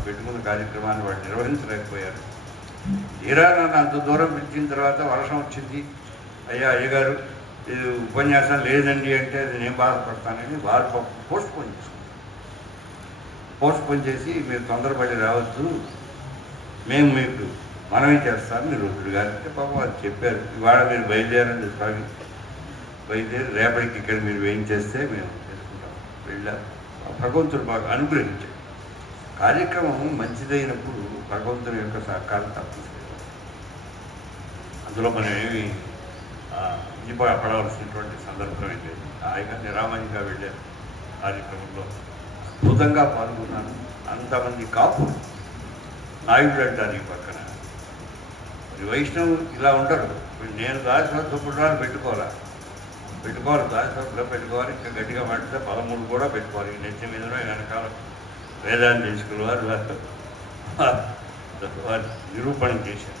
వాళ్ళు పెట్టుకున్న కార్యక్రమాన్ని వాళ్ళు నిర్వహించలేకపోయారు. తీరా నన్ను అంత దూరం పిలిచిన తర్వాత వర్షం వచ్చింది, అయ్యా అయ్యగారు ఇది ఉపన్యాసం లేదండి అంటే అది నేను బాధపడతానని వారు పోస్ట్పోన్ చేసుకున్నాను. పోస్ట్పోన్ చేసి మీరు తొందరపడి రావద్దు, మేము మీకు మనమే చేస్తాను మీరు రుద్రుడు గారు అంటే పాపం అది చెప్పారు. ఇవాళ మీరు బయలుదేరండి స్వామి, బయలుదేరి రేపటికి ఇక్కడ మీరు ఏం చేస్తే మేము చేసుకుంటాం. వెళ్ళాం. భగవంతుడు బాగా అనుగ్రహించాడు. కార్యక్రమం మంచిదైనప్పుడు భగవంతుని యొక్క సహకారం తప్పనిసరి. అందులో మనం ఏమి పడవలసినటువంటి సందర్భం ఏం లేదు. హాయిగా నిరామయంగా వెళ్ళారు. కార్యక్రమంలో అద్భుతంగా పాల్గొన్నాను. అంతమంది కాపు నాయుడు అంటారు ఈ పక్కన. మరి వైష్ణవు ఇలా ఉండరు. నేను దాశోత్సపురాలు పెట్టుకోవాలి, దాశోత్సలో పెట్టుకోవాలి. ఇంకా గట్టిగా మాట్లాడితే 13 కూడా పెట్టుకోవాలి. నెత్తి మీదనో వెనకాల వేదాన్ని తెలుసుకున్న వారు నిరూపణ చేశారు.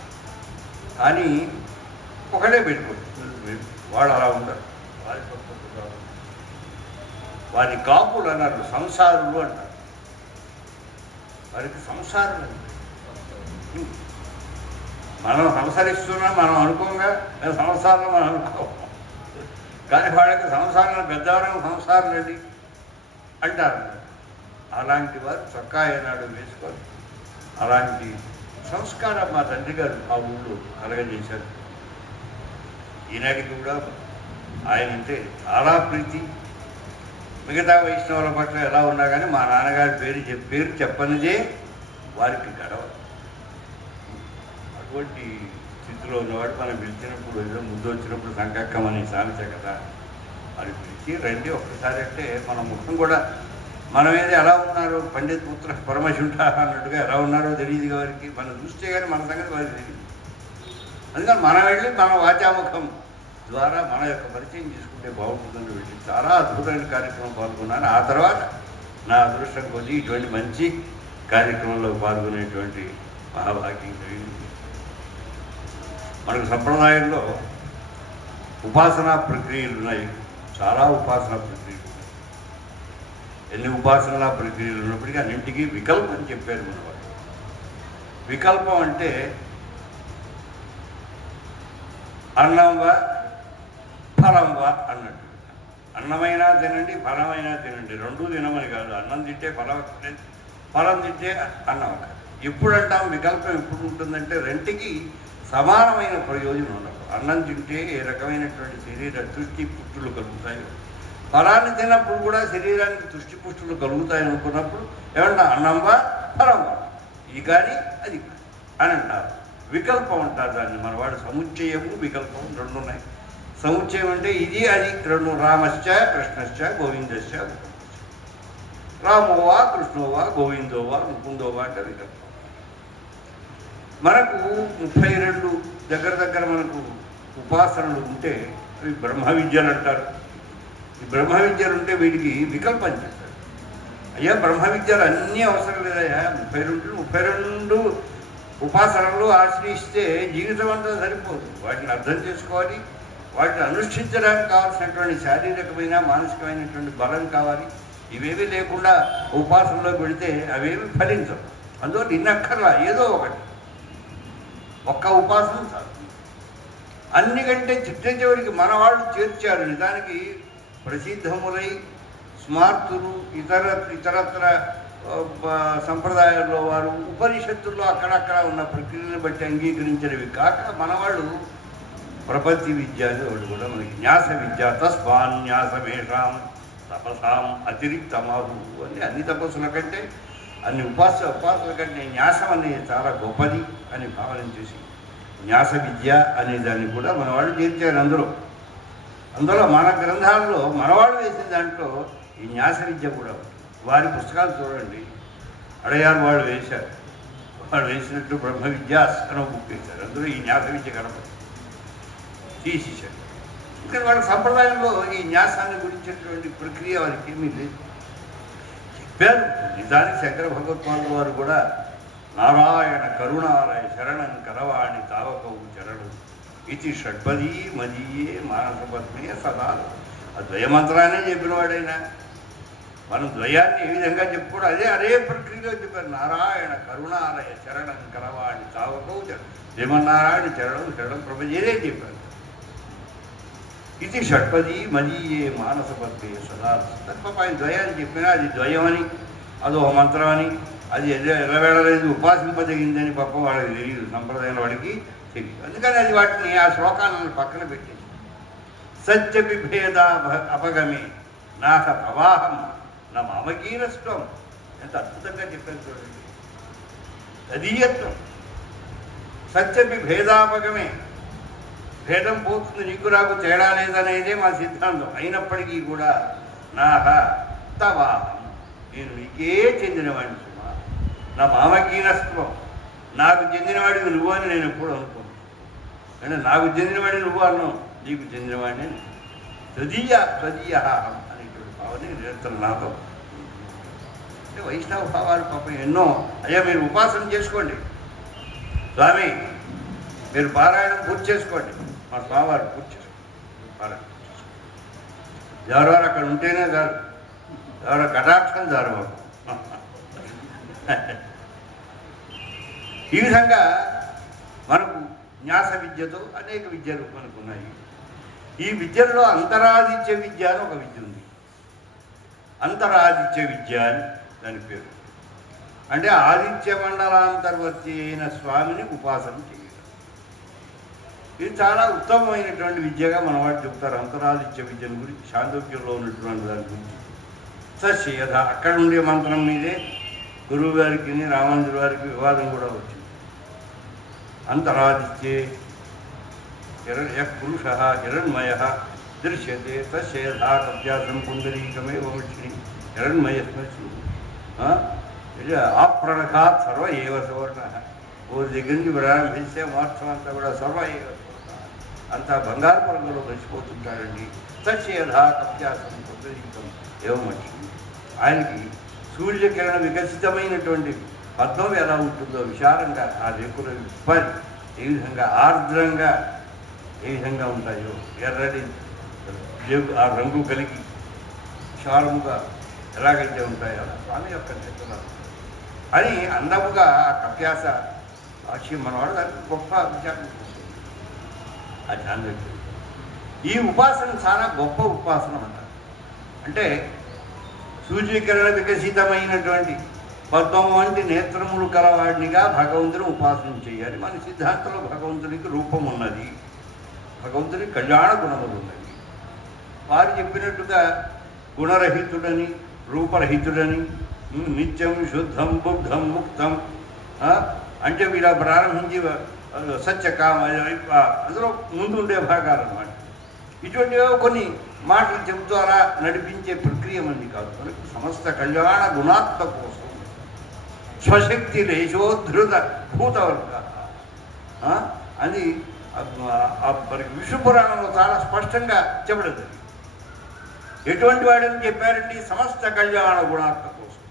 కానీ ఒకటే పెట్టుకోండి, వాడు అలా ఉండరు. వారి కాపులు అన్నారు, సంసారులు అంటారు. వారికి సంసారం మనం సంసారిస్తున్నాం మనం అనుకోగా, సంసారం మనం అనుకోము. కానీ వాళ్ళకి సంసారం పెద్దవారం సంసారం అండి అంటారు. అలాంటి వారు చొక్కా ఏనాడు వేసుకోవాలి. అలాంటి సంస్కారం మా తండ్రి గారు ఆ ఊళ్ళో కలగజేశారు. ఈనాటికి కూడా ఆయన అంటే చాలా ప్రీతి. మిగతా వైష్ణవుల పట్ల ఎలా ఉన్నా కానీ మా నాన్నగారి పేరు చెప్పనిదే వారికి గడవ. అటువంటి స్థితిలో ఉన్నవాడు మనం పిలిచినప్పుడు ఏదో ముందు వచ్చినప్పుడు సంకక్కమని సామెత కదా, అది పిలిచి రండి ఒక్కసారి అంటే మన ముఖం కూడా మనం ఏది ఎలా ఉన్నారు పండిత్ పుత్ర పరమశుంఠ అన్నట్టుగా ఎలా ఉన్నారో తెలియదు వారికి. మనం చూస్తే కానీ మన సంగతి వారికి తెలియదు. అందుకని మనం వెళ్ళి మన వాచాముఖం ద్వారా మన యొక్క పరిచయం చేసుకుంటే బాగుంటుందని వెళ్ళి చాలా అద్భుతమైన కార్యక్రమం పాల్గొన్నాను. ఆ తర్వాత నా అదృష్టం కొద్దీ ఇటువంటి మంచి కార్యక్రమంలో పాల్గొనేటువంటి మహాభాగ్యం కలిగింది. మనకు సంప్రదాయంలో ఉపాసనా ప్రక్రియలు ఉన్నాయి, చాలా ఉపాసనా ప్రక్రియలు. ఎన్ని ఉపాసనా ప్రక్రియలు ఉన్నప్పటికీ అన్నింటికీ వికల్పం చెప్పారు మన వాళ్ళు. వికల్పం అంటే అన్నంవా ఫలంవా అన్నట్టు. అన్నమైనా తినండి, ఫలమైనా తినండి, రెండూ తినమని కాదు. అన్నం తింటే ఫలం తింటే అన్నం. ఎప్పుడు అంటాం వికల్పం ఎప్పుడు ఉంటుందంటే రెంటికి సమానమైన ప్రయోజనం ఉండదు. అన్నం తింటే ఏ రకమైనటువంటి శరీర తుష్టి పుష్టులు కలుగుతాయి, ఫలాన్ని తిన్నప్పుడు కూడా శరీరానికి తుష్టి పుష్టులు కలుగుతాయి అనుకున్నప్పుడు ఏమన్నా అన్నంవా ఫలంవా, ఈ కానీ అది అని అంటారు. వికల్పం అంటారు దాన్ని మనవాడు. సముచ్చయము వికల్పం రెండు ఉన్నాయి. సముచ్చయం అంటే ఇది అది రెండు, రామశ్చ కృష్ణశ్చ గోవిందశ్చ. రామోవా కృష్ణోవా గోవిందోవా ముకుందోవా అంటే వికల్పం. మనకు 32 దగ్గర మనకు ఉపాసనలు ఉంటే అవి బ్రహ్మ విద్యలు అంటారు. ఈ బ్రహ్మ విద్యలు ఉంటే వీటికి వికల్పం చేస్తారు. అయ్యా బ్రహ్మ విద్యలు అన్నీ అవసరం లేదయ్యా, 32 ఉపాసనలు ఆశ్రయిస్తే జీవితం అంతా సరిపోదు. వాటిని అర్థం చేసుకోవాలి, వాటిని అనుష్ఠించడానికి కావాల్సినటువంటి శారీరకమైన మానసికమైనటువంటి బలం కావాలి. ఇవేమీ లేకుండా ఉపాసనలోకి వెళితే అవేమి ఫలించవు. అందువల్ల ఇన్నక్కర్లా, ఏదో ఒకటి ఒక్క ఉపాసన చాలు. అన్నికంటే చిట్ట చివరికి మన వాళ్ళు చేర్చారు. నిజానికి ప్రసిద్ధములై స్మార్తులు ఇతరత్ర సంప్రదాయాల్లో వారు ఉపనిషత్తుల్లో అక్కడక్కడ ఉన్న ప్రక్రియను బట్టి అంగీకరించినవి కాక మనవాళ్ళు ప్రపంచి విద్య అని వాళ్ళు కూడా మనకి న్యాస విద్య, తస్మాన్యాసమేషాం తపసాం అతిరిక్తమాహు అని. అన్ని తపస్సుల కంటే అన్ని ఉపాసనల కంటే న్యాసం అనేది చాలా గొప్పది అని భావన చేసి న్యాస విద్య అనే దాన్ని కూడా మనవాళ్ళు చేర్చారు. అందులో మన గ్రంథాల్లో మనవాళ్ళు వేసిన దాంట్లో ఈ న్యాస విద్య కూడా ఉంది. వారి పుస్తకాలు చూడండి, అడయారు వాళ్ళు వేశారు. వాళ్ళు వేసినట్టు బ్రహ్మ విద్యాస్ అని బుక్ వేశారు. అందులో ఈ న్యాస విద్య కనపడి తీసేశారు. ఇక్కడ వాళ్ళ సంప్రదాయంలో ఈ న్యాసాన్ని గురించినటువంటి ప్రక్రియ వారికి ఏమీ లేదు. చెప్పారు. నిజానికి శంకర భగవత్పాదుల వారు కూడా నారాయణ కరుణాలయ శరణం కరవాణి తావకవు చరణు ఇది షడ్పదీ మదీయే మానసపత్మే సదా. ఆ ద్వయమంత్రాన్ని చెప్పిన వాడైనా మనం ద్వయాన్ని ఏ విధంగా చెప్పుకోవడం అదే ప్రక్రియలో చెప్పారు. నారాయణ కరుణాలయ శరణం కరవాణి తావకో శ్రీమన్నారాయణ శరణం ప్రపంచ ఏదే చెప్పారు. ఇది షట్పది మదీయే మానసపత్రే సదా తప్ప ఆయన ద్వయాన్ని చెప్పినా అది ద్వయమని, అదో మంత్రం అని, అది ఎల్లవేళలేదు ఉపాసింపదగిందని పాప వాళ్ళకి తెలియదు, సంప్రదాయం వాడికి తెలియదు. అందుకని అది వాటిని ఆ శ్లోకాలను పక్కన పెట్టేసి సత్యవిభేద అపగమే నాక ప్రవాహం నా మామకీనస్వం ఎంత అద్భుతంగా చెప్పారు చూడండి. తదీయత్వం సత్యవిభేదాపగమే, భేదం పోతుంది, నీకు నాకు తేడా లేదనేదే మా సిద్ధాంతం. అయినప్పటికీ కూడా నాహ తవాహం, నేను నీకే చెందినవాడిని సుమా, నా మామకీనస్వం, నాకు చెందినవాడికి నువ్వు అని నేను ఎప్పుడు అనుకోను. అంటే నాకు చెందినవాడిని నువ్వు అన్నావు, నీకు చెందినవాడిని తదీయ అనేటువంటి భావన నిరంతరం నాతో. అంటే వైష్ణవ భావాలు పాపం ఎన్నో. అయ్యా మీరు ఉపాసన చేసుకోండి స్వామి, మీరు పారాయణం పూర్తి చేసుకోండి, మా స్వామివారు పూర్తి చేసుకోండి, పారాయణం ఎవరెవరు అక్కడ ఉంటేనే చాలు, ఎవరో కటాక్షం చాలు. ఈ విధంగా మనకు న్యాస విద్యతో అనేక విద్యలు మనకున్నాయి. ఈ విద్యల్లో అంతరాదిత్య విద్య అని ఒక విద్య ఉంది. అంతరాదిత్య విద్య అని దాని పేరు. అంటే ఆదిత్య మండలాంతర్వర్తి అయిన స్వామిని ఉపాసన చేయడం. ఇది చాలా ఉత్తమమైనటువంటి విద్యగా మన వాళ్ళు చెప్తారు. అంతరాదిత్య విద్యను గురించి చాందోగ్యంలో ఉన్నటువంటి దాని గురించి సశ్యధ అక్కడ ఉండే మంత్రం మీదే గురువు గారికి రామానుజుల వారికి వివాదం కూడా వచ్చింది. అంతరాదిత్యే పురుష హిరణ్మయ దృశ్యతే తస్యథా కవ్యాసం పుండరీకమే వక్షిణి హిరణ్మయ ఆప్రణఖాత్ సర్వ ఏవ సువర్ణ. ఓ దగ్గర నుంచి ప్రారంభిస్తే మొత్తం అంతా కూడా సర్వ ఏవ సువర్ణ, అంతా బంగారు పొలంలో కలిసిపోతుంటాడండి. తస్యథా కవ్యాసం పుండరీకం ఏవమక్షిణి. ఆయనకి సూర్యకిరణ వికసితమైనటువంటి పద్మం ఎలా ఉంటుందో విశాలంగా ఆ రేకుల విప్పని ఏ విధంగా ఆర్ద్రంగా ఏ విధంగా ఉంటాయో ఎర్రటి ఆ రంగు కలిగి విశాలముగా ఎలాగైతే ఉంటాయో అలా స్వామి యొక్క నేత్రాలు అని అందముగా ఆ కప్యాస ఆశయం మనవాడు దానికి గొప్ప విచారణ చేస్తుంది. ఆ ధ్యానం ఈ ఉపాసన చాలా గొప్ప ఉపాసన అంటారు. అంటే సూర్యకిరణ వికసితమైనటువంటి పద్మం వంటి నేత్రములు కలవాడినిగా భగవంతుని ఉపాసన చేయాలి. మన సిద్ధాంతంలో భగవంతునికి రూపం ఉన్నది, భగవంతునికి కళ్యాణ గుణములు ఉన్నవి. వారు చెప్పినట్టుగా గుణరహితుడని, రూపరహితుడని, నిత్యం శుద్ధం బుద్ధం ముక్తం అంటే వీళ్ళ ప్రారంభించి సత్యకామ అందులో ముందు ఉండే భాగాలు అన్నమాట. ఇటువంటివో కొన్ని మాటలు చెబుతారా నడిపించే ప్రక్రియ మంది కాదు. మనకి సమస్త కళ్యాణ గుణాత్మ కోసం స్వశక్తి లేశోద్ధృత భూతవర్గ అని మనకి విష్ణు పురాణంలో చాలా స్పష్టంగా చెప్పలేదు. ఎటువంటి వాడని చెప్పారండి? సమస్త కళ్యాణ గుణాత్మ కోసం,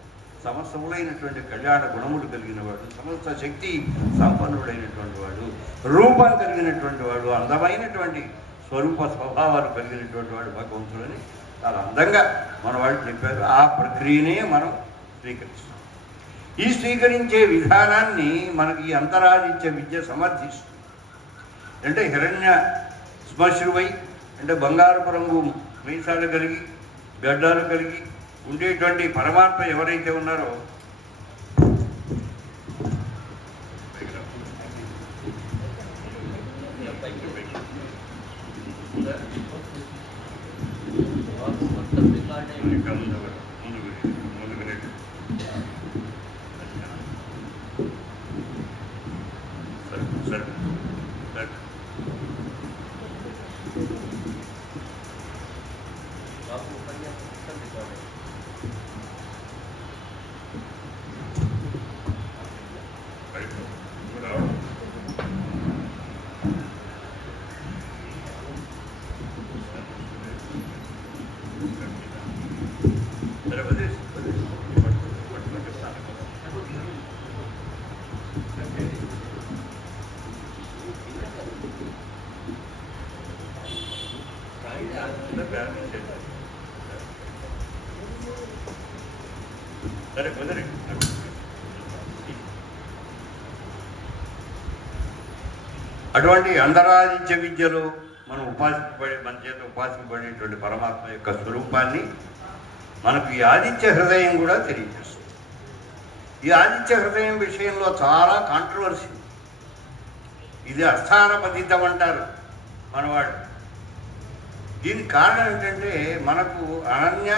సమస్తములైనటువంటి కళ్యాణ గుణములు కలిగిన వాడు, సమస్త శక్తి సంపన్నుడైనటువంటి వాడు, రూపం కలిగినటువంటి వాడు, అందమైనటువంటి స్వరూప స్వభావాలు కలిగినటువంటి వాడు భగవంతుడని చాలా అందంగా మన వాళ్ళు చెప్పారు. ఆ ప్రక్రియనే మనం స్వీకరిస్తాం. ఈ స్వీకరించే విధానాన్ని మనకి అంతరాదిత్య విద్య సమర్థిస్తుంది. అంటే హిరణ్య శ్మశ్రువై అంటే బంగారపు రంగు మీసాలు కలిగి గడ్డాలు కలిగి ఉండేటువంటి పరమాత్మ ఎవరైతే ఉన్నారో అటువంటి అంతరాదిత్య విద్యలో మనం మన చేత ఉపాసింపబడేటువంటి పరమాత్మ యొక్క స్వరూపాన్ని మనకు ఈ ఆదిత్య హృదయం కూడా తెలియజేస్తుంది. ఈ ఆదిత్య హృదయం విషయంలో చాలా కాంట్రవర్సీ. ఇది అస్థాన పతితం అంటారు మనవాడు. దీనికి కారణం ఏంటంటే మనకు అనన్య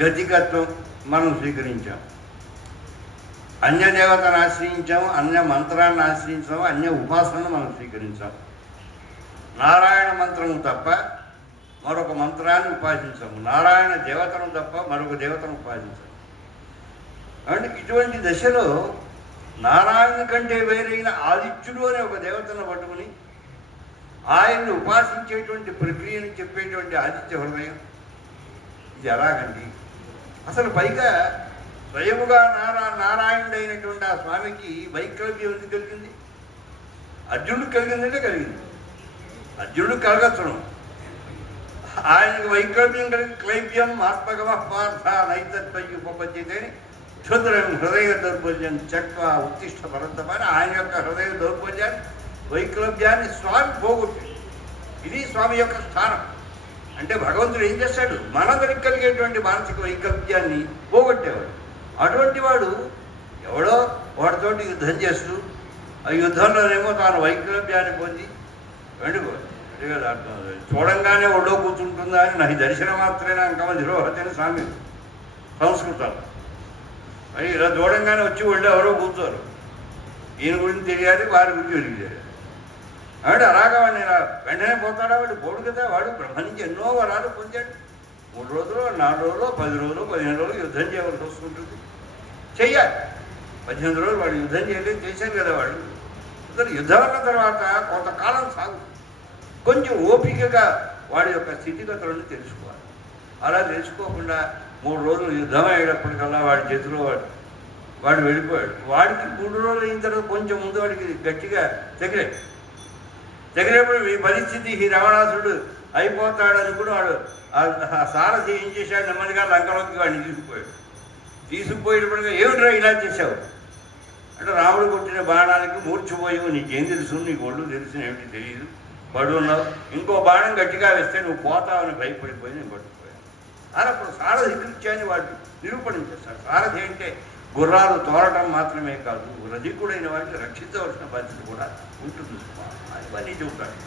గతికత్వం మనం స్వీకరించాం. అన్య దేవతను ఆశ్రయించాము, అన్య మంత్రాన్ని ఆశ్రయించాము, అన్య ఉపాసనను మనం స్వీకరించాం. నారాయణ మంత్రము తప్ప మరొక మంత్రాన్ని ఉపాసించాము. నారాయణ దేవతను తప్ప మరొక దేవతను ఉపాసించాము. అంటే ఇటువంటి దశలో నారాయణ కంటే వేరైన ఆదిత్యుడు అనే ఒక దేవతను పట్టుకుని ఆయన్ని ఉపాసించేటువంటి ప్రక్రియను చెప్పేటువంటి ఆదిత్య హృదయం ఇది ఎలాగండి? అసలు పైగా స్వయముగా నారాయణుడైనటువంటి ఆ స్వామికి వైకల్యం ఎందుకు కలిగింది? అర్జునుడు కలిగిందంటే కలిగింది. అర్జునుడు కలగచ్చడం, ఆయనకి వైకల్యం కలిగి క్లైవ్యం ఆత్మగమ పార్థ నైతత్వయ్య ఉపపద్యతే క్షుద్రం హృదయ దౌర్బల్యం చక్క ఉత్తిష్ట పరంతమని ఆయన యొక్క హృదయ దౌర్బల్యాన్ని వైకల్యాన్ని స్వామి పోగొట్టాడు. ఇది స్వామి యొక్క స్థానం. అంటే భగవంతుడు ఏం చేస్తాడు? మనందరికి కలిగేటువంటి మానసిక వైకల్యాన్ని పోగొట్టేవాడు. అటువంటి వాడు ఎవడో వాడితోటి యుద్ధం చేస్తూ ఆ యుద్ధంలోనేమో తాను వైకల్యాన్ని పొంది వెళ్ళిపోదు. చూడంగానే ఒళ్ళో కూర్చుంటుందా అని నాకు దర్శనం మాత్రమే అంకమధిరోహతని స్వామి సంస్కృతం. మరి ఇలా చూడంగానే వచ్చి ఒళ్ళు ఎవరో కూర్చోరు. ఈయన గురించి తెలియాలి, వారి గురించి తెలియాలి. ఆవిడ అలాగా వాడిని ఇలా వెంటనే పోతాడా? వాడు పోడు కదా. వాడు బ్రహ్మ నుంచి ఎన్నో వరాలు పొందాడు. 3 రోజులు 4 రోజులు 10 రోజులు 15 రోజులు యుద్ధం చేయవలసి వస్తుంటుంది. చెయ్యాలి. 18 రోజులు వాడు యుద్ధం చేయలేదు, చేశారు కదా వాళ్ళు. యుద్ధం అన్న తర్వాత కొంతకాలం సాగు, కొంచెం ఓపికగా వాడి యొక్క స్థితిగతులను తెలుసుకోవాలి. అలా తెలుసుకోకుండా 3 రోజులు యుద్ధం అయ్యేటప్పటికల్లా వాడి చేతిలో వాడు వెళ్ళిపోయాడు. వాడికి 3 రోజులు అయిన తర్వాత కొంచెం ముందు వాడికి గట్టిగా తగినప్పుడు ఈ పరిస్థితి ఈ రావణాసుడు అయిపోతాడని కూడా వాడు ఆ సారథి ఏం చేశాడు? నెమ్మదిగా లంకలోకి వాడిని తీసుకుపోయేటప్పటిగా ఏమిట్రా ఇలా చేశావు అంటే, రాముడు కొట్టిన బాణానికి మూర్చిపోయావు, నీకేం తెలుసు, నీకు ఒళ్ళు తెలుసు ఏమిటి తెలియదు, పడున్నావు, ఇంకో బాణం గట్టిగా వేస్తే నువ్వు పోతావని భయపడిపోయి నేను పట్టుకుపోయాను అని అప్పుడు సారథి కృత్యాన్ని వాడు నిరూపణ చేస్తాడు. సారథి అంటే గుర్రాలు తోరటం మాత్రమే కాదు, రధికుడైన వారికి రక్షించవలసిన బాధ్యత కూడా ఉంటుంది ఇవన్నీ చెబుతాడు.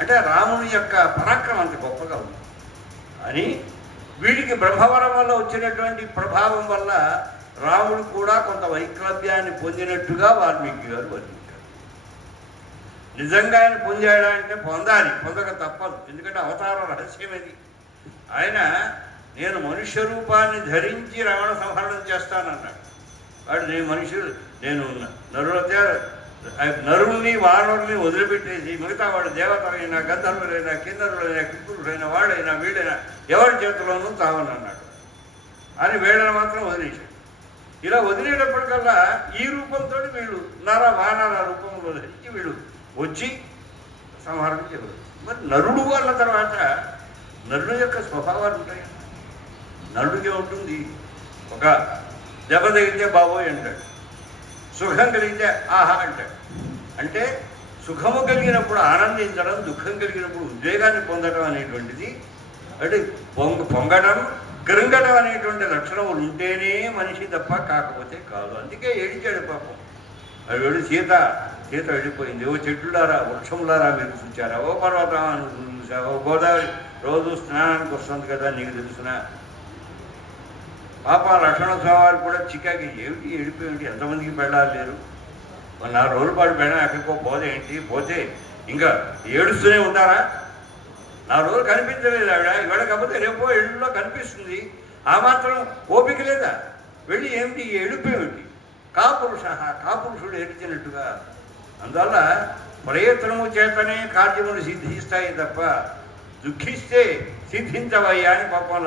అంటే రాముని యొక్క పరాక్రమం అంత గొప్పగా ఉంది అని. వీడికి బ్రహ్మవరం వల్ల వచ్చినటువంటి ప్రభావం వల్ల రాముడు కూడా కొంత వైక్లభ్యాన్ని పొందినట్టుగా వాల్మీకి గారు వర్ణించారు. నిజంగా ఆయన పొందాడా అంటే పొందాలి, పొందక తప్పదు. ఎందుకంటే అవతార రహస్యమేది. ఆయన నేను మనుష్య రూపాన్ని ధరించి రావణ సంహరణం చేస్తానన్నాడు. వాడు నేను నరుల్ని వానరుల్ని వదిలిపెట్టేసి మిగతా వాడు దేవతలైనా గంధర్వులైనా కిన్నరులైనా కింకురుడైన వాడైనా వీడైనా ఎవరి చేతిలోనూ తావనన్నాడు అని వీళ్ళని మాత్రం వదిలేశాడు. ఇలా వదిలేటప్పటికల్లా ఈ రూపంతో వీళ్ళు వానర రూపంలో ధరించి వీళ్ళు వచ్చి సంహారం చేయరు. మరి నరుడు అన్న తర్వాత నరుడు యొక్క స్వభావాలు ఉంటాయి. నరుడికి ఉంటుంది, ఒక దెబ్బ తగిలితే బాబోయ్ అంటాడు, సుఖం కలిగితే ఆహా అంటాడు. అంటే సుఖము కలిగినప్పుడు ఆనందించడం, దుఃఖం కలిగినప్పుడు ఉద్వేగాన్ని పొందడం అనేటువంటిది, అంటే పొంగడం కృంగడం అనేటువంటి లక్షణములు ఉంటేనే మనిషి తప్ప కాకపోతే కాదు. అందుకే ఏడిచాడు పాపం. అది వెళ్ళి సీత వెళ్ళిపోయింది. ఓ చెట్లులారా వృక్షములారా మీరు చూచారా, ఓ పర్వతాన్ని చూసారా, ఓ గోదావరి రోజు స్నానానికి వస్తుంది కదా నీకు తెలుసునా. పాప లక్ష్మణ స్వామి కూడా చికాకి ఏమిటి ఏడిపోయింది, ఎంతమందికి పెళ్ళాలి లేరు, 4 రోజుల పాటు పెళ్ళ ఎక్కడికో పోదేంటి, పోతే ఇంకా ఏడుస్తూనే ఉంటారా? 4 రోజులు కనిపించలేదు ఆవిడ, ఇవాళ కాకపోతే రేపో ఎళ్ళులో కనిపిస్తుంది. ఆ మాత్రం ఓపిక లేదా? వెళ్ళి ఏమిటి ఏడుపేమిటి? కాపురుషుడు ఏడిచినట్టుగా. అందువల్ల ప్రయత్నము చేతనే కార్యములు సిద్ధిస్తాయి తప్ప దుఃఖిస్తే సిద్ధించవయ్యా అని పాపం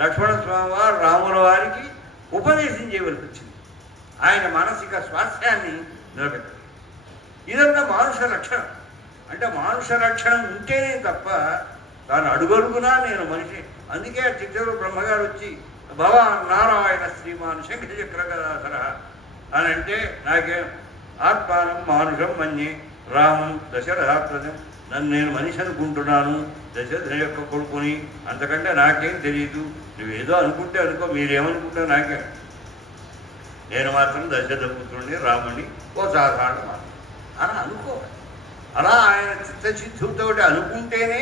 లక్ష్మణ స్వామి వారు రాముల వారికి ఉపదేశం చేయవలసి వచ్చింది. ఆయన మానసిక స్వాస్థ్యాన్ని నిలబెట్టారు. ఇదంతా మానుష లక్షణం. అంటే మానుష లక్షణం ఉంటేనే తప్ప తాను అడుగడుగునా నేను మనిషి. అందుకే చిత్తూరు బ్రహ్మగారు వచ్చి భగవాన్ నారాయణ శ్రీమాన్ శంఖచక్ర గదాధర అని అంటే నాకేం ఆత్మానం మానుషం మన్యే రామం దశరథాత్మజం. నన్ను నేను మనిషి అనుకుంటున్నాను, దశరథ యొక్క కొడుకుని, అంతకంటే నాకేం తెలియదు. నువ్వేదో అనుకుంటే అనుకో, మీరేమనుకుంటా నాకే. నేను మాత్రం దశరథ పుత్రుడిని, రాముడిని, ఓ సాధారణ మాట అని అనుకో. అలా ఆయన చిత్తశుద్ధితో అనుకుంటేనే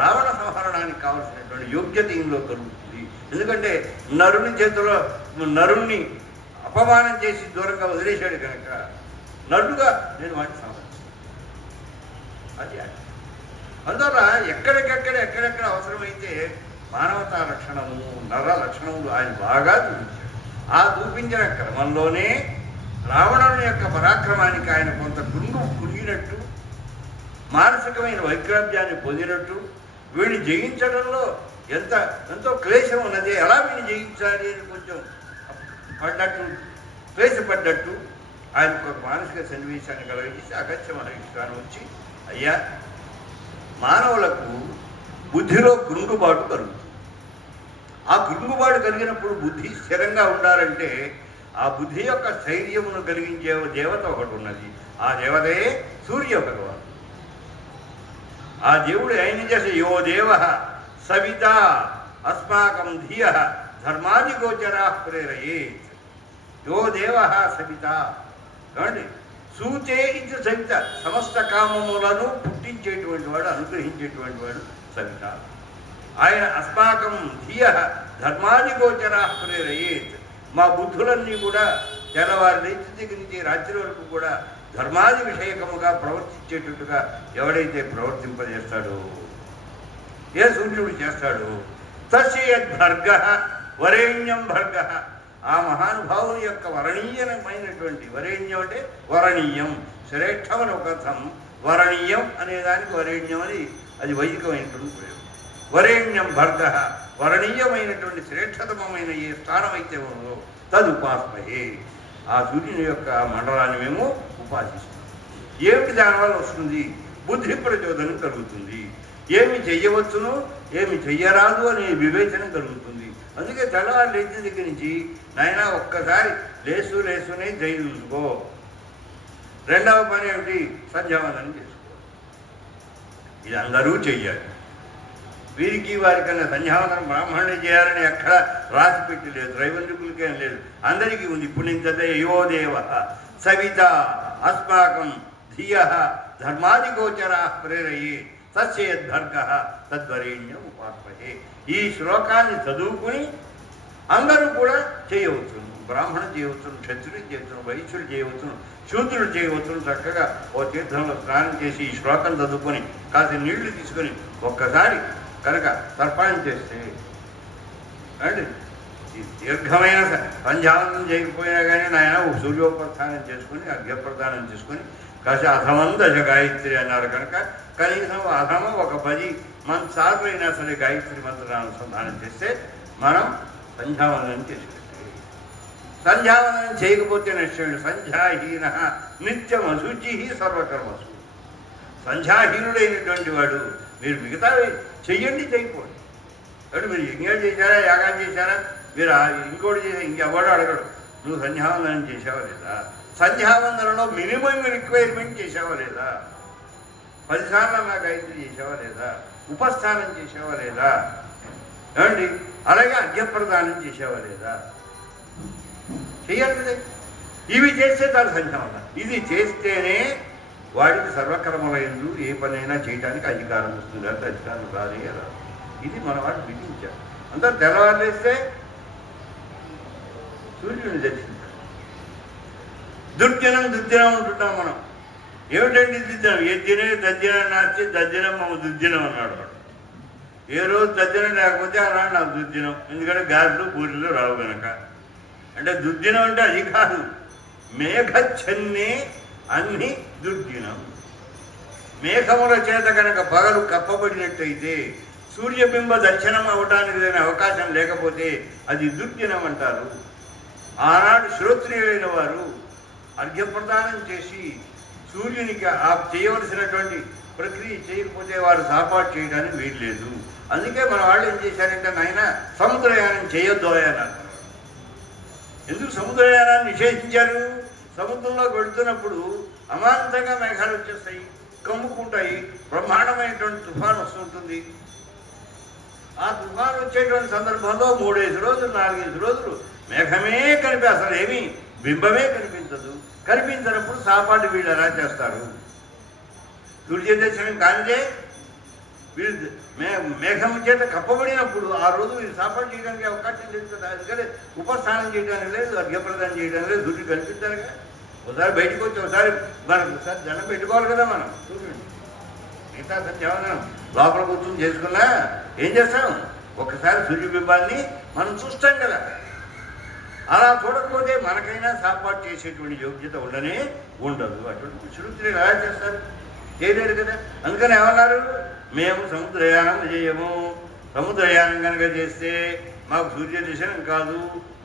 రావణ సంహరణానికి కావలసినటువంటి యోగ్యత ఇందులో కలుగుతుంది. ఎందుకంటే నరుణ్ణి అపమానం చేసి దూరంగా వదిలేశాడు కనుక నరుడుగా నేను వాటిని సంహరించాను. అది అందువల్ల ఎక్కడెక్కడ అవసరమైతే మానవతా లక్షణము, నర లక్షణములు ఆయన బాగా చూపించాడు. ఆ చూపించిన క్రమంలోనే రావణుని యొక్క పరాక్రమానికి ఆయన కొంత కురిగినట్టు, మానసికమైన వైక్రాభ్యాన్ని పొందినట్టు, వీడిని జయించడంలో ఎంతో క్లేశం ఉన్నది, ఎలా వీడిని జయించాలి అని కొంచెం పడ్డట్టు, క్లేశపడ్డట్టు ఆయనకు ఒక మానసిక సన్నివేశాన్ని కలిగించి అగత్య మహర్షిగాను వచ్చి, అయ్యా మానవులకు బుద్ధిలో కృంగుబాటు కలుగుతుంది. ఆ కృంగుబాటు కలిగినప్పుడు బుద్ధి స్థిరంగా ఉండాలంటే ఆ బుద్ధి యొక్క స్థైర్యమును కలిగించే దేవత ఒకటి ఉన్నది. ఆ దేవతే సూర్య భగవాన్. ఆ దేవుడు ఆయన చేసే యో దేవ సవిత అస్మాకం ధియ ధర్మాది గోచరా ప్రేరయేత్. యో దేవ సవిత ఏమండి, సూచే ఇది సవిత, సమస్త కామములను పుట్టించేటువంటి వాడు, అనుగ్రహించేటువంటి వాడు సవిత. ఆయన అస్మాకం ధియ ధర్మాది గోచరా ప్రేరయేత్. మా బుద్ధులన్నీ కూడా తెల్లవారి లేచి దగ్గర నుంచి రాత్రి వరకు కూడా ధర్మాది విషయకముగా ప్రవర్తించేటట్టుగా ఎవడైతే ప్రవర్తింపజేస్తాడో, ఏ సూర్యుడు చేస్తాడో, తస్యద్భర్గ వరేణ్యం భర్గ. ఆ మహానుభావుని యొక్క వరణీయమైనటువంటి, వరేణ్యం అంటే వరణీయం, శ్రేష్టమని ఒక అర్థం. వరణీయం అనేదానికి వరేణ్యం అని అది వైదికమైనటువంటి ప్రయోగం. వరేణ్యం భర్గ, వరణీయమైనటువంటి శ్రేష్టతమైన ఏ స్థానం అయితే ఉన్నదో తదుపాస్మహే. ఆ సూర్యుని యొక్క మండలాన్ని మేము ఉపాసిస్తాం. ఏమిటి దానివల్ల వస్తుంది? బుద్ధి ప్రచోదనం కలుగుతుంది. ఏమి చెయ్యవచ్చును, ఏమి చెయ్యరాదు అనే వివేచన కలుగుతుంది. అందుకే తెల్లవారు లేచిన దగ్గర నుంచి నాయన ఒక్కసారి లేసునే జై చూసుకో. రెండవ పని ఏమిటి? సంధ్యావందనం చేసుకో. ఇది అందరూ చెయ్యాలి. వీరికి వారికన్నా సంధ్యావందనం బ్రాహ్మణుడే చేయాలని ఎక్కడ రాసి పెట్టి లేదు, రైవంద్రులకేం లేదు, అందరికీ ఉంది. ఇప్పుడు నేను చదివే యో దేవ సవిత అస్మాకం ధియ ధర్మాది గోచరా ప్రేరయే తస్యద్భర్గ తద్వరేణ్యం ఉపాస్మహే. ఈ శ్లోకాన్ని చదువుకుని అందరూ కూడా చేయవచ్చును. బ్రాహ్మణుడు చేయవచ్చును, క్షత్రుడు చేయవచ్చును, వైశ్యుడు చేయవచ్చును, శూద్రుడు చేయవచ్చును. చక్కగా ఓ తీర్థంలో స్నానం చేసి ఈ శ్లోకం చదువుకొని కాస్త నీళ్లు తీసుకొని ఒక్కసారి కనుక తర్పణం చేస్తే అండి, ఈ దీర్ఘమైన సంధ్యావందనం చేయకపోయినా కానీ నాయన సూర్యోపస్థానం చేసుకుని అర్ఘ్యప్రదానం చేసుకొని కాసి అధమం దశ గాయత్రి అన్నారు కనుక కనీసం అధమ ఒక 10 సార్లు అయినా సరే గాయత్రి మంత్రాన్ని అనుసంధానం చేస్తే మనం సంధ్యావందనం చేసినట్టే. సంధ్యావందనం చేయకపోతే నష్టం. సంధ్యాహీన నిత్యం అశుచి సర్వకర్మసు. సంధ్యాహీనుడైనటువంటి వాడు మీరు మిగతా చెయ్యండి, చేయకపోండి. కాబట్టి మీరు యజ్ఞం చేశారా, యాగాలు చేశారా, మీరు ఇంకోటి చేసా, ఇంకెవడో అడగడు నువ్వు సంధ్యావందనం చేసావా లేదా, సంధ్యావందనంలో మినిమం రిక్వైర్మెంట్ చేసావా లేదా, 10 సార్లు నా గాయత్రి చేసావా లేదా, ఉపస్థానం చేసావా లేదా, ఏమండి అలాగే అర్ఘ్యప్రదానం చేసావా లేదా, చెయ్యాలి కదా. ఇవి చేస్తే తాను సంధ్యావందనం. ఇది చేస్తేనే వాడికి సర్వకర్మలందు ఏ పనైనా చేయడానికి అధికారం వస్తుంది. అంటే అధికారం రాదే కదా. ఇది మన వాడు విధించారు. అందరూ తెల్లవారులేస్తే సూర్యుడిని దర్శించారు. దుర్జనం ఉంటుంటాం మనం. ఏమిటండి దుర్జనం? ఏ తినే దర్జనం నాచి దర్జనం మమ్మ దుర్జనం అన్నాడు వాడు. ఏ రోజు దర్జనం లేకపోతే అన్నాడు నాకు దుర్జనం. ఎందుకంటే గాజులు పూరీలు రావు కనుక. అంటే దుర్జనం అంటే అది కాదు, మేఘఛన్నే అన్ని దుర్దినం. మేఘముల చేత కనుక పగలు కప్పబడినట్టయితే సూర్యబింబ దర్శనం అవడానికి లేని అవకాశం లేకపోతే అది దుర్దినం అంటారు. ఆనాడు శ్రోత్రియులైన వారు అర్ఘ్యప్రదానం చేసి సూర్యునికి ఆ చేయవలసినటువంటి ప్రక్రియ చేయకపోతే వారు సాపాటు చేయడానికి వీల్లేదు. అందుకే మన వాళ్ళు ఏం చేశారంటే నాయన సముద్రయానం చేయొద్దు అన్నారు. ఎందుకు సముద్రయానాన్ని నిషేధించారు? సముద్రంలోకి వెళుతున్నప్పుడు అమాంతంగా మేఘాలు వచ్చేస్తాయి, కమ్ముకుంటాయి, బ్రహ్మాండమైనటువంటి తుఫాను వస్తుంటుంది. ఆ తుఫాను వచ్చేటువంటి సందర్భంలో 3-5 రోజులు 4-5 రోజులు మేఘమే అసలు ఏమీ బింబమే కనిపించదు. కనిపించినప్పుడు సాపాటు వీళ్ళు ఎలా చేస్తారు? వీళ్ళు చేసే సమయం కానిదే. వీళ్ళు మేఘం చేత కప్పబడినప్పుడు ఆ రోజు వీళ్ళు సాపాటు చేయడానికి అవకాశం లేదు కదా. అందుకని ఉపస్థానం చేయడానికి లేదు, అర్ఘ్యప్రదానం చేయడానికి లేదు, దుడ్డు కనిపించాలిగా. ఒకసారి బయటకు వచ్చి ఒకసారి మనకు ఒకసారి దండం పెట్టుకోవాలి కదా. మనం చూడండి, మిగతా సంధ్యావందనం లోపల కూర్చొని చేసుకున్నా ఏం చేస్తాం? ఒకసారి సూర్యబింబాన్ని మనం చూస్తాం కదా. అలా చూడకపోతే మనకైనా సాపాటు చేసేటువంటి యోగ్యత ఉండనే ఉండదు. అటువంటి శృతులు ఎలా చేస్తారు? చేయలేరు కదా. అందుకని ఏమన్నారు? మేము సముద్రయానం చేయము. సముద్రయానం కనుక చేస్తే మాకు సూర్య దర్శనం కాదు,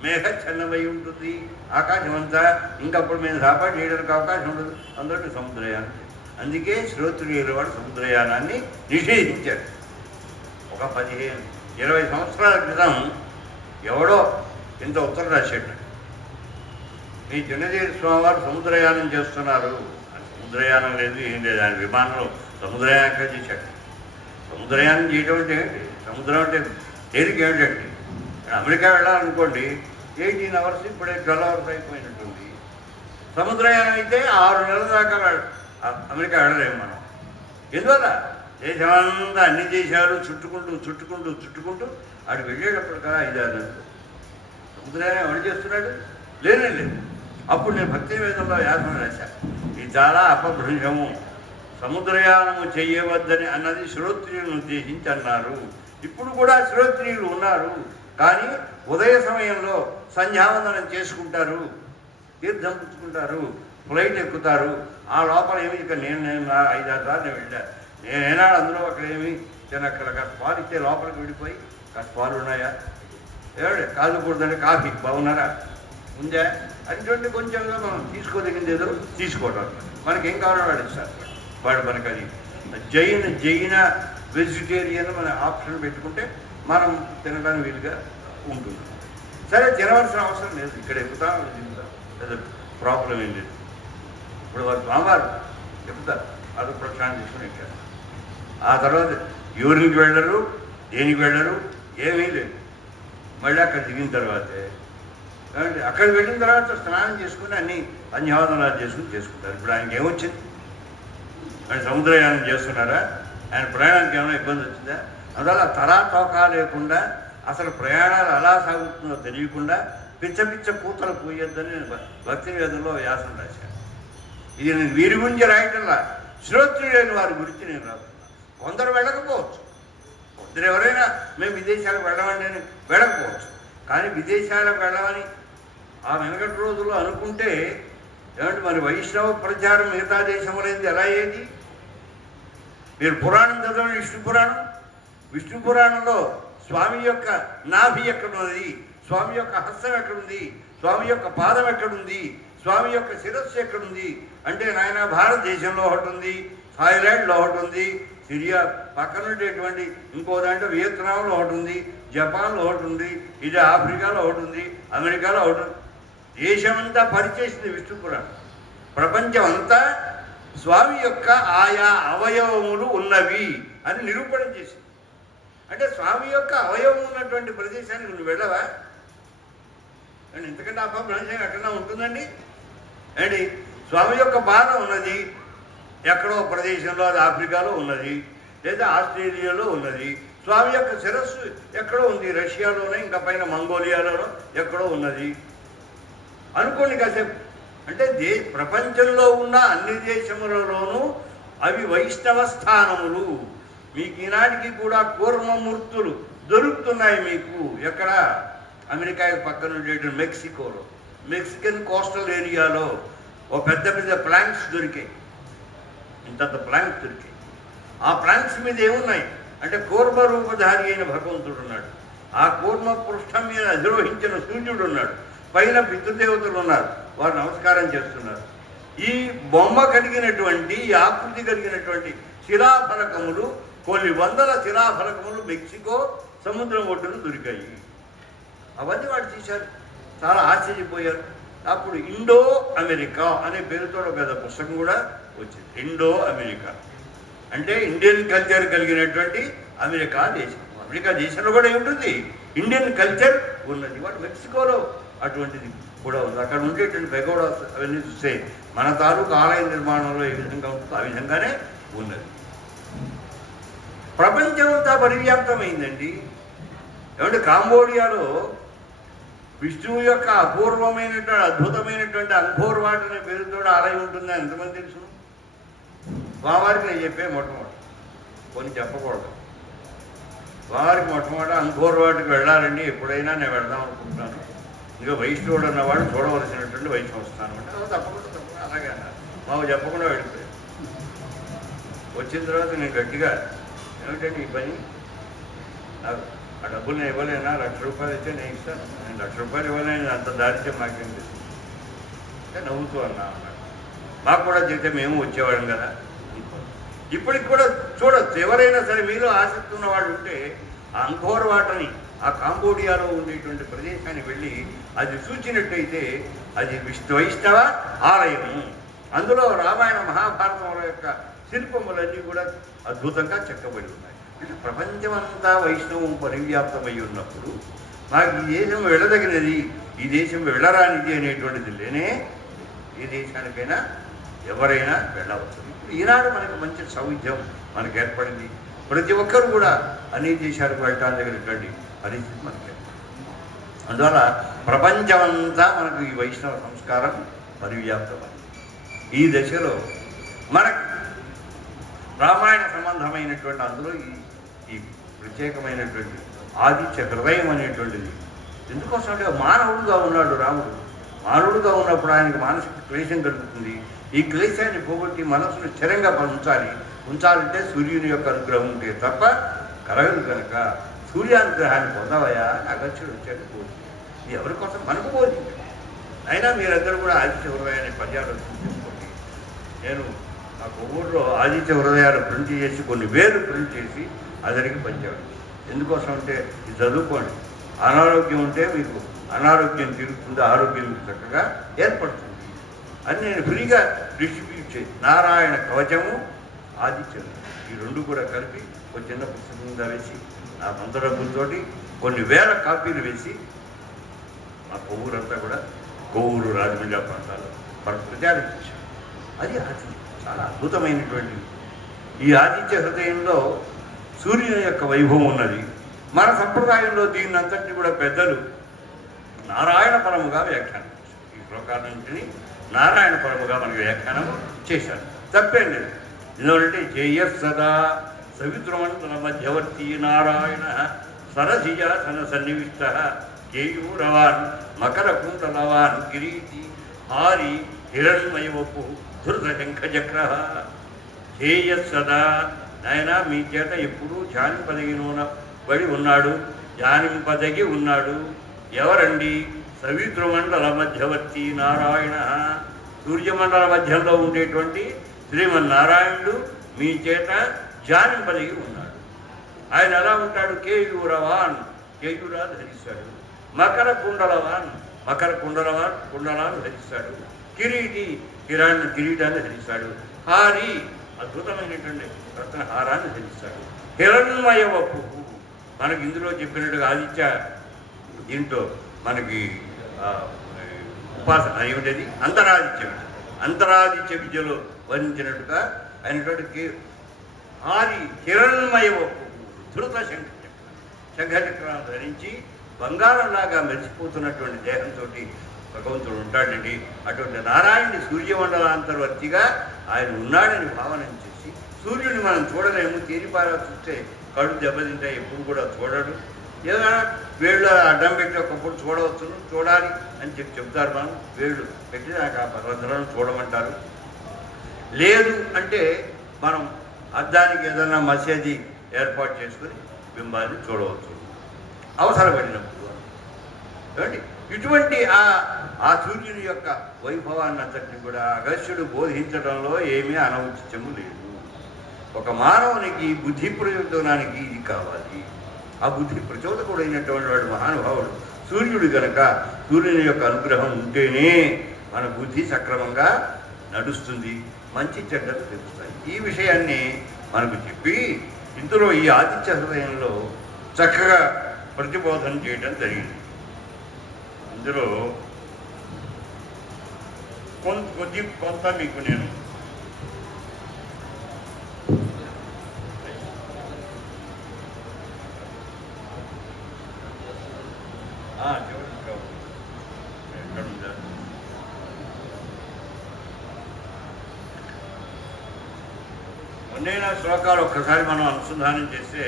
మేఘఛన్నమై ఉంటుంది ఆకాశం అంతా. ఇంకప్పుడు మేము సాపాటు చేయడానికి అవకాశం ఉండదు. అందరికీ సముద్రయానం. అందుకే శ్రోత్రియుల వాడు సముద్రయానాన్ని నిషేధించాడు. ఒక 15-20 సంవత్సరాల క్రితం ఎవడో ఇంత ఉత్తరం రాశాడు, మీ జనజీవి స్వామి వారు సముద్రయానం చేస్తున్నారు. సముద్రయానం లేదు, ఏం లేదు. ఆయన విమానంలో సముద్రయానం చేశాడు. సముద్రయానం చేయడం అంటే ఏంటి? సముద్రం అంటే తేలిక ఏమిటండి? అమెరికా వెళ్ళాలనుకోండి, 18 అవర్స్, ఇప్పుడే 12 అవర్స్ అయిపోయినట్టుంది. సముద్రయానం అయితే 6 నెలల దాకా అమెరికా వెళ్ళలేము మనం. ఎందువల్ల? దేశమంతా అన్ని దేశాలు చుట్టుకుంటూ అటు వెళ్ళేటప్పుడు కదా 5-6 నెలలు. సముద్రయానం ఎవరు చేస్తున్నాడు? లేదు. అప్పుడు నేను భక్తి వేదంలో వ్యాసం రాశాను, ఇది చాలా అపభ్రంశము, సముద్రయానము చేయవద్దని అన్నది శ్రోత్రియులను ఉద్దేశించి అన్నారు. ఇప్పుడు కూడా శ్రోత్రియులు ఉన్నారు, కానీ ఉదయ సమయంలో సంధ్యావందనం చేసుకుంటారు, తీర్థం పుచ్చుకుంటారు, ఫ్లైట్ ఎక్కుతారు. ఆ లోపల ఏమి ఇక నేను 5-6 సార్లు నేను వెళ్ళాను. నేను ఏనాడు అందులో అక్కడ ఏమి అక్కడ కాస్త పాలు ఇచ్చే లోపలికి వెళ్ళిపోయి కాస్త పాలు ఉన్నాయా, ఏమిటి కాదుకూడదంటే కాఫీ బాగున్నారా, ఉందా, అటువంటి కొంచెంగా మనం తీసుకోదగింది ఏదో తీసుకోవడం. మనకేం కావాలో వాడు ఇస్తారు. వాడు మనకు అది జైన వెజిటేరియన్ మన ఆప్షన్ పెట్టుకుంటే మనం తినడానికి వీలుగా ఉంటుంది. సరే, తినవలసిన అవసరం లేదు, ఇక్కడ ఎక్కుతాం తింటాం, లేదా ప్రాబ్లం ఏం లేదు. ఇప్పుడు వారు స్వామివారు చెప్తారు, అది ప్రక్షాళన చేసుకుని ఎక్కారు. ఆ తర్వాత యూరికి వెళ్ళరు, దేనికి వెళ్ళరు, ఏమీ లేదు. మళ్ళీ అక్కడ దిగిన తర్వాతే అక్కడికి వెళ్ళిన తర్వాత స్నానం చేసుకుని అన్ని అన్యావదనాలు చేసుకుంటారు. ఇప్పుడు ఆయనకి ఏమొచ్చింది? ఆయన సముద్రయానం చేస్తున్నారా? ఆయన ప్రయాణానికి ఏమైనా ఇబ్బంది వచ్చిందా? అందువల్ల తోకా లేకుండా అసలు ప్రయాణాలు ఎలా సాగుతుందో తెలియకుండా పిచ్చ కూతలు పోయొద్దని నేను భక్తి వేదంలో వ్యాసం రాశాను. ఇది నేను వీరి గురించి రాయటంలా, శ్రోత్రియులైన వారి గురించి నేను రాస్తున్నా. కొందరు వెళ్ళకపోవచ్చు, కొందరు ఎవరైనా మేము విదేశాలకు వెళ్ళమండి అని వెళ్ళకపోవచ్చు. కానీ విదేశాలకు వెళ్ళమని ఆ వెనకటి రోజుల్లో అనుకుంటే ఏమంటే మరి వైష్ణవ ప్రచారం మిగతా దేశములైంది ఎలా అయ్యేది? మీరు పురాణం చదవండి, విష్ణు పురాణంలో స్వామి యొక్క నాభి ఎక్కడున్నది, స్వామి యొక్క హస్తం ఎక్కడుంది, స్వామి యొక్క పాదం ఎక్కడుంది, స్వామి యొక్క శిరస్సు ఎక్కడుంది అంటే నాయన భారతదేశంలో ఒకటి ఉంది, థాయిలాండ్లో ఒకటి ఉంది, సిరియా పక్కన ఉండేటువంటి ఇంకో దాంట్లో వియత్నాంలో ఒకటి ఉంది, జపాన్లో ఒకటి ఉంది, ఇది ఆఫ్రికాలో ఒకటి ఉంది, అమెరికాలో ఒకటి ఉంది. దేశమంతా పరిచేసింది విష్ణు పురాణం. ప్రపంచం అంతా స్వామి యొక్క ఆయా అవయవములు ఉన్నవి అని నిరూపణ చేసింది. అంటే స్వామి యొక్క అవయవం ఉన్నటువంటి ప్రదేశానికి నువ్వు వెళ్ళవా? అండ్ ఇంతకంటే అపభ్రంశం ఎక్కడన్నా ఉంటుందండి? అండి స్వామి యొక్క పాదం ఉన్నది ఎక్కడో ప్రదేశంలో, అది ఆఫ్రికాలో ఉన్నది, లేదా ఆస్ట్రేలియాలో ఉన్నది. స్వామి యొక్క శిరస్సు ఎక్కడో ఉంది, రష్యాలోనే, ఇంకా పైన మంగోలియాలోనో ఎక్కడో ఉన్నది అనుకోండి కాసేపు. అంటే ప్రపంచంలో ఉన్న అన్ని దేశములలోనూ అవి వైష్ణవ స్థానములు. మీకు ఈనాటికి కూడా కూర్మమూర్తులు దొరుకుతున్నాయి. మీకు ఎక్కడ? అమెరికా పక్కన ఉండేటువంటి మెక్సికోలో, మెక్సికన్ కోస్టల్ ఏరియాలో ఓ పెద్ద ప్లాంక్స్ దొరికాయి, ఇంత ప్లాంక్స్ దొరికాయి. ఆ ప్లాంక్స్ మీద ఏమున్నాయి అంటే కూర్మ రూపధారి అయిన భగవంతుడు ఉన్నాడు, ఆ కూర్మ పృష్ఠం మీద అధిరోహించిన సూర్యుడు ఉన్నాడు, పైన పితృదేవతలు ఉన్నారు, వారు నమస్కారం చేస్తున్నారు. ఈ బొమ్మ కలిగినటువంటి, ఈ ఆకృతి కలిగినటువంటి శిలాఫలకములు, కొన్ని వందల శిలాఫలకములు మెక్సికో సముద్రం ఒడ్డును దొరికాయి. అవన్నీ వాడు తీశారు, చాలా ఆశ్చర్యపోయారు. అప్పుడు ఇండో అమెరికా అనే పేరుతో ఒక పెద్ద పుస్తకం కూడా వచ్చింది. ఇండో అమెరికా అంటే ఇండియన్ కల్చర్ కలిగినటువంటి అమెరికా దేశం. అమెరికా దేశంలో కూడా ఏముంటుంది, ఇండియన్ కల్చర్ ఉన్నది. వాటి మెక్సికోలో అటువంటిది కూడా ఉంది. అక్కడ ఉండేటువంటి పెగోడాస్ అవన్నీ చూస్తే మన తాలూకు ఆలయ నిర్మాణంలో ఏ విధంగా ఉంటుందో ఆ విధంగానే ఉన్నది. ప్రపంచమంతా పరివ్యాప్తమైందండి. ఏమంటే కాంబోడియాలో విష్ణువు యొక్క అపూర్వమైనటువంటి అద్భుతమైనటువంటి అంఘోర్ వాట్ అనే పేరుతో ఆలయం ఉంటుందని ఎంతమంది తెలుసు? స్వామివారికి నేను చెప్పే మొట్టమొదటి కొన్ని చెప్పకూడదు. స్వామివారికి మొట్టమొదటి అంఘోర్ వాటికి వెళ్ళాలండి, ఎప్పుడైనా నేను వెళ్దాం అనుకుంటున్నాను. ఇంకా వైష్ణవుడు అన్నవాడు చూడవలసినటువంటి వైష్ణవ స్థానం అంటే తప్పకుండా అలాగే అన్నారు. మాకు చెప్పకుండా వెళ్ళిపోయాడు. వచ్చిన తర్వాత నేను గట్టిగా ఏమిటంటే ఈ పని నాకు ఆ డబ్బులు నేను ఇవ్వలేనా, ₹1,00,000 అయితే నేను ఇస్తాను, నేను ₹1,00,000 ఇవ్వలేను, అంత దారితే మాకేం తెలుసు అంటే నవ్వుతూ అన్నాడు. మాకు కూడా చెప్తే మేము వచ్చేవాళ్ళం కదా. ఇప్పటికి కూడా చూడొచ్చు, ఎవరైనా సరే మీలో ఆసక్తి ఉన్న వాళ్ళు ఉంటే ఆ అంఘోర్ వాటని ఆ కాంబోడియాలో ఉండేటువంటి ప్రదేశానికి వెళ్ళి అది చూచినట్టయితే అది వైష్ణవ ఆలయము. అందులో రామాయణ మహాభారతముల యొక్క శిల్పములన్నీ కూడా అద్భుతంగా చెక్కబడి ఉన్నాయి. అంటే ప్రపంచమంతా వైష్ణవం పరివ్యాప్తమై ఉన్నప్పుడు మాకు ఈ దేశం వెళ్ళదగినది, ఈ దేశం వెళ్ళరానిది అనేటువంటిది లేనే ఏ దేశానికైనా ఎవరైనా వెళ్ళవచ్చు. ఈనాడు మనకు మంచి సౌవిధ్యం మనకు ఏర్పడింది. ప్రతి ఒక్కరు కూడా అన్ని దేశాలకు వెళ్ళటానికి పరిస్థితి మనకి. అందువల్ల ప్రపంచమంతా మనకు ఈ వైష్ణవ సంస్కారం పరివ్యాప్తమైంది. ఈ దశలో మనకు రామాయణ సంబంధమైనటువంటి అందులో ఈ ప్రత్యేకమైనటువంటి ఆదిత్య హృదయం అనేటువంటిది ఎందుకోసం అంటే మానవుడుగా ఉన్నాడు రాముడు. మానవుడుగా ఉన్నప్పుడు ఆయనకు మానసిక క్లేశం కలుగుతుంది. ఈ క్లేశాన్ని పోగొట్టి మనసును స్థిరంగా ఉంచాలంటే సూర్యుని యొక్క అనుగ్రహం ఉంటే తప్ప కలగదు. కనుక సూర్యానుగ్రహాన్ని పొందవయా అగత్యుడు వచ్చాడు పోతుంది. ఇది ఎవరి కోసం? మనకు పోతుంది. అయినా మీరందరూ కూడా ఆదిత్య హృదయాన్ని పద్యాలు చూసుకోండి. నేను ఆ కొవ్వూరులో ఆదిత్య హృదయాలు ప్రింట్ చేసి కొన్ని వేలు ప్రింట్ చేసి అందరికీ పంచాడు. ఎందుకోసం అంటే ఇది చదువుకోండి. అనారోగ్యం ఉంటే మీకు అనారోగ్యం తీరుతుంది, ఆరోగ్యం చక్కగా ఏర్పడుతుంది అని నేను ఫ్రీగా డిస్ట్రిబ్యూట్ చేసి నారాయణ కవచము ఆదిత్య ఈ రెండు కూడా కలిపి ఒక చిన్న పుస్తకంగా వేసి నా సొంత డబ్బులతోటి కొన్ని వేల కాపీలు వేసి మా కొవ్వూరంతా కూడా కొవ్వూరు రాజమండ్రి ప్రాంతాల్లో ప్రచారం చేశాను. అది చాలా అద్భుతమైనటువంటి ఈ ఆదిత్య హృదయంలో సూర్యుని యొక్క వైభవం ఉన్నది. మన సంప్రదాయంలో దీన్నంతటినీ కూడా పెద్దలు నారాయణ పరముగా వ్యాఖ్యానం చేశారు. ఈ శ్లోకాన్నింటిని నారాయణ పరముగా మనకి వ్యాఖ్యానం చేశారు. తప్పేం లేదు. ఎందుకంటే జయ సదా సవితృమండల మధ్యవర్తి నారాయణ సరసిజాసన సన్నివిష్ట కేయూరవాన్ మకర కుండలవాన్ కిరీటి హారి హిరణ్మయవపు ధృత శంఖచక్ర జేయ సదా. నాయన మీ చేత ఎప్పుడూ ధ్యానింపదగి ఉన్నాడు. ఎవరండి? సవితృమండల మధ్యవర్తి నారాయణ. సూర్యమండల మధ్యంలో ఉండేటువంటి శ్రీమన్నారాయణుడు మీ చేత ధ్యానింపదగి ఉన్నాడు. ఆయన ఎలా ఉంటాడు? కేయూరవాన్, కేయూరాలు ధరిస్తాడు. మకర కుండలాలు ధరిస్తాడు. కిరీటి, కిరీటాన్ని ధరిస్తాడు. హారి, అద్భుతమైనటువంటి రత్న హారాన్ని ధరిస్తాడు. హిరణ్మయ వపు, మనకి ఇందులో చెప్పినట్టుగా ఆదిత్య దీంట్లో మనకి ఉపాసన ఏమిటది? అంతరాదిత్య విద్యలో వర్ణించినట్టుగా అయినటువంటి హారి హిరణ్మయ వపు ధృత శంఖచక్రాన్ని ధరించి బంగారంలాగా మెరిసిపోతున్నటువంటి దేహంతో భగవంతుడు ఉంటాడండి. అటువంటి నారాయణుని సూర్యమండలాంతర్వర్తిగా ఆయన ఉన్నాడని భావన చేసి సూర్యుని మనం చూడలేము. తేరిపారా చూస్తే కళ్ళు దెబ్బతింటాయి, ఎప్పుడు కూడా చూడడు. ఏదైనా వేళ్ళు అడ్డం పెట్టి ఒకప్పుడు చూడాలి అని చెప్తారు. మనం వేళ్ళు పెట్టి నాకు ఆ పర్వతాలను చూడమంటారు. లేదు అంటే మనం అద్దానికి ఏదైనా మసేది ఏర్పాటు చేసుకుని బింబాన్ని చూడవచ్చు అవసరపడినప్పుడు. కాబట్టి ఇటువంటి ఆ సూర్యుని యొక్క వైభవాన్ని అంతటిని కూడా అగస్త్యుడు బోధించడంలో ఏమీ అనౌచిత్యము లేదు. ఒక మానవునికి బుద్ధి ప్రచోదనానికి ఇది కావాలి. ఆ బుద్ధి ప్రచోదకుడైనటువంటి వాడు మహానుభావుడు సూర్యుడు కనుక సూర్యుని యొక్క అనుగ్రహం ఉంటేనే మన బుద్ధి సక్రమంగా నడుస్తుంది, మంచి చెడ్డలు తెలుస్తాయి. ఈ విషయాన్ని మనకు చెప్పి ఇందులో ఈ ఆదిత్య హృదయంలో చక్కగా ప్రతిబోధన చేయడం జరిగింది. ఇందులో కొంత మీకు నేను మొన్నైనా శ్లోకాలు ఒక్కసారి మనం అనుసంధానం చేస్తే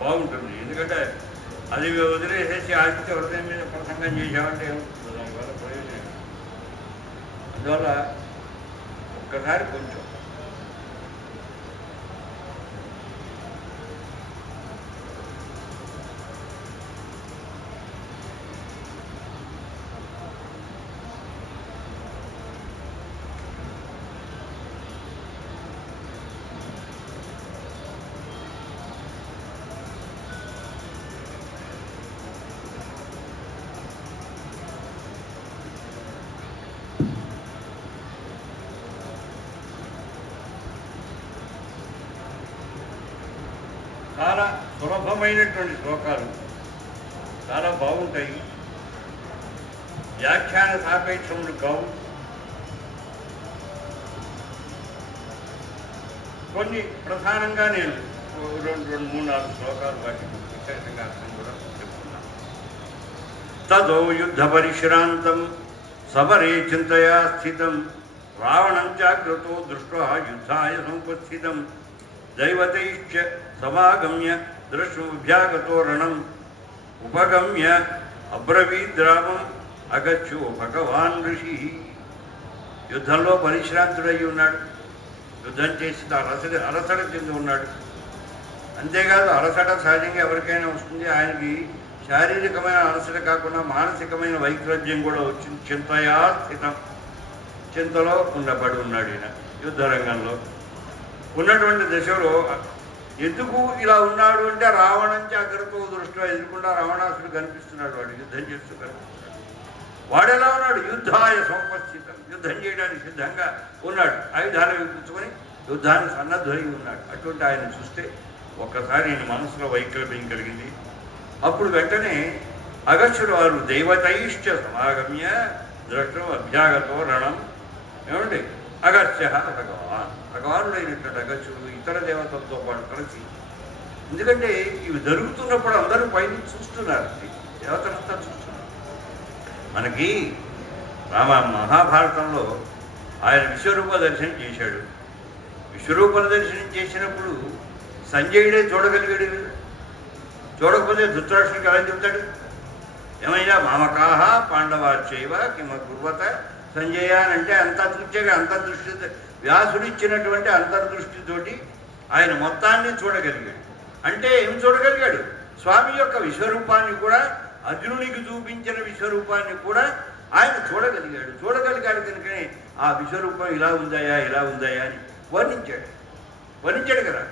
బాగుంటుంది. ఎందుకంటే అది వదిలేసేసి ఆదిత్య హృదయం మీద ప్రసంగం చేసామంటే ఏమవుతుంది, దానివల్ల ప్రయోజనం. అందువల్ల ఒక్కసారి కొంచెం చాలా సులభమైనటువంటి శ్లోకాలు, చాలా బాగుంటాయి. వ్యాఖ్యాన సాపేక్షములు కావు. కొన్ని ప్రధానంగా నేను రెండు మూడు నాలుగు శ్లోకాలు వాటికి విశేషంగా అర్థం కూడా చెప్తున్నాను. తదో యుద్ధ పరిశ్రాంతం సమరే చింతయా స్థితం రావణం జాగ్రత్తో దృష్ట్వా యుద్ధాయ సముపస్థితం దైవతైశ్చ సమాగమ్య దృశ్యభ్యాగతో రణం ఉపగమ్య అబ్రవీద్రామం అగచ్చు భగవాన్ ఋషి. యుద్ధంలో పరిశ్రాంతుడై ఉన్నాడు, యుద్ధం చేసి అలసట చెంది ఉన్నాడు. అంతేకాదు అలసట సహజంగా ఎవరికైనా వస్తుంది. ఆయనకి శారీరకమైన అలసట కాకుండా మానసికమైన వైకల్యం కూడా వచ్చింది. చింతయా స్థితం, చింతలో ఉండబడి ఉన్నాడు ఈయన. యుద్ధరంగంలో ఉన్నటువంటి దశలో ఎందుకు ఇలా ఉన్నాడు అంటే రావణం జాగ్రత్త దృష్టిలో ఎదుర్కొండా రావణాసుడు కనిపిస్తున్నాడు. వాడు యుద్ధం చేస్తూ కనిపిస్తున్నాడు. వాడు ఎలా ఉన్నాడు? యుద్ధాయ సముపస్థితం, యుద్ధం చేయడానికి సిద్ధంగా ఉన్నాడు. ఆయుధాలు విప్పించుకొని యుద్ధానికి సన్నద్ధులై ఉన్నాడు. అటువంటి ఆయన చూస్తే ఒక్కసారి ఈయన మనసులో వైకల్యం కలిగింది. అప్పుడు వెంటనే అగస్త్యుడు వారు దైవతైశ్చ సమాగమ్య దృష్టం అభ్యాగతో రణం. ఏమండి, అగస్త్య భగవాన్, భగవానుడైనటువంటి అగస్త్యుడు ఇతర దేవతలతో పాటు కలిసి, ఎందుకంటే ఇవి జరుగుతున్నప్పుడు అందరూ పైన చూస్తున్నారు, దేవతలంతా చూస్తున్నారు. మనకి మహాభారతంలో ఆయన విశ్వరూప దర్శనం చేశాడు. విశ్వరూప దర్శనం చేసినప్పుడు సంజయుడే చూడగలిగాడు. చూడకపోతే ధృతరాష్ట్రుడికి ఎలా చెప్తాడు? ఏమైనా మామకాహ పాండవాచైవ కిమ కుర్వత సంజయ అని అంటే అంతర్దృష్టిగా అంతర్దృష్టి వ్యాసుడిచ్చినటువంటి అంతర్దృష్టితోటి ఆయన మొత్తాన్ని చూడగలిగాడు. అంటే ఏం చూడగలిగాడు? స్వామి యొక్క విశ్వరూపాన్ని కూడా, అర్జునునికి చూపించిన విశ్వరూపాన్ని కూడా ఆయన చూడగలిగాడు. చూడగలిగాడు కనుకనే ఆ విశ్వరూపం ఇలా ఉందాయా ఇలా ఉందాయా అని వర్ణించాడు కదా.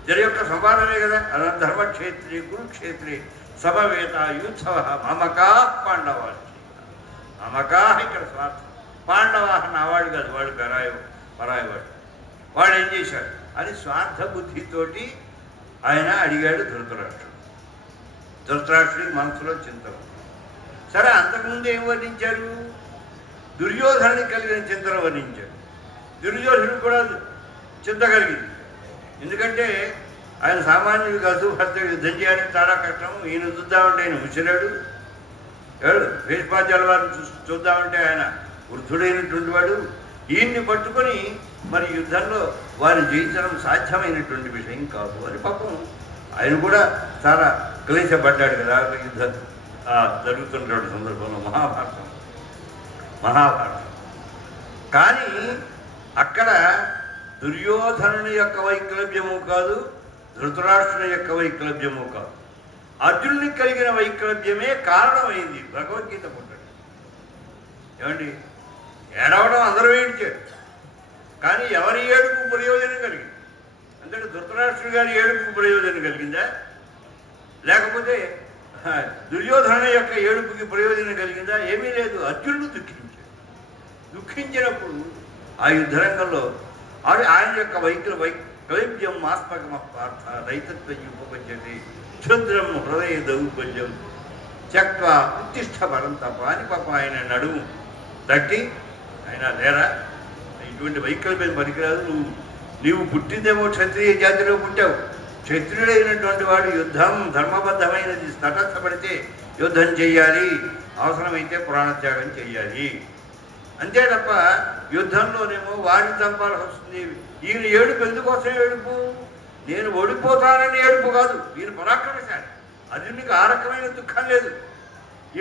ఇద్దరి యొక్క సంవాదమే కదా. ధర్మక్షేత్రే కురుక్షేత్రే సమవేత యూత్సవ మమకా పాండవా. మమకా ఇక్కడ స్వార్థం. పాండవాహ నావాడు కాదు, వాడు పరాయవాడు. వాడు ఏం చేశాడు అని స్వార్థ బుద్ధితోటి ఆయన అడిగాడు ధృతరాష్ట్రుడు. ధృతరాష్ట్రుడికి మనసులో చింతన. సరే, అంతకుముందు ఏం వర్ణించారు? దుర్యోధనుని కలిగిన చింతన వర్ణించాడు. దుర్యోధనుడు కూడా చింత కలిగింది. ఎందుకంటే ఆయన సామాన్యుడు కాదు, భర్త యుద్ధం చేయడానికి చాలా కష్టం. ఈయన చూద్దామంటే ఆయన ముసలాడు. భీష్మాచార్య వారిని చూద్దామంటే ఆయన వృద్ధుడైనటువంటి వాడు. ఈయన్ని పట్టుకొని మరి యుద్ధంలో వారిని జయించడం సాధ్యమైనటువంటి విషయం కాదు అని పాపం ఆయన కూడా చాలా క్లేశపడ్డాడు కదా యుద్ధం జరుగుతున్నటువంటి సందర్భంలో. మహాభారతం కానీ అక్కడ దుర్యోధనుని యొక్క వైక్లభ్యము కాదు, ధృతరాష్ట్రుని యొక్క వైక్లభ్యము కాదు, అర్జునునికి కలిగిన వైక్లభ్యమే కారణమైంది భగవద్గీత పుట్టడం. ఏమండి, ఏడవడం అందరూ ఏడ్చారు, కానీ ఎవరి ఏడుపు ప్రయోజనం కలిగింది? అంటే ధృతరాష్ట్రుడు గారి ఏడుపు ప్రయోజనం కలిగిందా? లేకపోతే దుర్యోధన యొక్క ఏడుపుకి ప్రయోజనం కలిగిందా? ఏమీ లేదు. అర్జునుడు దుఃఖించాడు. దుఃఖించినప్పుడు ఆ యుద్ధరంగంలో ఆయన యొక్క వైద్యం మాస్మకమ పార్థ రైతత్వం ఉపపద్యతే క్షుద్రం హృదయ దౌర్బల్యం చక్వ ఉత్తిష్ట పరం తప్ప అని పాప ఆయన నడుము తట్టి ఆయన లేరా, ఇటువంటి వైకల్యం పనికిరాదు, నీవు పుట్టిందేమో క్షత్రియ జాతిలో పుట్టావు, క్షత్రియుడైనటువంటి వాడు యుద్ధం ధర్మబద్ధమైనది, తటస్థపడితే యుద్ధం చెయ్యాలి, అవసరమైతే ప్రాణత్యాగం చెయ్యాలి, అంతే తప్ప యుద్ధంలోనేమో వారిని చంపాల్సి వస్తుంది. ఈయన ఏడుపు ఎందుకోసం ఏడుపు? నేను ఓడిపోతానని ఏడుపు కాదు, ఈయన పరాక్రమశాలి, అర్జునుడికి ఆ రకమైన దుఃఖం లేదు,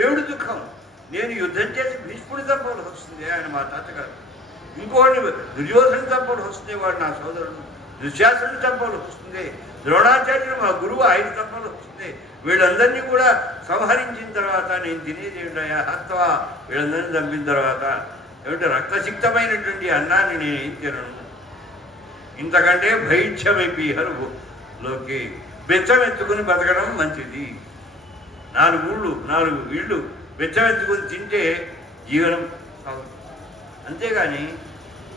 ఏడు దుఃఖం. నేను యుద్ధం చేసి భీష్ముడి చంపాల్సి వస్తుంది, ఆయన మా తాతగారు, ఇంకోటి దుర్యోధను చంపాల్సి వస్తుంది, వాడు నా సోదరుడు, దుశ్శాసనుడు చంపాల్సి వస్తుంది, ద్రోణాచార్యుడు మా గురువు ఆయన చంపాల్సి వస్తుంది, వీళ్ళందరినీ కూడా సంహరించిన తర్వాత నేను తినేది ఏమిటయా హత్వా, వీళ్ళందరినీ చంపిన తర్వాత ఏమిటి రక్తసిక్తమైనటువంటి అన్నాన్ని నేను ఏం తినను, ఇంతకంటే భైక్షమైపోయారు లోకి, బెచ్చమెత్తుకుని బతకడం మంచిది, 4 ఊళ్ళు 4 ఇళ్ళు బెచ్చమెత్తుకుని తింటే జీవనం సాగుతుంది. అంతేగాని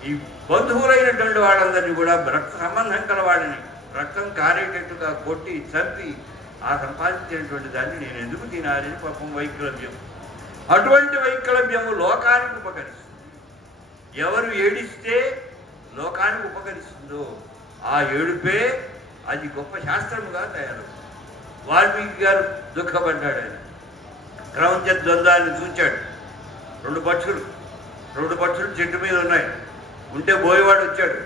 ఈ బంధువులైనటువంటి వాళ్ళందరినీ కూడా రక్త సంబంధం కల వాడిని రక్తం కారేటట్టుగా కొట్టి చంపి ఆ సంపాదించినటువంటి దాన్ని నేను ఎందుకు తినాలని పాపం వైకలభ్యం. అటువంటి వైకలభ్యము లోకానికి ఉపకరిస్తుంది. ఎవరు ఏడిస్తే లోకానికి ఉపకరిస్తుందో ఆ ఏడుపే అది గొప్ప శాస్త్రముగా తయారవుతుంది. వాల్మీకి గారు దుఃఖపడ్డాడు. ఆయన క్రౌంచ ద్వంద్వాన్ని చూచాడు. 2 పక్షులు చెట్టు మీద ఉన్నాయి. ఉంటే బోయేవాడు వచ్చాడు,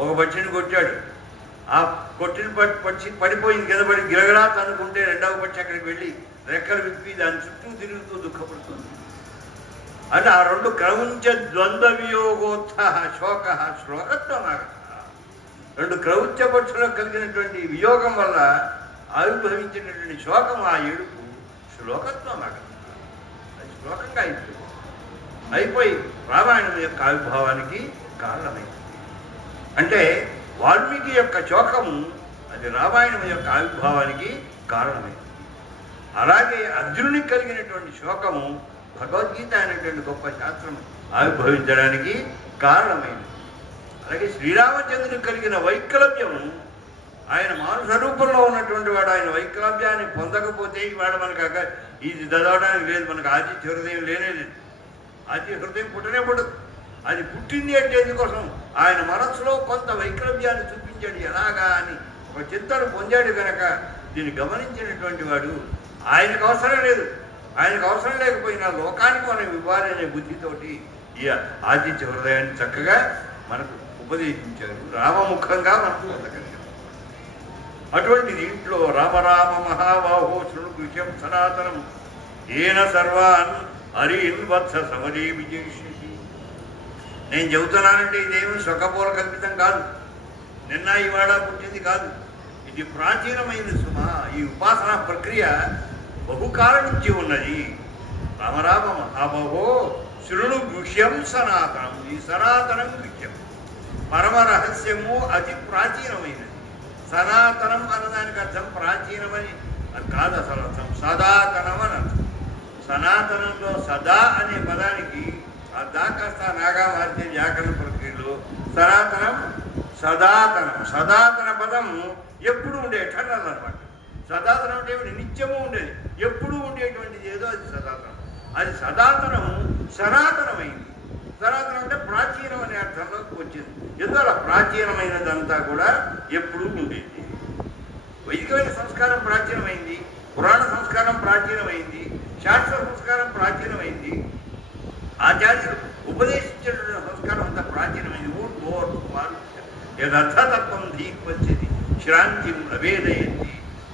ఒక పక్షిని కొట్టాడు. ఆ కొట్టిన పక్షి పడిపోయింది, కింద పడి గిరగడా తనుకుంటే రెండవ పక్షి అక్కడికి వెళ్ళి రెక్కలు విప్పి దాని చుట్టూ తిరుగుతూ దుఃఖపడుతుంది. అంటే ఆ 2 క్రౌంచ ద్వంద్వ వియోగోత్థ శోక శ్లోకత్వమాగ, 2 క్రౌంచ పక్షులకు కలిగినటువంటి వియోగం వల్ల ఆవిర్భవించినటువంటి శోకం, ఆ ఏడుపు శ్లోకత్వమాగ, అది శ్లోకంగా అయిపోయి రామాయణం యొక్క ఆవిర్భావానికి కారణమైంది. అంటే వాల్మీకి యొక్క శోకము అది రామాయణం యొక్క ఆవిర్భావానికి కారణమైంది. అలాగే అర్జునునికి కలిగినటువంటి శోకము భగవద్గీత అనేటువంటి గొప్ప శాస్త్రం ఆవిర్భవించడానికి కారణమైంది. అలాగే శ్రీరామచంద్రునికి కలిగిన వైకలభ్యము, ఆయన మానుష రూపంలో ఉన్నటువంటి వాడు, ఆయన వైకలభ్యాన్ని పొందకపోతే ఇవాడు మనకు ఇది చదవడానికి లేదు, మనకు ఆదిత్య హృదయం లేనేలేదు, ఆదిత్య హృదయం పుట్టనే పుట్టదు. అది పుట్టింది అంటే ఎందుకోసం? ఆయన మనస్సులో కొంత వైకలభ్యాన్ని చూపించాడు, ఎలాగా అని ఒక చింతను పొందాడు కనుక దీన్ని గమనించినటువంటి వాడు ఆయనకు అవసరం లేదు, ఆయనకు అవసరం లేకపోయినా లోకానికి మనం ఇవ్వాలనే బుద్ధితోటి ఈ ఆదిత్య హృదయాన్ని చక్కగా మనకు ఉపదేశించారు, రామముఖంగా మనకు పొందగలిగారు. అటువంటి దీంట్లో రామరామ మహాబాహో శృణు కృష్యం సనాతనం ఏన సర్వాన్ హరిన్ వత్స సమరే విజేషి. నేను చెబుతున్నానంటే ఇదేమి స్వకపూల కల్పితం కాదు, నిన్న ఇవాళ పుట్టింది కాదు, ఇది ప్రాచీనమైనది సుమా. ఈ ఉపాసనా ప్రక్రియ బహుకాలం నుంచి ఉన్నది. రామరామ మహాబాహో శృణు గుహ్యం సనాతనం, ఈ సనాతనం గుహ్యం పరమ రహస్యము, అతి ప్రాచీనమైనది. సనాతనం అన్నదానికి అర్థం ప్రాచీనమని కాదు, అసలు అర్థం సదాతనం అని అర్థం. సనాతనంలో సదా అనే పదానికి దా కాస్త నాగా మార్చే వ్యాకరణ ప్రక్రియలో సనాతనం సదాతన పదం ఎప్పుడు ఉండే ఎటర్నల్ అనమాట. సదాతనం అంటే నిత్యము ఉండేది, ఎప్పుడూ ఉండేటువంటిది ఏదో అది సదాతనం. అది సదాతనం సనాతనమైంది. సనాతనం అంటే ప్రాచీనం అనే అర్థంలోకి వచ్చింది. ఎందువల్ల ప్రాచీనమైనదంతా కూడా ఎప్పుడూ ఉండేది. వైదికమైన సంస్కారం ప్రాచీనమైంది, పురాణ సంస్కారం ప్రాచీనమైంది, శాస్త్ర సంస్కారం ప్రాచీనమైంది, ఆచార్యులు ఉపదేశించేటువంటి సంస్కారం అంతా ప్రాచీనమైంది. ఊర్ధ్వోర్ధ్వాలు యథార్థతత్వం ధీపచ్చది శ్రాంతిం అవేదయంతి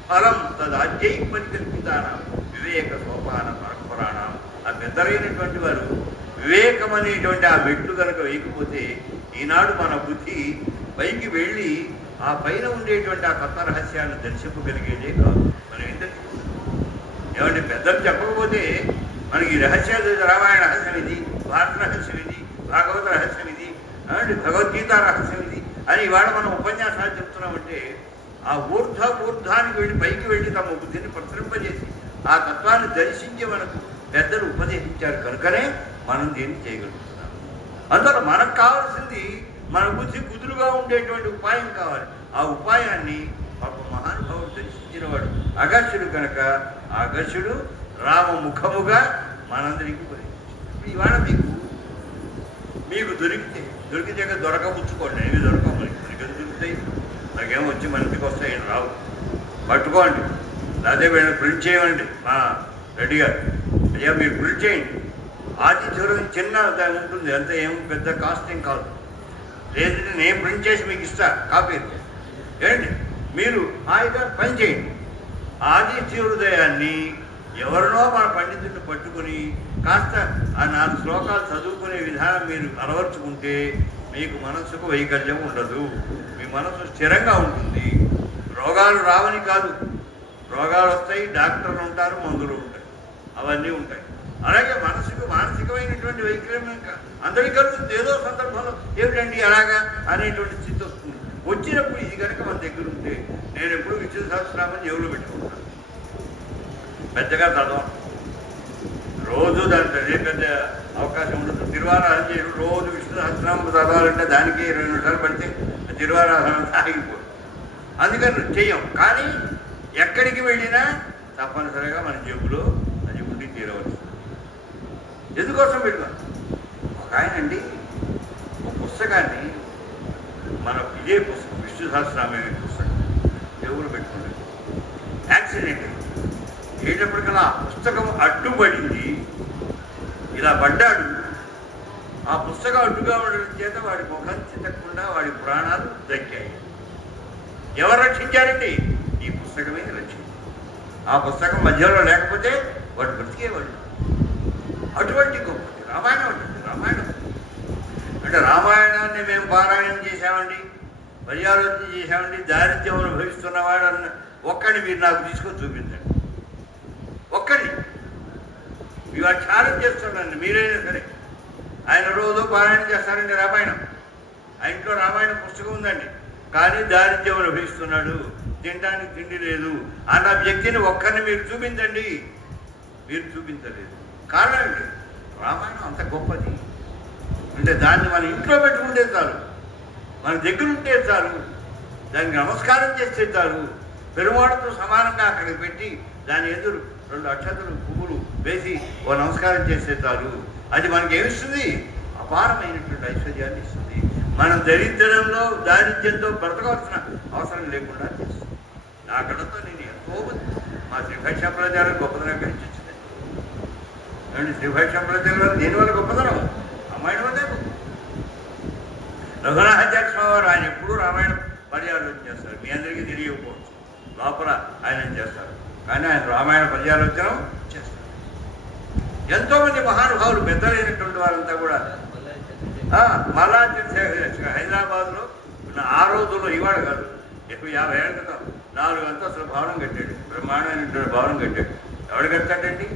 ఫలం తదాజ్ఞై పరికల్పితానం వివేక సోపాన పరంపరాణం. ఆ పెద్దలైనటువంటి వారు వివేకం అనేటువంటి ఆ మెట్లు కనుక వేయకపోతే ఈనాడు మన బుద్ధి పైకి వెళ్ళి ఆ పైన ఉండేటువంటి ఆ కొత్త రహస్యాన్ని దర్శింపగలిగేదే కాదు. మనం ఏం దర్శిస్తాం? ఏమంటే పెద్దలు చెప్పకపోతే మనకి రహస్యాలు, రామాయణ రహస్యం ఇది, భారత రహస్యం ఇది, భాగవత రహస్యం ఇది, భగవద్గీత రహస్యం ఇది అని ఇవాళ మనం ఉపన్యాసాలు చెప్తున్నామంటే ఆ ఊర్ధ్వానికి వెళ్ళి పైకి వెళ్ళి తమ బుద్ధిని ప్రసరింపజేసి ఆ తత్వాన్ని దర్శించి మనకు పెద్దలు ఉపదేశించారు కనుకనే మనం దీన్ని చేయగలుగుతున్నాం. అందువల్ల మనకు కావాల్సింది మన బుద్ధి కుదురుగా ఉండేటువంటి ఉపాయం కావాలి. ఆ ఉపాయాన్ని పాప మహానుభావుడు దర్శించిన వాడు అగస్త్యుడు కనుక ఆ అగస్త్యుడు రామముఖముగా మనందరికీ ఉపదేశించాడు. ఇవాళ మీకు దొరికితే దొరకపుచ్చుకోండి. ఏమి దొరకవు మనకి దొరుకుతాయి. నాకేమో వచ్చి మన ఇంటికి వస్తాయి, రావు. పట్టుకోండి, అదే వీళ్ళని ప్రింట్ చేయమండి రెడ్డి గారు. అయ్యా మీరు ప్రింట్ చేయండి. ఆతిథ్యం చిన్న దాని ఉంటుంది, అంత ఏం పెద్ద కాస్టింగ్ కాదు. లేదంటే నేను ప్రింట్ చేసి మీకు ఇస్తా కాపీ. ఏంటి మీరు హాయిగా పని చేయండి. ఆదిత్య హృదయాన్ని ఎవరినో మన పండితుడిని పట్టుకుని కాస్త ఆ 4 శ్లోకాలు చదువుకునే విధానం మీరు అలవర్చుకుంటే మీకు మనస్సుకు వైకల్యం ఉండదు. మీ మనసు స్థిరంగా ఉంటుంది. రోగాలు రావని కాదు, రోగాలు వస్తాయి, డాక్టర్లు ఉంటారు, మందులు ఉంటాయి, అవన్నీ ఉంటాయి. అలాగే మనసుకు మానసికమైనటువంటి వైకల్యం అందరికీ కలుగుతుంది. ఏదో సందర్భంలో ఏమిటండి అలాగా అనేటువంటి స్థితి వస్తుంది. వచ్చినప్పుడు ఇది కనుక మన దగ్గర ఉంటే, నేను ఎప్పుడు విష్ణు సహస్రనామం జేబులో పెట్టుకుంటాను. పెద్దగా చదవం, రోజు దాని చదివే పెద్ద అవకాశం ఉండదు. తిరువారాధన చేయడం, రోజు విష్ణు సహస్రనామం చదవాలంటే దానికి 20 నిమిషాలు పడితే తిరువారాధన ఆగిపోదు. అందుకని చెయ్యం. కానీ ఎక్కడికి వెళ్ళినా తప్పనిసరిగా మన జేబులో అది ఉండి తీరవచ్చు. ఎందుకోసం వెళ్ళాం? ఒక ఆయన అండి ఒక పుస్తకాన్ని ఇదే పుస్తకం విష్ణు సహస్రనామే పుస్తకం జేబులో పెట్టుకుంటాడు. యాక్సిడెంట్ అయ్యేటప్పటికల్లా ఆ పుస్తకం అడ్డుపడింది. ఇలా పడ్డాడు. ఆ పుస్తకం అడ్డుగా ఉండడం చేత వాడి ముఖం చితకుండా వాడి ప్రాణాలు దక్కాయి. ఎవరు రక్షించారండి? ఈ పుస్తకమే రక్షించారు. ఆ పుస్తకం మధ్యలో లేకపోతే వాడు బ్రతికేవాడు. అటువంటి గొప్పది రామాయణం. ఉంటుంది రామాయణం అంటే రామాయణాన్ని మేము పారాయణం చేశామండి, పర్యాలోచన చేశామండి, దారిద్ర్యం అనుభవిస్తున్నవాడు అన్న ఒక్కడిని మీరు నాకు తీసుకొని చూపించండి. ఒక్కడిని ఇవాళ ఛాలెంజ్ చేస్తున్నాను. మీరైనా సరే ఆయన రోజు పారాయణ చేస్తారండి రామాయణం. ఆ ఇంట్లో రామాయణ పుస్తకం ఉందండి, కానీ దారిద్ర్యం అనుభవిస్తున్నాడు, తినడానికి తిండి లేదు అన్న వ్యక్తిని ఒక్కరిని మీరు చూపించండి. మీరు చూపించలేదు. కారణం ఏంటి? రామాయణం అంత గొప్పది. అంటే దాన్ని మన ఇంట్లో పెట్టుకుంటే చాలు, మన దగ్గర ఉంటే చాలు, దానికి నమస్కారం చేస్తే చాలు, పెరుమాడుతో సమానంగా అక్కడికి పెట్టి దాని ఎదురు 2 అక్షతలు పువ్వులు వేసి ఓ నమస్కారం చేస్తే చాలు. అది మనకి ఏమిస్తుంది? అపారమైనటువంటి ఐశ్వర్యాన్ని ఇస్తుంది. మనం దారిద్ర్యంతో బ్రతకవలసిన అవసరం లేకుండా చేస్తుంది. నా కళతో నేను ఎంతో మా శ్రీభాష్యాప్రాచార్య గొప్పదనం గురించి వచ్చింది. ఏమంటే శ్రీభాష్యాప్రాచార్య గారు దేనివల్ల గొప్పదనం? రామాయణం అదే రఘునాథాచార్య స్వామి వారు ఆయన ఎప్పుడూ రామాయణ పర్యాలోచన చేస్తారు. మీ అందరికీ తెలియకపోవచ్చు, లోపల ఆయన చేస్తారు, కానీ ఆయన రామాయణ పర్యాలోచన చేస్తారు. ఎంతోమంది మహానుభావులు పెద్దలైనటువంటి వారంతా కూడా మళ్ళా హైదరాబాద్లో ఆ రోజుల్లో ఇవాళ కాదు, 50 ఏళ్ళ క్రితం 4 అంతస్తుల భవనం కట్టాడు. బ్రహ్మాండమైనటువంటి భవనం కట్టాడు. ఎవడు కట్టాడండి?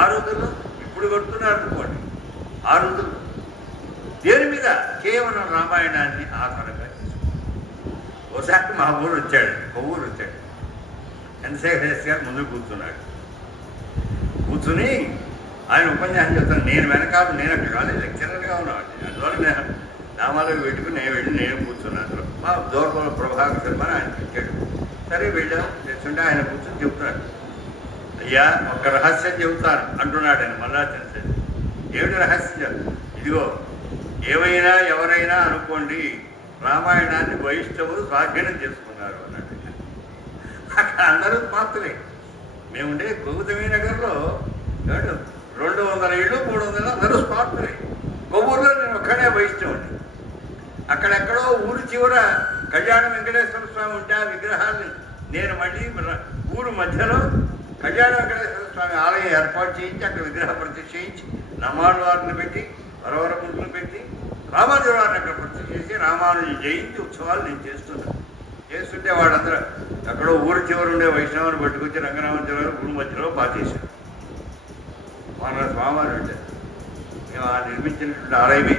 ఆ రోజుల్లో. ఇప్పుడు కడుతున్నారు అనుకోండి. ఆ రోజుల్లో దేని మీద? కేవలం రామాయణాన్ని ఆధారంగా చేసుకుంటాం. ఒకసారి మా ఊరు వచ్చాడు, కొవ్వూరు వచ్చాడు. చంద్రశేఖర్ గారు ముందు కూర్చున్నాడు. కూర్చుని ఆయన ఉపన్యాసం చెప్తాను. నేను వెనకాల, నేను అక్కడ కాలేజ్ లెక్చరర్గా ఉన్నాను. అందువల్ల నేను నామాలకు పెట్టుకుని నేను కూర్చున్నాను. మా దూరంలో ప్రభాకర్ శర్మ ఆయన పెట్టాడు. సరే వెళ్ళాం. చేస్తుంటే ఆయన కూర్చొని చెప్తున్నాడు. అయ్యా ఒక రహస్యం చెబుతాను అంటున్నాడు ఆయన. మళ్ళా తెలిసేది ఏమిటి రహస్యం? ఇదిగో, ఏమైనా ఎవరైనా అనుకోండి, రామాయణాన్ని వైష్ణవులు స్వాధీనం చేసుకున్నారు అన్నాడు. అక్కడ అందరూ స్మార్తులే. మేముండే గౌతమి నగర్లో 200 ఇళ్ళు 300 అందరూ స్మార్తులే. కొవ్వూరులో నేను ఒక్కడే వైష్ణవుని. అక్కడెక్కడో ఊరు చివర కళ్యాణ వెంకటేశ్వర స్వామి ఉంటే ఆ విగ్రహాన్ని నేను మళ్ళీ ఊరు మధ్యలో కళ్యాణ వెంకటేశ్వర స్వామి ఆలయం ఏర్పాటు చేయించి అక్కడ విగ్రహ ప్రతిష్ఠ చేయించి నమాను వారిని పెట్టి వరవర ముందులు పెట్టి రామానుజు వారిని అక్కడ ప్రతిష్ఠ చేసి రామానుజు జయంతి ఉత్సవాలు నేను చేస్తున్నాను. చేస్తుంటే వాళ్ళందరూ ఎక్కడో ఊరు చివరి ఉండే వైష్ణవుని పట్టుకొచ్చి రంగరామాచార్య ఊరు మధ్యలో పాచేశారు. మన స్వామివారు అంటే మేము ఆ నిర్మించినటువంటి ఆలయమే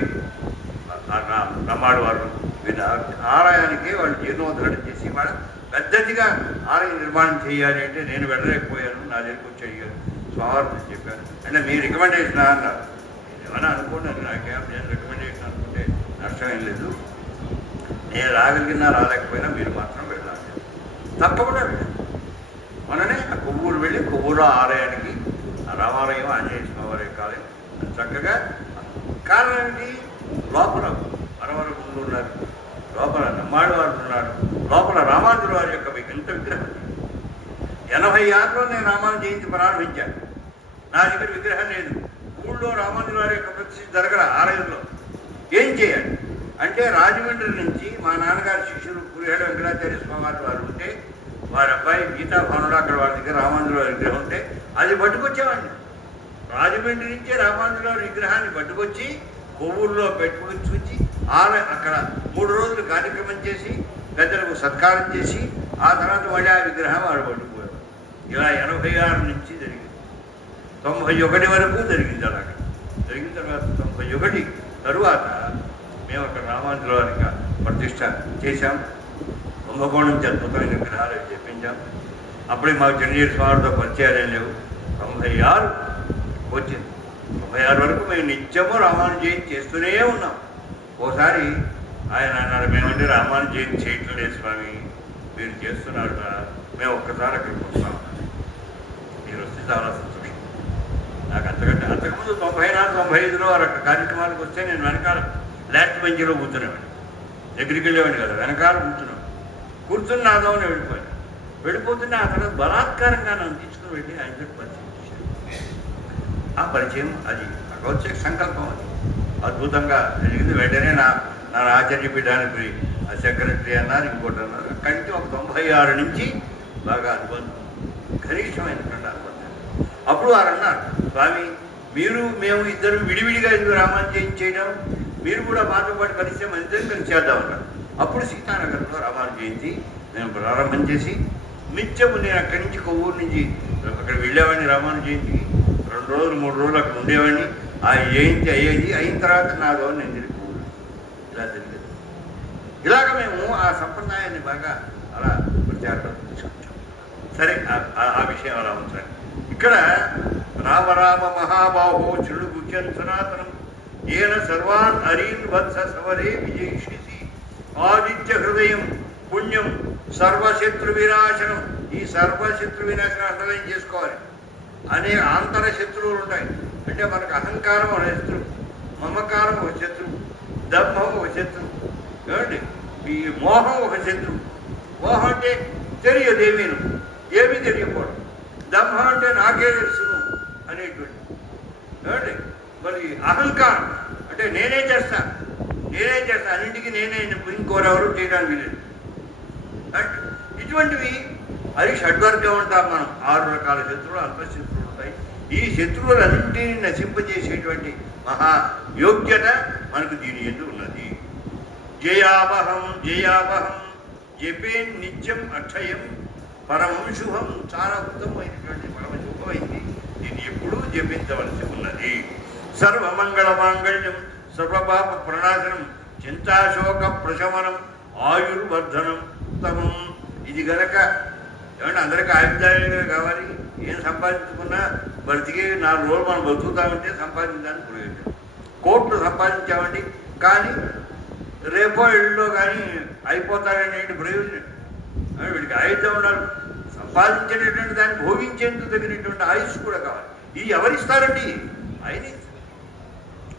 నమ్మాడు వారు. ఆలయానికి వాళ్ళు జీర్ణోద్ధరణ చేసి వాళ్ళ పెద్దదిగా ఆలయం నిర్మాణం చేయాలి అంటే నేను వెళ్ళలేకపోయాను, నా దగ్గరికి వచ్చి అడిగాను. స్వామి చెప్పాను అంటే మీ రికమెండేషన్ అన్నారు. ఏమైనా అనుకోండి, నాకేం నేను రికమెండేషన్ అనుకుంటే నష్టమేం లేదు, నేను రాగలిగినా రాలేకపోయినా మీరు మాత్రం వెళ్ళాలి, తప్పకుండా వెళ్ళాలి. మననే ఆ కొవ్వూరు వెళ్ళి కొవ్వూరు ఆలయానికి, ఆ రామాలయం ఆంజనేయ స్వామి ఆలయం చక్కగా. కారణం ఏంటి? లోపల వరవర గుళ్ళు ఉన్నారు, లోపల నమ్మాడు వారు ఉన్నారు, లోపల రామానుజుల వారి యొక్క విగ్రహ విగ్రహం. 86లో నేను రామాను జయంతి ప్రారంభించాను. నా దగ్గర విగ్రహం లేదు. ఊళ్ళో రామానుజుల వారి యొక్క ప్రతిష్ఠ జరగల ఆలయంలో. ఏం చేయాలి అంటే రాజమండ్రి నుంచి మా నాన్నగారి శిష్యులు పురిహేడ వెంకటాచార్య స్వామి వారు ఉంటే, వారి అబ్బాయి గీతా భానుడు అక్కడ వారి దగ్గర రామానుజుల వారి విగ్రహం ఉంటే అది పట్టుకొచ్చేవాడిని. రాజమండ్రి నుంచే రామానుజుల వారి విగ్రహాన్ని పట్టుకొచ్చి కొవ్వూరులో పెట్టుకొచ్చి అక్కడ 3 రోజులు కార్యక్రమం చేసి పెద్దలకు సత్కారం చేసి ఆ తర్వాత మళ్ళీ ఆ విగ్రహం వారు పట్టుకుపోయారు. ఇలా 86 నుంచి జరిగింది. 91 వరకు జరిగింది. అలాగా జరిగిన తర్వాత 91 తరువాత మేము అక్కడ రామానుజుల వారికి ప్రతిష్ట చేశాం. కుంభకోణం అద్భుతమైన విగ్రహాలు చెప్పించాం. అప్పుడే మాకు చిరంజీవి స్వామితో పరిచయాలు లేవు. 96 వచ్చింది. 96 వరకు మేము నిత్యము రామాను జయంతి చేస్తూనే ఉన్నాం. ఓసారి ఆయన అన్నాడు, మేమంటే రామాను జయంతి చేయట్లేదు స్వామి, మీరు చేస్తున్నారు, మేము ఒక్కసారి అక్కడికి వస్తాం, మీరు వస్తే చాలా సంతోషం. నాకు అంతకుముందు 94, 95లో అక్కడ కార్యక్రమాలకు వస్తే నేను వెనకాల లాస్ట్ బెంచ్లో కూర్చునేవాడిని. దగ్గరికి వెళ్ళేవాడిని కదా, వెనకాల కూర్చుని నాదోని వెళ్ళిపోతున్నా ఆ తర్వాత బలాత్కారంగా నన్ను తీసుకుని వెళ్ళి ఆయనతో పరిచయం చేశాను. ఆ పరిచయం అది భగవత్ సంకల్పం, అది అద్భుతంగా జరిగింది. వెంటనే నా ఆచార్య పీఠానికి సెక్రటరీ అన్నారు, ఇంకోటి అన్నారు. అక్కడి నుంచి ఒక 96 నుంచి బాగా అనుబంధం, గరిష్టమైనటువంటి అనుబంధం. అప్పుడు వారు అన్నారు, స్వామి మేము ఇద్దరు విడివిడిగా ఎందుకు రామాను జయంతి చేయడం, మీరు కూడా మాతో పాటు కలిస్తే మన ఇద్దరం కలిసి చేద్దామన్నారు. అప్పుడు సీతానగర్లో రామాను జయంతి నేను ప్రారంభం చేసి నిత్యము నేను అక్కడి నుంచి కొవ్వూరు నుంచి అక్కడ వెళ్ళేవాడిని. రామాను జయంతికి 2 రోజులు 3 రోజులు అక్కడ ఉండేవాడిని. ఆ జయంతి అయ్యేది, అయిన తర్వాత నాదో నేను తిరిగిపోయాను. ఇలా జరిగేది. ఇలాగ మేము ఆ సంప్రదాయాన్ని బాగా అలా ప్రచారం తీసుకొచ్చాం. సరే, ఆ విషయం అలా ఉంచాలి. ఇక్కడ రామ మహాబాహో చెడు గుఖ్యం సనాతనం ఏన సర్వాన్ అరీన్ వత్స సవరే విజయిషిసి ఆదిత్య హృదయం పుణ్యం సర్వశత్రు వినాశనం. ఈ సర్వశత్రు వినాశనం అర్థం చేసుకోవాలి. అనేక ఆంతర శత్రువులు ఉంటాయి. అంటే మనకు అహంకారం ఒక శత్రువు, మమకారం ఒక శత్రువు, దమ్మం ఒక శత్రువు, ఏమండి ఈ మోహం ఒక శత్రువు. మోహం అంటే తెలియదు, ఏమీ తెలియకపోవడం. దమ్మం అంటే నాకే తెలుసును అనేటువంటి, ఏమండి మరి అహంకారం అంటే నేనే చేస్తా, అన్నింటికి నేనే, ఇంకోరెవరు చేయడానికి లేదు. ఇటువంటివి అది షడ్వర్గం ఉంటాం మనం. 6 రకాల శత్రువులు, అంతఃశత్రువులు ఉంటాయి. ఈ శత్రువులన్నింటినీ నశింపజేసేటువంటి మహా యోగ్యత మనకు దీని ఎందు ఉన్నది. జయావహం జపే నిత్యం అక్షయం పరమం శుభం. చాలా ఉత్తమమైనటువంటి పరమ శుభమైంది. దీన్ని ఎప్పుడూ జపించవలసి ఉన్నది. సర్వమంగళ మాంగళ్యం సర్వపాప ప్రణాశనం చింతాశోక ప్రశమనం ఆయుర్వర్ధనం ఉత్తమం. ఇది గనక ఏమంటే అందరికీ ఆయుర్దాయంగా కావాలి. ఏం సంపాదించుకున్నా బ్రతికే 4 రోజులు మనం బతుకుతామంటే సంపాదించడానికి ప్రయోజనం. కోట్లు సంపాదించామండి కానీ రేపో ఎళ్ళో కానీ అయిపోతారనేటి ప్రయోజనం. వీడికి ఆయుధం ఉండాలి. సంపాదించేటటువంటి దాన్ని భోగించేందుకు తగినటువంటి ఆయుష్ కూడా కావాలి. ఇది ఎవరిస్తారండి? ఆయన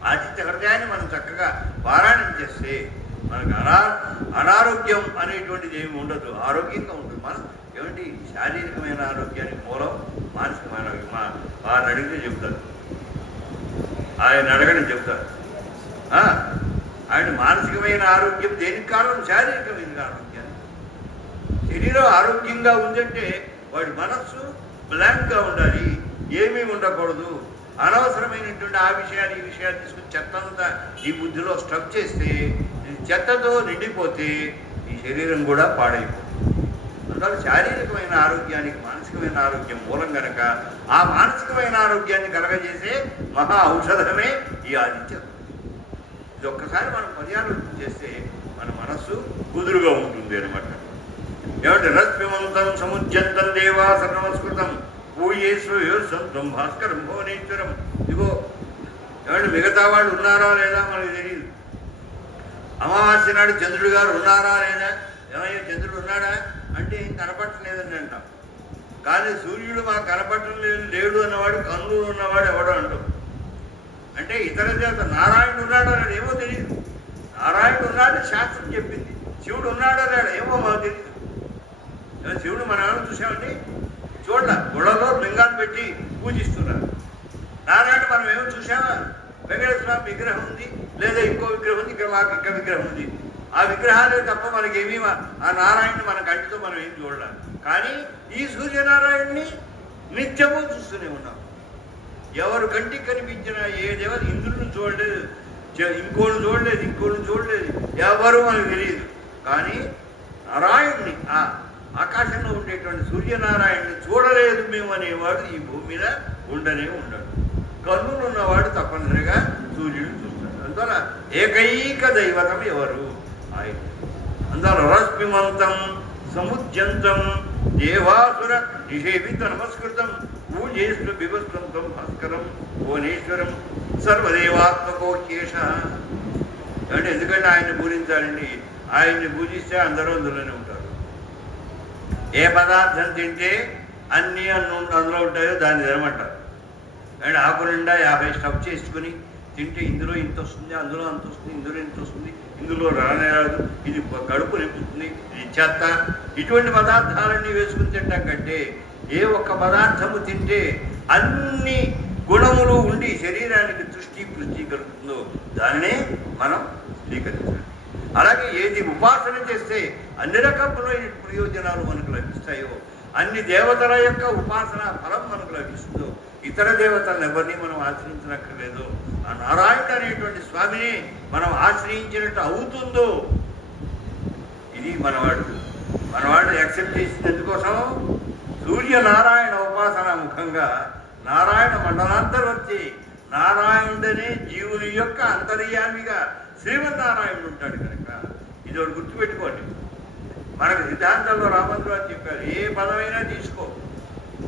ఆదిత్య హృదయాన్ని మనం చక్కగా పారాయణం చేస్తే మనకు అనారోగ్యం అనేటువంటిది ఏమి ఉండదు, ఆరోగ్యంగా ఉంటుంది. మనం ఏమిటి శారీరకమైన ఆరోగ్యానికి మూలం మానసికమైన ఆరోగ్యం. వారిని అడిగితే చెప్తారు, ఆయన అడగని చెప్తారు. ఆయన మానసికమైన ఆరోగ్యం దేనికి కారణం? శారీరకమైన ఆరోగ్యం. శరీరం ఆరోగ్యంగా ఉందంటే వాడి మనస్సు బ్లాంక్గా ఉండాలి, ఏమీ ఉండకూడదు. అనవసరమైనటువంటి ఆ విషయాలు ఈ విషయాలు తీసుకుని చెత్తంతా ఈ బుద్ధిలో స్టక్ చేస్తే, చెత్తతో నిండిపోతే ఈ శరీరం కూడా పాడైపోతుంది. అందువల్ల శారీరకమైన ఆరోగ్యానికి మానసికమైన ఆరోగ్యం మూలం కనుక ఆ మానసికమైన ఆరోగ్యాన్ని కలగజేసే మహా ఔషధమే ఈ ఆదిత్యం. ఇది ఒక్కసారి మనం పర్యాలోచన చేస్తే మన మనస్సు కుదురుగా ఉంటుంది అనమాట. ఏమంటే రశ్మిమంతం సముద్యంతం దేవాస నమస్కృతం పూయేశ్వరం భాస్కరం భువనేశ్వరం. ఇగో ఏమంటే మిగతా వాళ్ళు ఉన్నారా లేదా మనకు తెలియదు. అమావాస్య నాడు చంద్రుడు గారు ఉన్నారా లేదా, ఏమయ్యా చంద్రుడు ఉన్నాడా అంటే ఏం కనపట్టలేదని అంటాం. కానీ సూర్యుడు మాకు కనపడటం లేడు అన్నవాడు, కన్నులు ఉన్నవాడు ఎవడో అంటాం. అంటే ఇతర దేవత నారాయణుడు ఉన్నాడు అన్నాడు, ఏమో తెలియదు. నారాయణుడు ఉన్నాడు శాస్త్రం చెప్పింది. శివుడు ఉన్నాడు అన్నాడు, ఏమో మాకు తెలియదు. శివుడు మనం ఏమైనా చూసామండి? చూడాల. గుళ్ళలో లింగాన్ని పెట్టి పూజిస్తున్నారు. నారాయణ మనం ఏమో చూసామా? వెంకటేశ్వర స్వామి విగ్రహం ఉంది, లేదా ఇంకో విగ్రహం ఉంది, ఇక్కడ మాకు ఇంకా విగ్రహం ఉంది. ఆ విగ్రహాలే తప్ప మనకేమీ ఆ నారాయణని మన కంటితో మనం ఏం చూడాలి. కానీ ఈ సూర్యనారాయణని నిత్యము చూస్తూనే ఉన్నాం. ఎవరు కంటికి కనిపించినా ఏ దేవత ఇంద్రుడిని చూడలేదు, ఇంకోళ్ళు చూడలేదు, ఎవరు మనకు తెలియదు. కానీ నారాయణ్ణి, ఆ ఆకాశంలో ఉండేటువంటి సూర్యనారాయణని చూడలేదు మేము అనేవాడు ఈ భూమి మీద ఉండనే ఉండడు. కన్నులు ఉన్నవాడు తప్పనిసరిగా సూర్యుడు చూస్తాడు. అందువల్ల ఏకైక దైవతం ఎవరు? ఆయన. అందువల్ల రశ్మిమంతం సముద్యంతం దేవాసుర నిషేవిత నమస్కృతం పూజేశ్వర బిభస్వంతం భాస్కరం భువనేశ్వరం సర్వదేవాత్మకోశేష. అంటే ఎందుకంటే ఆయన్ని పూజించాలండి. ఆయన్ని పూజిస్తే అందరూ అందులోనే ఉంటారు. ఏ పదార్థం తింటే అన్నీ అందులో ఉంటాయో దాన్ని తినమంటారు. అండ్ ఆకు నిండా 50 స్టఫ్ చేసుకుని తింటే ఇందులో ఇంత వస్తుంది, అందులో అంత వస్తుంది, ఇందులో ఇంత వస్తుంది, ఇందులో రానేరాదు, ఇది కడుపు నింపుతుంది, ఇది చెత్త, ఇటువంటి పదార్థాలన్నీ వేసుకుని తింటాం కంటే ఏ ఒక్క పదార్థము తింటే అన్ని గుణములు ఉండి శరీరానికి దృష్టి పుష్టి కలుగుతుందో దానినే మనం స్వీకరించాలి. అలాగే ఏది ఉపాసన చేస్తే అన్ని రకములైన ప్రయోజనాలు మనకు లభిస్తాయో, అన్ని దేవతల యొక్క ఉపాసన ఫలం మనకు లభిస్తుందో, ఇతర దేవతలను ఎవరిని మనం ఆశ్రయించనక్కర్లేదు, ఆ నారాయణుడు అనేటువంటి స్వామిని మనం ఆశ్రయించినట్టు అవుతుందో, ఇది మనవాడు యాక్సెప్ట్ చేసింది. ఎందుకోసం? సూర్యనారాయణ ఉపాసన ముఖంగా నారాయణ మండలాంతర్వర్తి నారాయణుడనే జీవుని యొక్క అంతర్యామిగా శ్రీమన్నారాయణుడు ఉంటాడు కనుక ఇది ఒకటి గుర్తుపెట్టుకోండి. మనకు సిద్ధాంతంలో రామంద్రాలు చెప్పారు, ఏ పదమైనా తీసుకో.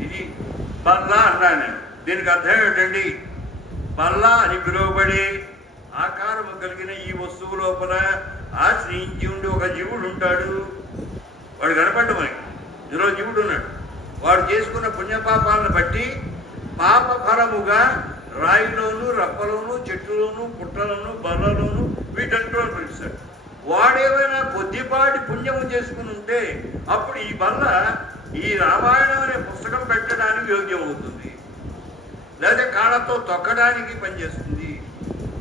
ఇది బల్ల అన్నా నేను, దీనికి అర్థం ఏమిటండి? బల్ల అని పిలువబడే ఆకారము కలిగిన ఈ వస్తువు లోపల ఆశ్రయించి ఉండి ఒక జీవుడు ఉంటాడు. వాడు కనపడ్డు మనకి, ఇందులో జీవుడు ఉన్నాడు. వాడు చేసుకున్న పుణ్యపాపాలను బట్టి పాప ఫలముగా రాయిలోను, రప్పలోను, చెట్టులోను, పుట్టలోను, బల్లలోను వీటంట్లో పిలుస్తాడు. వాడేమైనా కొద్దిపాటి పుణ్యము చేసుకుని ఉంటే అప్పుడు ఈ బల్ల ఈ రామాయణం అనే పుస్తకం పెట్టడానికి యోగ్యమవుతుంది, లేదా కాళ్ళతో తొక్కడానికి పనిచేస్తుంది,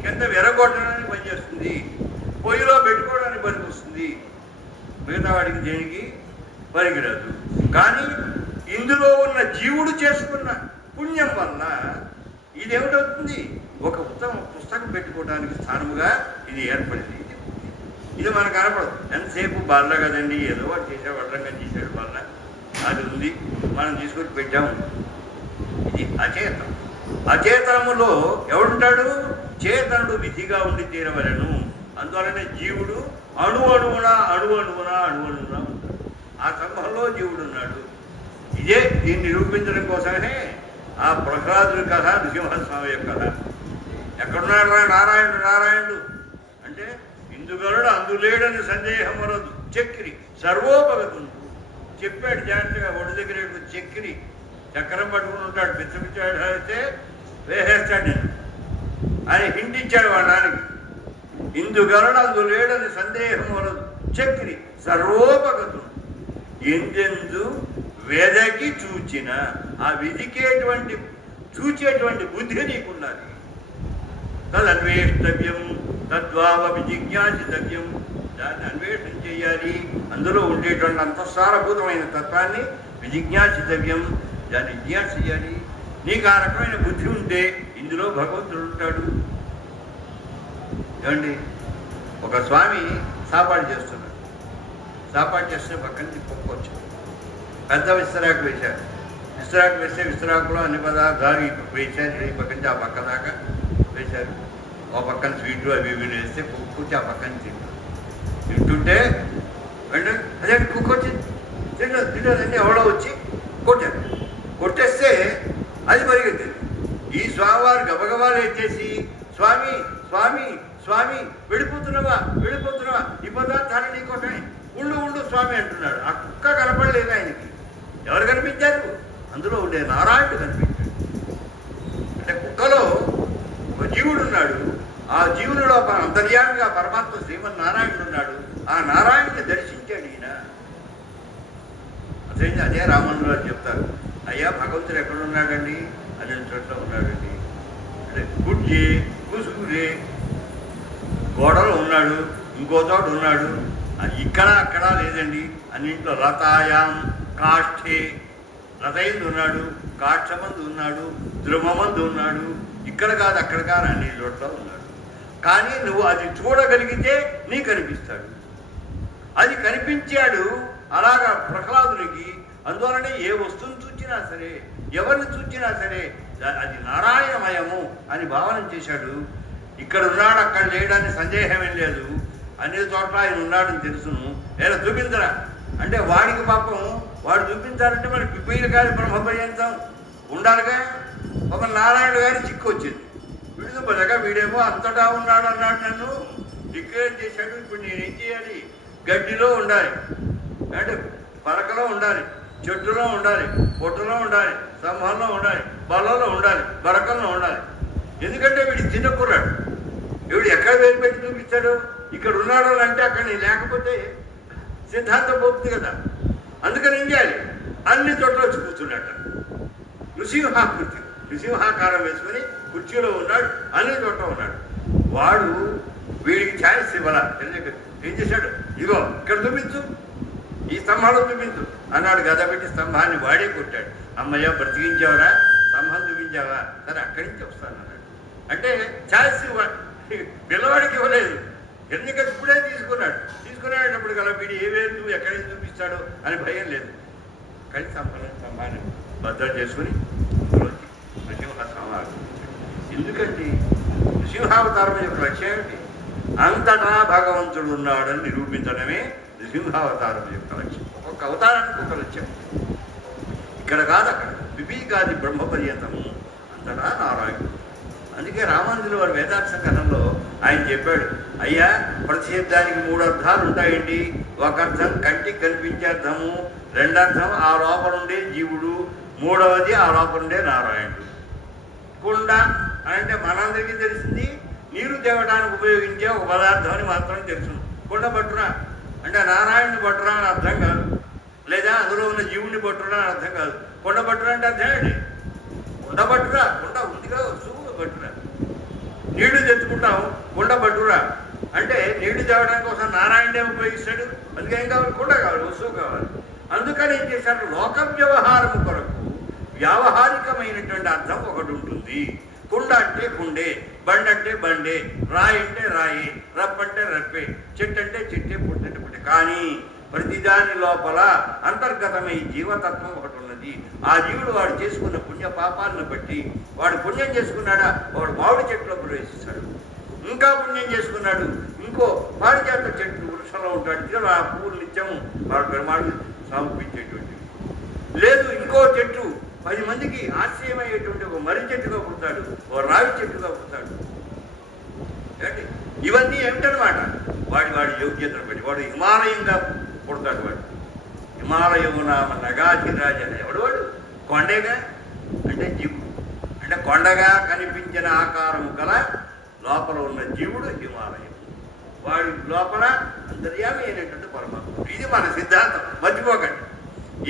కింద విరగొట్టడానికి పనిచేస్తుంది, పొయ్యిలో పెట్టుకోవడానికి పనికొస్తుంది. మిగతా వాడికి దేనికి పనికిరాదు. కానీ ఇందులో ఉన్న జీవుడు చేసుకున్న పుణ్యం వల్ల ఇదేమిటవుతుంది? ఒక ఉత్తమ పుస్తకం పెట్టుకోవడానికి స్థానముగా ఇది ఏర్పడింది. ఇది మనకు కనపడదు. ఎంతసేపు బల్ల కదండి, ఏదో వాడు చేసాడు, వడ్రంగా చేశాడు, బల్ల అది ఉంది, మనం తీసుకొచ్చి పెట్టాము. ఇది అచేతనం. అచేతనములో ఎవడుంటాడు? చేతనుడు విధిగా ఉండి తీరవలను. అందువలనే జీవుడు అణువణువున ఉంటాడు. ఆ సంఘంలో జీవుడు ఉన్నాడు. ఇదే దీన్ని నిరూపించడం కోసమే ఆ ప్రహ్లాదుడి కథ, నృసింహస్వామి యొక్క కథ. ఎక్కడున్నాడు నారాయణుడు అంటే ఇందుగలడు అందులేడని సందేహం వరదు చక్రి సర్వోపగతుండు చెప్పాడు జాగ్రత్తగా. ఒడి దగ్గర చక్రి చక్రం పట్టుకుని ఉంటాడు, పిచ్చపిచ్చాడు అయితే వేసేస్తాడు నేను అని హింటించాడు వాడు నాన్నకి. ఇందుగలడు అందులేడని సందేహం వరదు చక్రి సర్వోపగతుండు ఎందెందు వెదకి చూచిన. ఆ విధికేటువంటి చూచేటువంటి బుద్ధి నీకున్నది. తదన్వేష్టవ్యం తద్వావపి జిజ్ఞాసితవ్యం. దాన్ని అన్వేషణ చేయాలి. అందులో ఉండేటువంటి అంతఃసారభూతమైన తత్వాన్ని విజిజ్ఞాసితవ్యం, దాన్ని జిజ్ఞాస చేయాలి. నీకు ఆ రకమైన బుద్ధి ఉంటే ఇందులో భగవంతుడు ఉంటాడు. ఏమండి, ఒక స్వామి సాపాడు చేస్తున్నాడు. సాపాడు చేస్తున్న పక్కన నుంచి పొక్కొచ్చు పెద్ద విస్తరాకు వేశారు. విస్తరాకు వేస్తే విస్తరాకులో అన్ని పదార్థాలు వేశారు. ఈ పక్క నుంచి ఆ పక్క దాకా వేశారు. ఆ పక్కన స్వీట్లు అవి ఇవి వేస్తే కుక్కొచ్చి ఆ పక్కన తింటుంటే అంటే అదే కుక్కొచ్చింది. లేదండి ఎవడో వచ్చి కొట్టారు. కొట్టేస్తే అది పరిగెత్తింది. ఈ స్వామివారు గబగబాలు ఎత్తేసి స్వామి స్వామి స్వామి వెళ్ళిపోతున్నావా వెళ్ళిపోతున్నావా ఈ పదార్థాలు నీ కొట్టని ఉండు ఉండు స్వామి అంటున్నాడు. ఆ కుక్క కనపడలేదు ఆయనకి. ఎవరు కనిపించారు? అందులో ఉండే నారాయణుడు కనిపించాడు. అంటే కుక్కలో ఒక జీవుడు ఉన్నాడు. ఆ జీవునిలో అంతర్యామిగా పరమాత్మ శ్రీమన్నారాయణుడు ఉన్నాడు. ఆ నారాయణుని దర్శించాడు ఈయన. అదే రామన్లో చెప్తారు, అయ్యా భగవంతుడు ఎక్కడున్నాడండి? అనే చోట్ల ఉన్నాడండి. అంటే కుర్చీ కుసుగురే గోడలో ఉన్నాడు, ఇంకో చోట ఉన్నాడు, ఇక్కడ అక్కడ లేదండి. అన్నింట్లో రతాయాం కాష్ఠే రథయందు ఉన్నాడు, కాక్షమందు ఉన్నాడు, ద్రుమమందు ఉన్నాడు, ఇక్కడ కాదు అక్కడ కాదు అన్ని చోట్ల ఉన్నాడు. కానీ నువ్వు అది చూడగలిగితే నీకు కనిపిస్తాడు. అది కనిపించాడు అలాగా ప్రహ్లాదునికి. అందువలనే ఏ వస్తువుని చూచినా సరే, ఎవరిని చూచినా సరే అది నారాయణమయము అని భావన చేశాడు. ఇక్కడ ఉన్నాడు అక్కడ లేడని సందేహమేం లేదు. అన్ని చోట్ల ఆయన ఉన్నాడని తెలుసును. లేదా చూపించరా అంటే వాడికి పాపం వాడు చూపించాలంటే మరి పిపైలు గారి బ్రహ్మపర్యంతం ఉండాలిగా. ఒక నారాయణ గారి చిక్కు వచ్చింది. వీడు బలగా వీడేమో అంతటా ఉన్నాడు అన్నాడు, నన్ను డిక్లేర్ చేశాడు. ఇప్పుడు నేనేం చేయాలి? గడ్డిలో ఉండాలి, అంటే పరకలో ఉండాలి, చెట్టులో ఉండాలి, పొట్టులో ఉండాలి, స్తంభంలో ఉండాలి, బలలో ఉండాలి, బరకల్లో ఉండాలి. ఎందుకంటే వీడి చిన్న కుర్రాడు. వీడు ఎక్కడ వేలు పెట్టి చూపిస్తాడు? ఇక్కడ ఉన్నాడు అంటే అక్కడ లేకపోతే సిద్ధాంతం పోతుంది కదా. అందుకని ఏం చేయాలి? అన్ని చోట్ల వచ్చి కూర్చున్నాడు. నృసింహాకృతి నృసింహాకారం వేసుకొని కుర్చీలో ఉన్నాడు, అన్ని చోట్ల ఉన్నాడు. వాడు వీడికి ఛాయిస్ ఇవ్వాల. ఏం చేశాడు? ఇగో ఇక్కడ చూపించు, ఈ స్తంభాలు చూపించు అన్నాడు. గద పెట్టి స్తంభాన్ని వాడే కొట్టాడు. అమ్మయ్య బ్రతికించావరా, స్తంభం చూపించావా, సరే అక్కడి నుంచి వస్తాను అన్నాడు. అంటే ఛాయిస్ పిల్లవాడికి ఇవ్వలేదు. ఎందుకంటే ఇప్పుడే తీసుకునేటప్పుడు కదా వీడు ఏ వేరు ఎక్కడైనా చూపిస్తాడో అని భయం లేదు. కానీ స్తంభాన్ని భద్రం చేసుకుని నృసింహ సంహారం. ఎందుకంటే నృసింహావతారం యొక్క లక్ష్యం ఏమిటి? అంతటా భగవంతుడు ఉన్నాడని నిరూపించడమే నృసింహావతారం యొక్క లక్ష్యం. ఒక్కొక్క అవతారానికి ఒక లక్ష్యం. ఇక్కడ కాదు అక్కడ, విభీకాది బ్రహ్మపర్యంతము అంతటా నారాయణుడు. అందుకే రామానుజుల వారి వేదాంత సంకలనంలో ఆయన చెప్పాడు, అయ్యా ప్రతి శబ్దానికి 3 అర్థాలు ఉంటాయండి. ఒక అర్థం కంటికి కనిపించే అర్థము, రెండర్థం ఆ లోపల ఉండే జీవుడు, మూడవది ఆ లోపల ఉండే నారాయణుడు. కుండ అంటే మనందరికీ తెలిసింది నీరు తేవడానికి ఉపయోగించే ఒక పదార్థం అని మాత్రం తెలుసు. కుండ పట్టురా అంటే నారాయణుని పట్టురా అని అర్థం కాదు, లేదా అందులో ఉన్న జీవుని పట్టురా అని అర్థం కాదు. కుండ పట్టురా అంటే అర్థం ఏంటి? కుండ పట్టురా, కుండ ఉందిగా వస్తువు పట్టురా. నీళ్లు తెచ్చుకుంటాం, కుండ పట్టురా అంటే నీళ్లు తేవడానికి కోసం నారాయణే ఉపయోగిస్తాడు. అందుకే ఏం కావాలి? కుండ కావాలి, వస్తువు కావాలి. అందుకని ఏం చేశారు? లోక వ్యవహారము కొరకు వ్యావహారికమైనటువంటి అర్థం ఒకటి ఉంటుంది. కుండ అంటే కుండే, బండి అంటే బండే, రాయి అంటే రాయి, రప్ప అంటే రప్పే, చెట్టు అంటే చెట్టే, పుట్టు అంటే పుట్టే. కానీ ప్రతిదాని లోపల అంతర్గతమై జీవతత్వం ఒకటి ఉన్నది. ఆ జీవుడు వాడు చేసుకున్న పుణ్య పాపాలను బట్టి, వాడు పుణ్యం చేసుకున్నాడా వాడు మామిడి చెట్టులో ప్రవేశిస్తాడు. ఇంకా పుణ్యం చేసుకున్నాడు ఇంకో పారిజాత చెట్టు వృక్షంలో ఉంటాడు. ఆ పువ్వులు నిత్యము వాడు పెరుమాడు సమర్పించేటువంటివి. లేదు ఇంకో చెట్టు 10 మందికి ఆశ్రయమయ్యేటువంటి ఒక మర్రి చెట్టుగా పుడతాడు, ఓ రావి చెట్టుగా పుడతాడు. ఇవన్నీ ఏమిటనమాట? వాడి యోగ్యతను బట్టి వాడు హిమాలయంగా పుడతాడు. వాడు హిమాలయమునామ నగాధిరాజ ఎవడు? వాడు కొండగా అంటే జీవుడు. అంటే కొండగా కనిపించిన ఆకారము గల లోపల ఉన్న జీవుడు హిమాలయం. వాడి లోపల అంతర్యామి అయినటువంటి పరమాత్మ. ఇది మన సిద్ధాంతం, మర్చిపోకండి.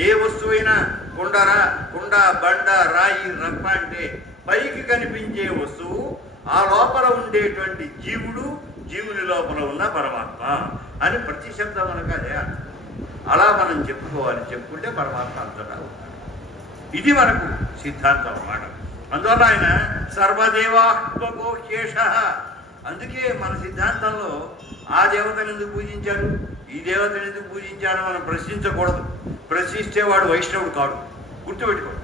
ఏ వస్తువైనా కుండ, బండ, రాయి, రప్ప అంటే పైకి కనిపించే వస్తువు, ఆ లోపల ఉండేటువంటి జీవుడు, జీవుని లోపల ఉన్న పరమాత్మ అని ప్రతి శబ్దం మనకు అదే అర్థం. అలా మనం చెప్పుకోవాలి. చెప్పుకుంటే పరమాత్మ అంతటా ఉంటాడు. ఇది మనకు సిద్ధాంతం అన్నమాట. అందువల్ల ఆయన సర్వదేవాత్మకో శేష. అందుకే మన సిద్ధాంతంలో ఆ దేవతను ఎందుకు పూజించాడు, ఈ దేవతను ఎందుకు పూజించాడు మనం ప్రశ్నించకూడదు. ప్రశ్నిస్తే వాడు వైష్ణవుడు కాడు, గుర్తుపెట్టుకోడు.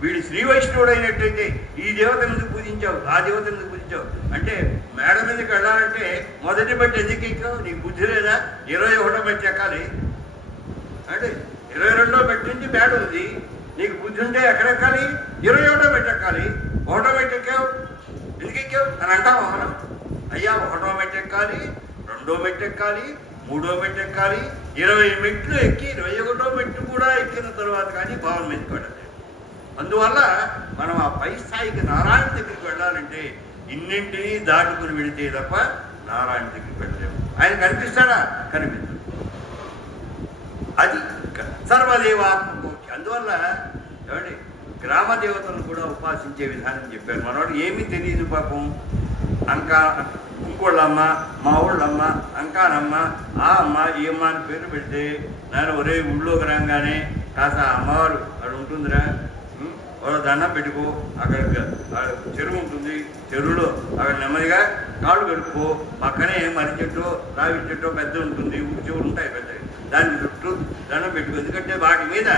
వీడు శ్రీ వైష్ణవుడు అయినట్టయితే ఈ దేవతను ఎందుకు పూజించావు, ఆ దేవతను ఎందుకు పూజించావు అంటే మేడ మీదకి వెళ్ళాలంటే మొదటి బట్టి ఎందుకు ఎక్కావు? నీకు బుద్ధి లేదా? 21వ బట్టి ఎక్కాలి అంటే 22వ మెట్టు నుంచి మేడ ఉంది. నీకు బుద్ధి ఉంటే ఎక్కడెక్కాలి? 21వ మెట్టు ఎక్కాలి. 1వ మెట్టు ఎక్కావు, ఎందుకు ఎక్కావు అని అంటావా మనం? అయ్యా 1వ మెట్టు ఎక్కాలి, 2వ మెట్టు ఎక్కాలి, 3వ మెట్టు ఎక్కాలి, 20 మెట్లు ఎక్కి 21వ మెట్టు కూడా ఎక్కిన తర్వాత కానీ భవనం మీదకి వెళ్ళలేదు. అందువల్ల మనం ఆ పై స్థాయికి నారాయణ దగ్గరికి వెళ్ళాలంటే ఇన్నింటినీ దాటుకుని వెళితే తప్ప నారాయణ దగ్గరికి వెళ్ళలేము. ఆయన కనిపిస్తాడా? కనిపించదు. అది సర్వదేవాత్మకోటి. అందువల్ల ఏమండి గ్రామ దేవతలను కూడా ఉపాసించే విధానం చెప్పారు. మనవాడు ఏమీ తెలియదు పాపం. ఇంకోళ్ళమ్మ, మా ఊళ్ళమ్మ, అంకానమ్మ, ఆ అమ్మ, ఈ అమ్మ అని పేరు పెడితే నేను ఒరే ఊళ్ళోకి రాగానే కాస్త అమ్మవారు అక్కడ ఉంటుందిరా, వాళ్ళ దండం పెట్టుకో, అక్కడ చెరువు ఉంటుంది, చెరువులో అక్కడ నెమ్మదిగా కాళ్ళు కడుక్కో, పక్కనే మర్రి చెట్టు, రావి చెట్టు పెద్ద ఉంటుంది, చెవులు ఉంటాయి పెద్ద, దాని చుట్టూ దండం పెట్టుకో. ఎందుకంటే వాటి మీద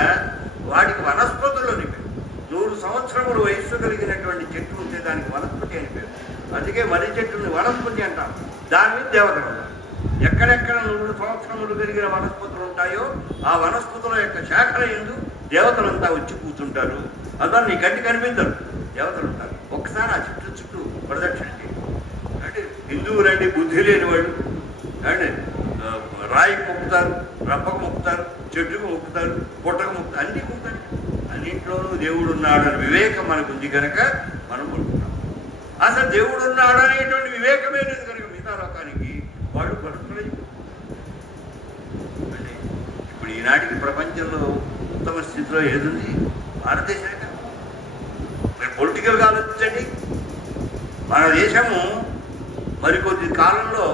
వాటికి వనస్పతులు అని పేరు. 100 సంవత్సరములు వయస్సు కలిగినటువంటి చెట్టు ఉంటే దానికి వనస్పతి అని పేరు. అందుకే మర్రి చెట్టుని వనస్పతి అంటాం. దాని మీద దేవతలు ఉంటారు. ఎక్కడెక్కడ 100 సంవత్సరములు పెరిగిన వనస్పతులు ఉంటాయో ఆ వనస్పతుల యొక్క శాఖల యందు దేవతలంతా వచ్చి కూర్చుంటారు. అందువల్ల నీ కంటి కనిపించరు, దేవతలు ఉంటారు. ఒక్కసారి ఆ చుట్టూ ప్రదక్షిణ చేయండి. అంటే హిందువులండి బుద్ధి లేని వాళ్ళు అంటే రాయికి మొక్కుతారు, రప్పకు మొక్కుతారు, చెట్టుకు మొక్కుతారు, పుట్టకు మొక్కుతారు, అన్నీ మొక్కుతారు. అన్నింట్లోనూ దేవుడు ఉన్నాడని వివేకం మనకు ఉంది కనుక మనం కొడుతున్నాం. అసలు దేవుడు ఉన్నాడు అనేటువంటి వివేకమే లేదు కనుక మిగతా లోకానికి వాళ్ళు పడుతున్నాయి. అంటే ఇప్పుడు ఈనాటికి ప్రపంచంలో ఉత్తమ స్థితిలో ఏదుంది? భారతదేశమే కదా. మీరు పొలిటికల్గా ఆలోచించండి. మన దేశము మరికొద్ది కాలంలో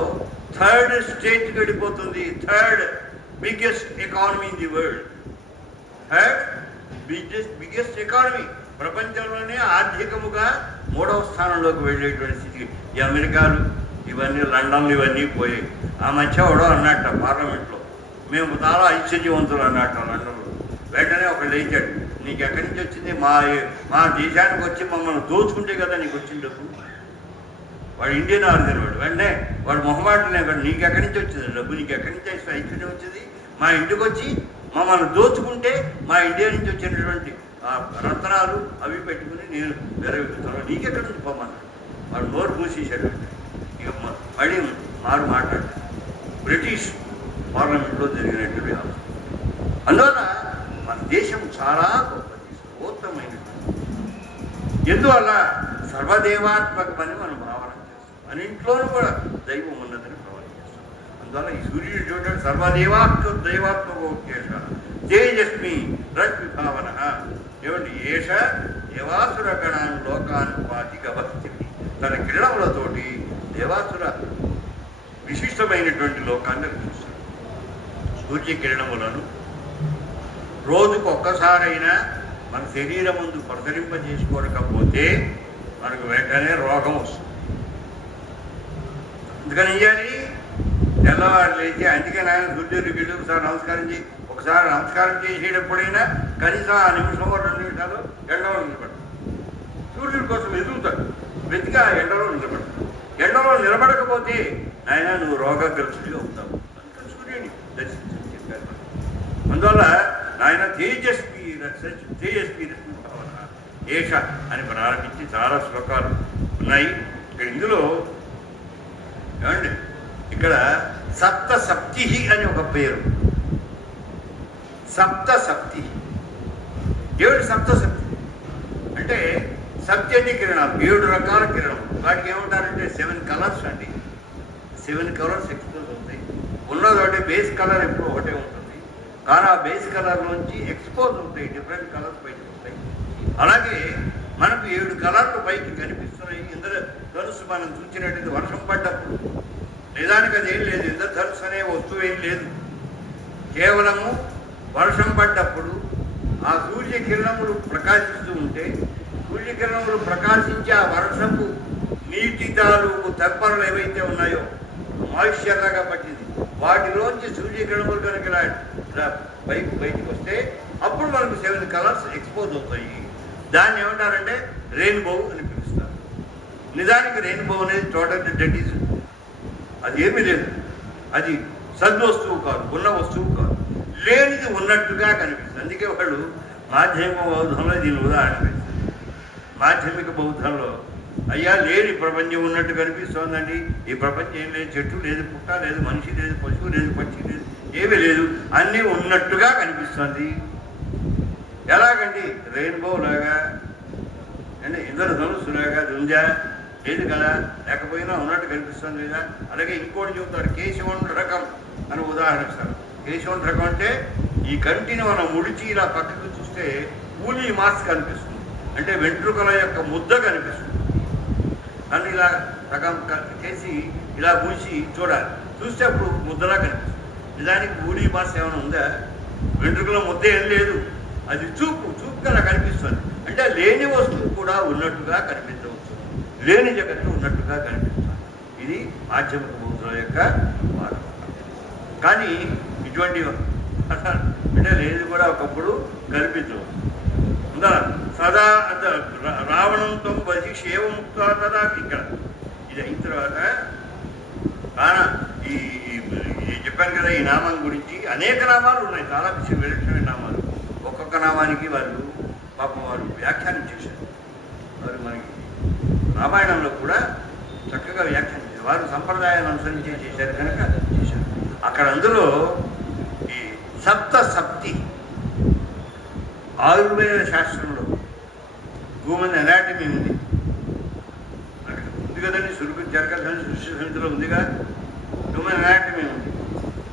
3rd స్టేట్కి వెళ్ళిపోతుంది. 3rd biggest economy in the world. 3rd biggest economy ప్రపంచంలోనే ఆర్థికముగా 3వ స్థానంలోకి వెళ్ళేటువంటి స్థితికి ఈ అమెరికాలు ఇవన్నీ లండన్లు ఇవన్నీ పోయాయి. ఆ మధ్య ఎవడో అన్నట్ట పార్లమెంట్లో, మేము చాలా ఐశ్వర్యవంతులు అన్నట్ట లండన్లో. వెంటనే ఒక లేచాడు, నీకు ఎక్కడి నుంచి వచ్చింది? మా దేశానికి వచ్చి మమ్మల్ని దోచుకుంటే కదా నీకు వచ్చింది డబ్బు. వాడు ఇండియన్ ఆర్జన్. వెంటనే వాడు మొహమాటనే, నీకు ఎక్కడి నుంచి వచ్చింది డబ్బు? నీకు ఎక్కడి నుంచి ఐశ్వర్యం వచ్చింది? మా ఇంటికి వచ్చి మమ్మల్ని దోచుకుంటే మా ఇండియా నుంచి వచ్చినటువంటి రత్నాలు అవి పెట్టుకుని నేను వెరవిస్తున్నాను, నీకెక్కడి నుంచి పోమన్నాడు. వాడు నోరు పూసేశాడు. ఇక మళ్ళీ మాట్లాడాడు. బ్రిటిష్ పార్లమెంట్లో జరిగినటువంటి వ్యవస్థ. అందువల్ల మన దేశం చాలా గొప్ప దేశం, ఉత్తమమైనటువంటి. ఎందువల్ల సర్వదేవాత్మకమని మనం భావన చేస్తాం. అన్నింట్లోనూ కూడా దైవం ఉన్నదని భావన చేస్తాం. అందువల్ల ఈ సూర్యుడు చూడండి, దైవాత్మకోకేశ తేజస్మి రశ్మి భావన. ఏమండి ఏష దేవాసుర గణాన్ లోకానుపాతి గభక్తి. తన కిరణములతోటి దేవాసుర విశిష్టమైనటువంటి లోకాన్ని రక్షిస్తాడు. సూర్యకిరణములను రోజుకు ఒక్కసారైనా మన శరీరం ముందు ప్రసరింపజేసుకోకపోతే మనకు వెంటనే రోగం వస్తుంది. అందుకని ఇవ్వాలి తెల్లవారు లేచి. అందుకే నాయన సూర్యుడికి వెళ్ళి ఒకసారి నమస్కారం చేయి. ఒకసారి నమస్కారం చేసేటప్పుడైనా కనీసం ఆ నిమిషంలో 2 నిమిషాలు ఎండలో నిలబడతాడు. సూర్యుడి కోసం ఎదుగుతాడు, వెతికి ఆ ఎండలో నిలబడతాడు. ఎండలో నిలబడకపోతే ఆయన నువ్వు రోగగ్రస్తుడిగా అవుతావు. అందుకని సూర్యుడిని దర్శించని చెప్పారు. అందువల్ల ఆయన తేజస్వి భావన ఏష అని ప్రారంభించి చాలా శ్లోకాలు ఉన్నాయి. ఇందులో ఏమండి ఇక్కడ సప్తసప్తి అని ఒక పేరు. సప్తసప్తి, దేవుడి సప్తసప్తి అంటే సప్తి అంటే కిరణాలు, 7 రకాల కిరణాలు. వాటికి ఏమంటారంటే 7 కలర్స్ అండి. 7 కలర్స్ ఎక్స్పోజ్ అవుతాయి. ఉన్నది ఒకటి బేస్ కలర్ ఎప్పుడు ఒకటే ఉంటుంది, కానీ ఆ బేస్ కలర్ నుంచి ఎక్స్పోజ్ అవుతాయి, డిఫరెంట్ కలర్స్ బయటకు వస్తాయి. అలాగే మనకు 7 కలర్లు పైకి కనిపిస్తున్నాయి. ఇంద్రధనుస్సు మనం చూసినట్టు వర్షం పడ్డప్పుడు నిజానికి అది ఏం లేదు, ఇంద్రధనుస్సు అనే వస్తువు ఏం లేదు. కేవలము వర్షం పడ్డప్పుడు ఆ సూర్యకిరణములు ప్రకాశిస్తూ ఉంటే, సూర్యకిరణములు ప్రకాశించి ఆ వర్షపు నీటి తాలూకు తెప్పలు ఏవైతే ఉన్నాయో మాయిశ్చర్లాగా పట్టింది, వాటిలోంచి సూర్యకిరణములు కనుక ఇలా బయటికి వస్తే అప్పుడు మనకు 7 కలర్స్ ఎక్స్పోజ్ అవుతాయి. దాన్ని ఏమంటారంటే రెయిన్బో అని పిలుస్తారు. నిజానికి రెయిన్బో అనేది టోటల్ డెట్ ఈజ్, అది ఏమీ లేదు, అది సద్వస్తువు కాదు, ఉన్న వస్తువు కాదు. లేనిది ఉన్నట్టుగా కనిపిస్తుంది. అందుకే వాళ్ళు మాధ్యమిక బౌద్ధంలో దీని ఉదాహరణ పెడతారు. మాధ్యమిక బౌద్ధంలో అయ్యా లేని ప్రపంచం ఉన్నట్టు కనిపిస్తోందండి. ఈ ప్రపంచం ఏం లేదు, చెట్టు లేదు, పుట్ట లేదు, మనిషి లేదు, పశువు లేదు, పక్షి లేదు, ఏమీ లేదు, అన్నీ ఉన్నట్టుగా కనిపిస్తుంది. ఎలాగండి? రెయిన్బో లాగా అంటే ఇంద్రధనుస్సులాగా దుంజా లేదు కదా, లేకపోయినా ఉన్నట్టు కనిపిస్తుంది కదా. అలాగే ఇంకోటి చెబుతారు, కేశవండ్రకం అని ఉదాహరణ ఇస్తారు. కేశవండ్రకం అంటే ఈ కంటిని మనం ముడిచి ఇలా పక్కకు చూస్తే ఊలి మాస్ కనిపిస్తుంది, అంటే వెంట్రుకల యొక్క ముద్ద కనిపిస్తుంది. కానీ ఇలా సగం చేసి ఇలా పూసి చూడాలి, చూస్తే అప్పుడు ముద్దలా కనిపిస్తుంది. నిజానికి ఊడి మాస్ ఏమైనా ఉందా? వెంట్రుకల ముద్ద ఏం లేదు, అది చూపుగా అలా కనిపిస్తుంది. అంటే లేని వస్తువు కూడా ఉన్నట్టుగా కనిపించవచ్చు, లేని జగత్తు ఉన్నట్టుగా కనిపిస్తుంది. ఇది మాధ్యమిక బౌద్ధుల యొక్క మాట. కానీ ఇటువంటి అంటే లేదు కూడా ఒకప్పుడు కనిపించవచ్చు. సదా అంత రావణంతో బసి శేవముక్త కదా. ఇక్కడ ఇది అయిన తర్వాత ఈ చెప్పాను కదా, ఈ నామం గురించి అనేక నామాలు ఉన్నాయి, చాలా విలక్షణమైన నామాలు. ఒక్కొక్క నామానికి వారు పాపం వారు వ్యాఖ్యానం చేశారు. వారు మనకి రామాయణంలో కూడా చక్కగా వ్యాఖ్యానం చేశారు. వారు సంప్రదాయాన్ని అనుసరించి చేశారు కనుక చేశారు. అక్కడ అందులో ఈ సప్తి ఆయుర్వేద శాస్త్రంలో హ్యూమన్ అనాటమీ ఉంది. అక్కడ ఉంది కదండి, జరగదని సృష్టి సమితిలో ఉందిగా. హ్యూమన్ అనాటమీ ఉంది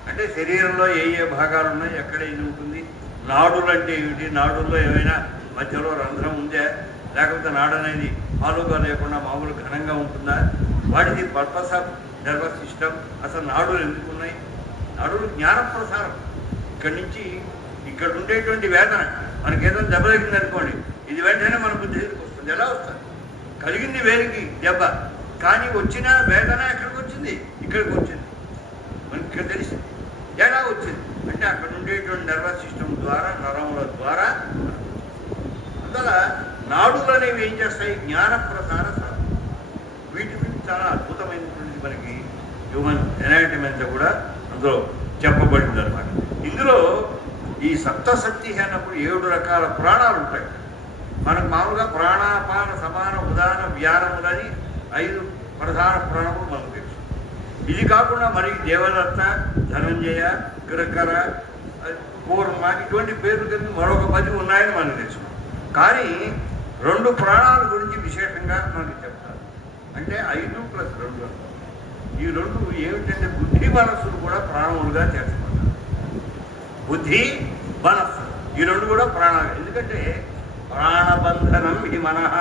అంటే శరీరంలో ఏ ఏ భాగాలు ఉన్నాయి, ఎక్కడ ఇది ఉంటుంది, నాడులు అంటే ఏమిటి, నాడుల్లో ఏమైనా మధ్యలో రంధ్రం ఉందా, లేకపోతే నాడు అనేది మాలుగా లేకుండా మామూలు ఘనంగా ఉంటుందా, వాటిది పర్పస్ ఆఫ్ నర్వస్ సిస్టమ్, అసలు నాడులు ఎందుకు ఉన్నాయి, నాడులు జ్ఞాన ప్రసారం. ఇక్కడి నుంచి ఇక్కడ ఉండేటువంటి వేదన మనకి ఏదైనా దెబ్బ తగిలింది అనుకోండి, ఇది వెంటనే మన బుద్ధి దగ్గరికి వస్తుంది. ఎలా వస్తుంది? కలిగింది వేరికి దెబ్బ, కానీ వచ్చిన వేదన ఎక్కడికి వచ్చింది? ఇక్కడికి వచ్చింది. మనకి ఇక్కడ తెలిసింది ఎలా వచ్చింది అంటే అక్కడ ఉండేటువంటి నర్వస్ సిస్టమ్ ద్వారా, నరముల ద్వారా. అందువల్ల నాడులు అనేవి ఏం చేస్తాయి? జ్ఞాన ప్రసార సాధన. వీటి గురించి చాలా అద్భుతమైనటువంటి మనకి హ్యూమన్ ఎనాటమీ అంతా కూడా అందులో చెప్పబడింది అనమాట. ఇందులో ఈ సప్తశక్తి అన్నప్పుడు 7 రకాల ప్రాణాలు ఉంటాయి. మనకు మామూలుగా ప్రాణాపాన సమాన ఉదాన వ్యానములని 5 ప్రధాన ప్రాణములు మనకు తెలుసు. ఇది కాకుండా మరి దేవదత్త, ధనంజయ, గిరకర, పూర్మ ఇటువంటి పేర్లు కలిపి మరొక 10 ఉన్నాయని మనకు తెలుసు. కానీ 2 ప్రాణాల గురించి విశేషంగా మనకు చెప్తారు. అంటే 5 + 2. ఈ 2 ఏమిటంటే బుద్ధి మనస్సులు కూడా ప్రాణములుగా చేర్చుకుంటారు. బుద్ధి మనస్సు ఈ 2 కూడా ప్రాణాలు. ఎందుకంటే ప్రాణబంధనం హి మనః,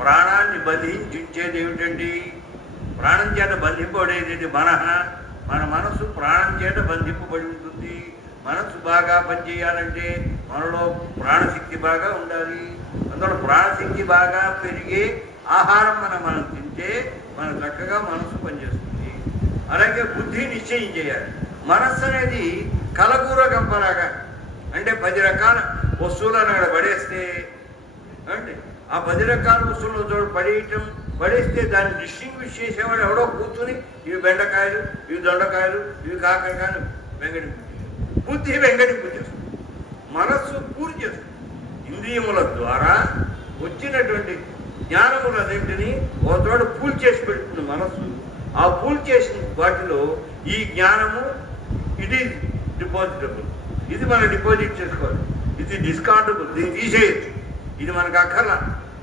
ప్రాణాన్ని బంధించేది ఏమిటండి? ప్రాణం చేత బంధింపబడేది మనః. మన మనస్సు ప్రాణం చేత బంధింపబడి ఉంటుంది. మనస్సు బాగా పనిచేయాలంటే మనలో ప్రాణశక్తి బాగా ఉండాలి. అందులో ప్రాణశక్తి బాగా పెరిగే ఆహారం మనం తింటే మన చక్కగా మనస్సు పనిచేస్తుంది. అలాగే బుద్ధి నిశ్చయం చేయాలి. మనస్సు అనేది కలగూర గంపలాగా, అంటే 10 రకాల వస్తువులను అక్కడ పడేస్తే అంటే ఆ 10 రకాల వస్తువులను చోటు పడేస్తే దాన్ని డిస్టింగ్విష్ చేసేవాడు ఎవడో కూర్చుని ఇవి బెండకాయలు, ఇవి దొండకాయలు, ఇవి కాకరకాయలు, వెంగడి బుద్ధి వెంగడి పూజ చేస్తుంది. మనస్సు పూర్తి చేస్తుంది. ఇంద్రియముల ద్వారా వచ్చినటువంటి జ్ఞానములన్నింటినీ ఒక చోట పూల్ చేసి పెడుతుంది మనస్సు. ఆ పూల్ చేసిన వాటిలో ఈ జ్ఞానము ఇది డిపాజిటబుల్, ఇది మనం డిపాజిట్ చేసుకోవాలి. ఇది డిస్కార్డబుల్, దీన్ని తీసేయచ్చు, ఇది మనకు అక్కర్లా,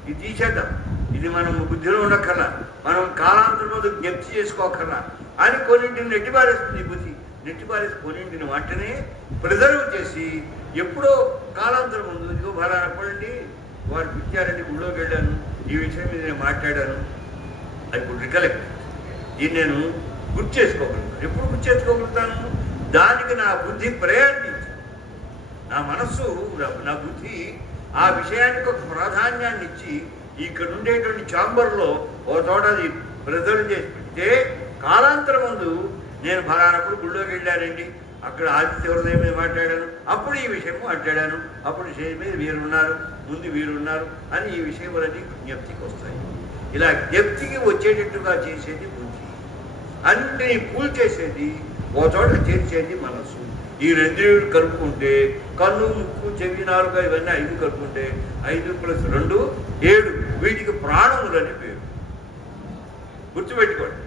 ఇది తీసేద్దాం, ఇది మనం బుద్ధిలో ఉండక్కర్లా, మనం కాలాంతరంలో జ్ఞప్తి చేసుకోకర్లా అని కొన్నింటిని నెట్టిపారేస్తుంది ఈ బుద్ధి. నెట్టిపారేసి కొన్నింటిని వాటిని ప్రిజర్వ్ చేసి ఎప్పుడో కాలాంతరం ముందు ఇదిగో వాళ్ళనప్పుడండి వారు పిచ్చారండి, ఊళ్ళోకి వెళ్ళాను, ఈ విషయం మీద నేను మాట్లాడాను, అది ఇప్పుడు రికలెక్ట్, ఇది నేను గుర్తు చేసుకోగలుగుతాను. ఎప్పుడు గుర్తు చేసుకోగలుగుతాను? దానికి నా బుద్ధి ప్రయత్నించు, నా మనస్సు, నా బుద్ధి ఆ విషయానికి ఒక ప్రాధాన్యాన్ని ఇచ్చి ఇక్కడ ఉండేటువంటి ఛాంబర్లో ఒక చోట అది ప్రిజర్వ్ చేసి పెడితే కాలాంతరం ముందు నేను ఫలానప్పుడు గుళ్ళోకి వెళ్ళానండి, అక్కడ ఆదిత్య హృదయం మీద మాట్లాడాను, అప్పుడు ఈ విషయం మాట్లాడాను, అప్పుడు విషయం మీద వీరున్నారు, ముందు వీరున్నారు అని ఈ విషయములన్నీ జ్ఞప్తికి వస్తాయి. ఇలా జ్ఞప్తికి వచ్చేటట్టుగా చేసేది బుద్ధి, అన్నింటినీ పూల్ చేసేది, ఓ చోట చేర్చేది మనస్సు. ఈ 2 కలుపుకుంటే కన్ను, ముక్కు, చెవి, నాలుక ఇవన్నీ 5 కలుపుకుంటే 5 + 2 7. వీటికి ప్రాణములని పేరు. గుర్తుపెట్టుకోండి.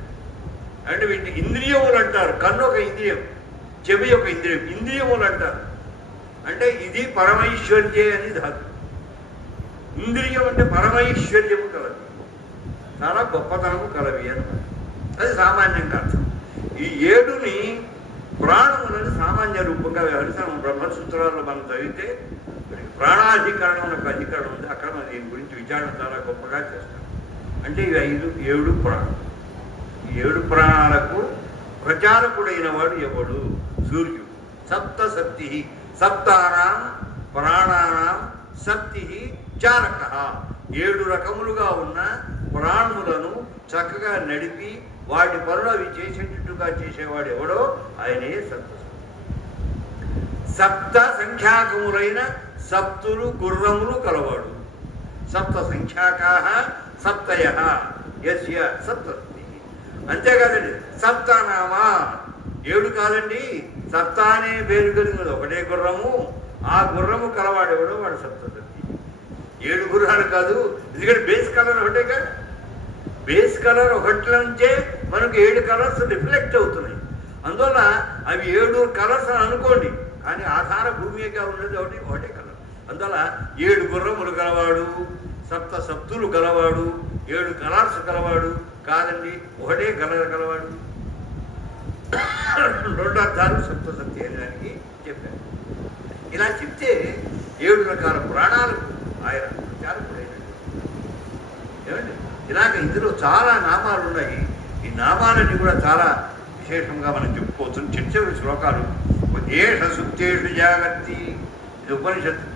అంటే వీటిని ఇంద్రియములు అంటారు. కన్ను ఒక ఇంద్రియం, చెవి ఒక ఇంద్రియం, ఇంద్రియములు అంటారు. అంటే ఇది పరమైశ్వర్యే అని ధాతు. ఇంద్రియం అంటే పరమైశ్వర్యము కలది, చాలా గొప్పతనము కలవి అన్నమాట. అది సామాన్యంగా అర్థం. ఈ 7ని ప్రాణములను సామాన్య రూపంగా వ్యవహరిస్తాం. బ్రహ్మసూత్రాల్లో మనం చదివితే ప్రాణాధికరణం ఒక అధికరణం ఉంది. అక్కడ మనం దీని గురించి విచారణ చాలా గొప్పగా చేస్తాం. అంటే ఇవి 7 ప్రాణం. ఈ 7 ప్రాణాలకు ప్రచారకుడైన వాడు ఎవడు? సూర్యుడు. సప్తశక్తి, సప్తానాం ప్రాణానాం శక్తి చారక. 7 రకములుగా ఉన్న ప్రాణములను చక్కగా నడిపి వాటి పనులు అవి చేసేటట్టుగా చేసేవాడు ఎవడో ఆయనే సప్తశక్తి. సప్త సంఖ్యాకములైన సప్తులు, గుర్రములు కలవాడు. సప్త సంఖ్యాకా సప్తయ యస్య సప్తశక్తి. అంతేకాదండి, సప్తనామా 7 కాదండి, సప్త అనే పేరు కలిగినది ఒకటే గుర్రము. ఆ గుర్రము కలవాడెవడో వాడు సప్తశక్తి. 7 గుర్రాలు కాదు, ఎందుకంటే బేస్ కలర్ ఒకటే కాదు. బేస్ కలర్ ఒకటి నుంచే మనకు 7 కలర్స్ రిఫ్లెక్ట్ అవుతున్నాయి. అందువల్ల అవి 7 కలర్స్ అని అనుకోండి, కానీ ఆధార భూమిగా ఉన్నది ఒకటే కలర్. అందువల్ల 7 గుర్రములు గలవాడు, సప్త సప్తులు గలవాడు, 7 కలర్స్ గలవాడు కాదండి, ఒకటే కలర్ గలవాడు. 2 అర్థాలు సప్తశక్తి అనే దానికి చెప్పారు. ఇలా చెప్తే 7 రకాల ప్రాణాలకు ఆయన ప్రచారకుడైనట్టు. ఏమండి, ఇలాగ ఇందులో చాలా నామాలు ఉన్నాయి. ఈ నామాలన్నీ కూడా చాలా విశేషంగా మనం చెప్పుకోవచ్చు. చిన్న శ్లోకాలు. ఏష సుప్తేషు జాగర్తి, ఇది ఉపనిషత్తు.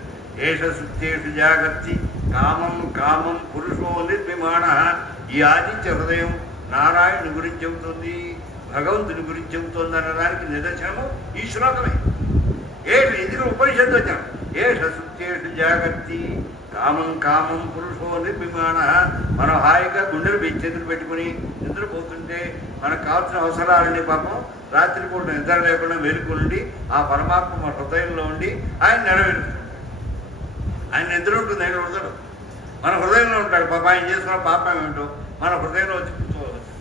ఏష సుప్తేషు జాగర్తి కామం కామం పురుషో నిర్విమాణ. ఈ ఆదిత్య హృదయం నారాయణుని గురించి చెబుతుంది, భగవంతుని గురించి చెబుతుంది అన్నదానికి నిదర్శనము ఈ శ్లోకమే. ఇది ఉపనిషత్తు వచ్చాం. ఏష సుప్తేషు జాగర్తి కామం కామం పురుషో నిర్విమాణ. మనం హాయిగా గుండెలు చేతులు పెట్టుకుని నిద్రపోతుంటే మనకు కావాల్సిన అవసరాలని పాపం రాత్రిపూట నిద్ర లేకుండా మేలుకుని ఆ పరమాత్మ మన హృదయంలో ఉండి ఆయన నెరవేరుస్తుంటాడు. ఆయన నిద్ర ఉంటుంది, ఆయన హృదయం మన హృదయంలో ఉంటాడు. పాప ఆయన చేస్తున్న పాపం ఏమిటో మన హృదయంలో వచ్చి కూర్చోవచ్చు.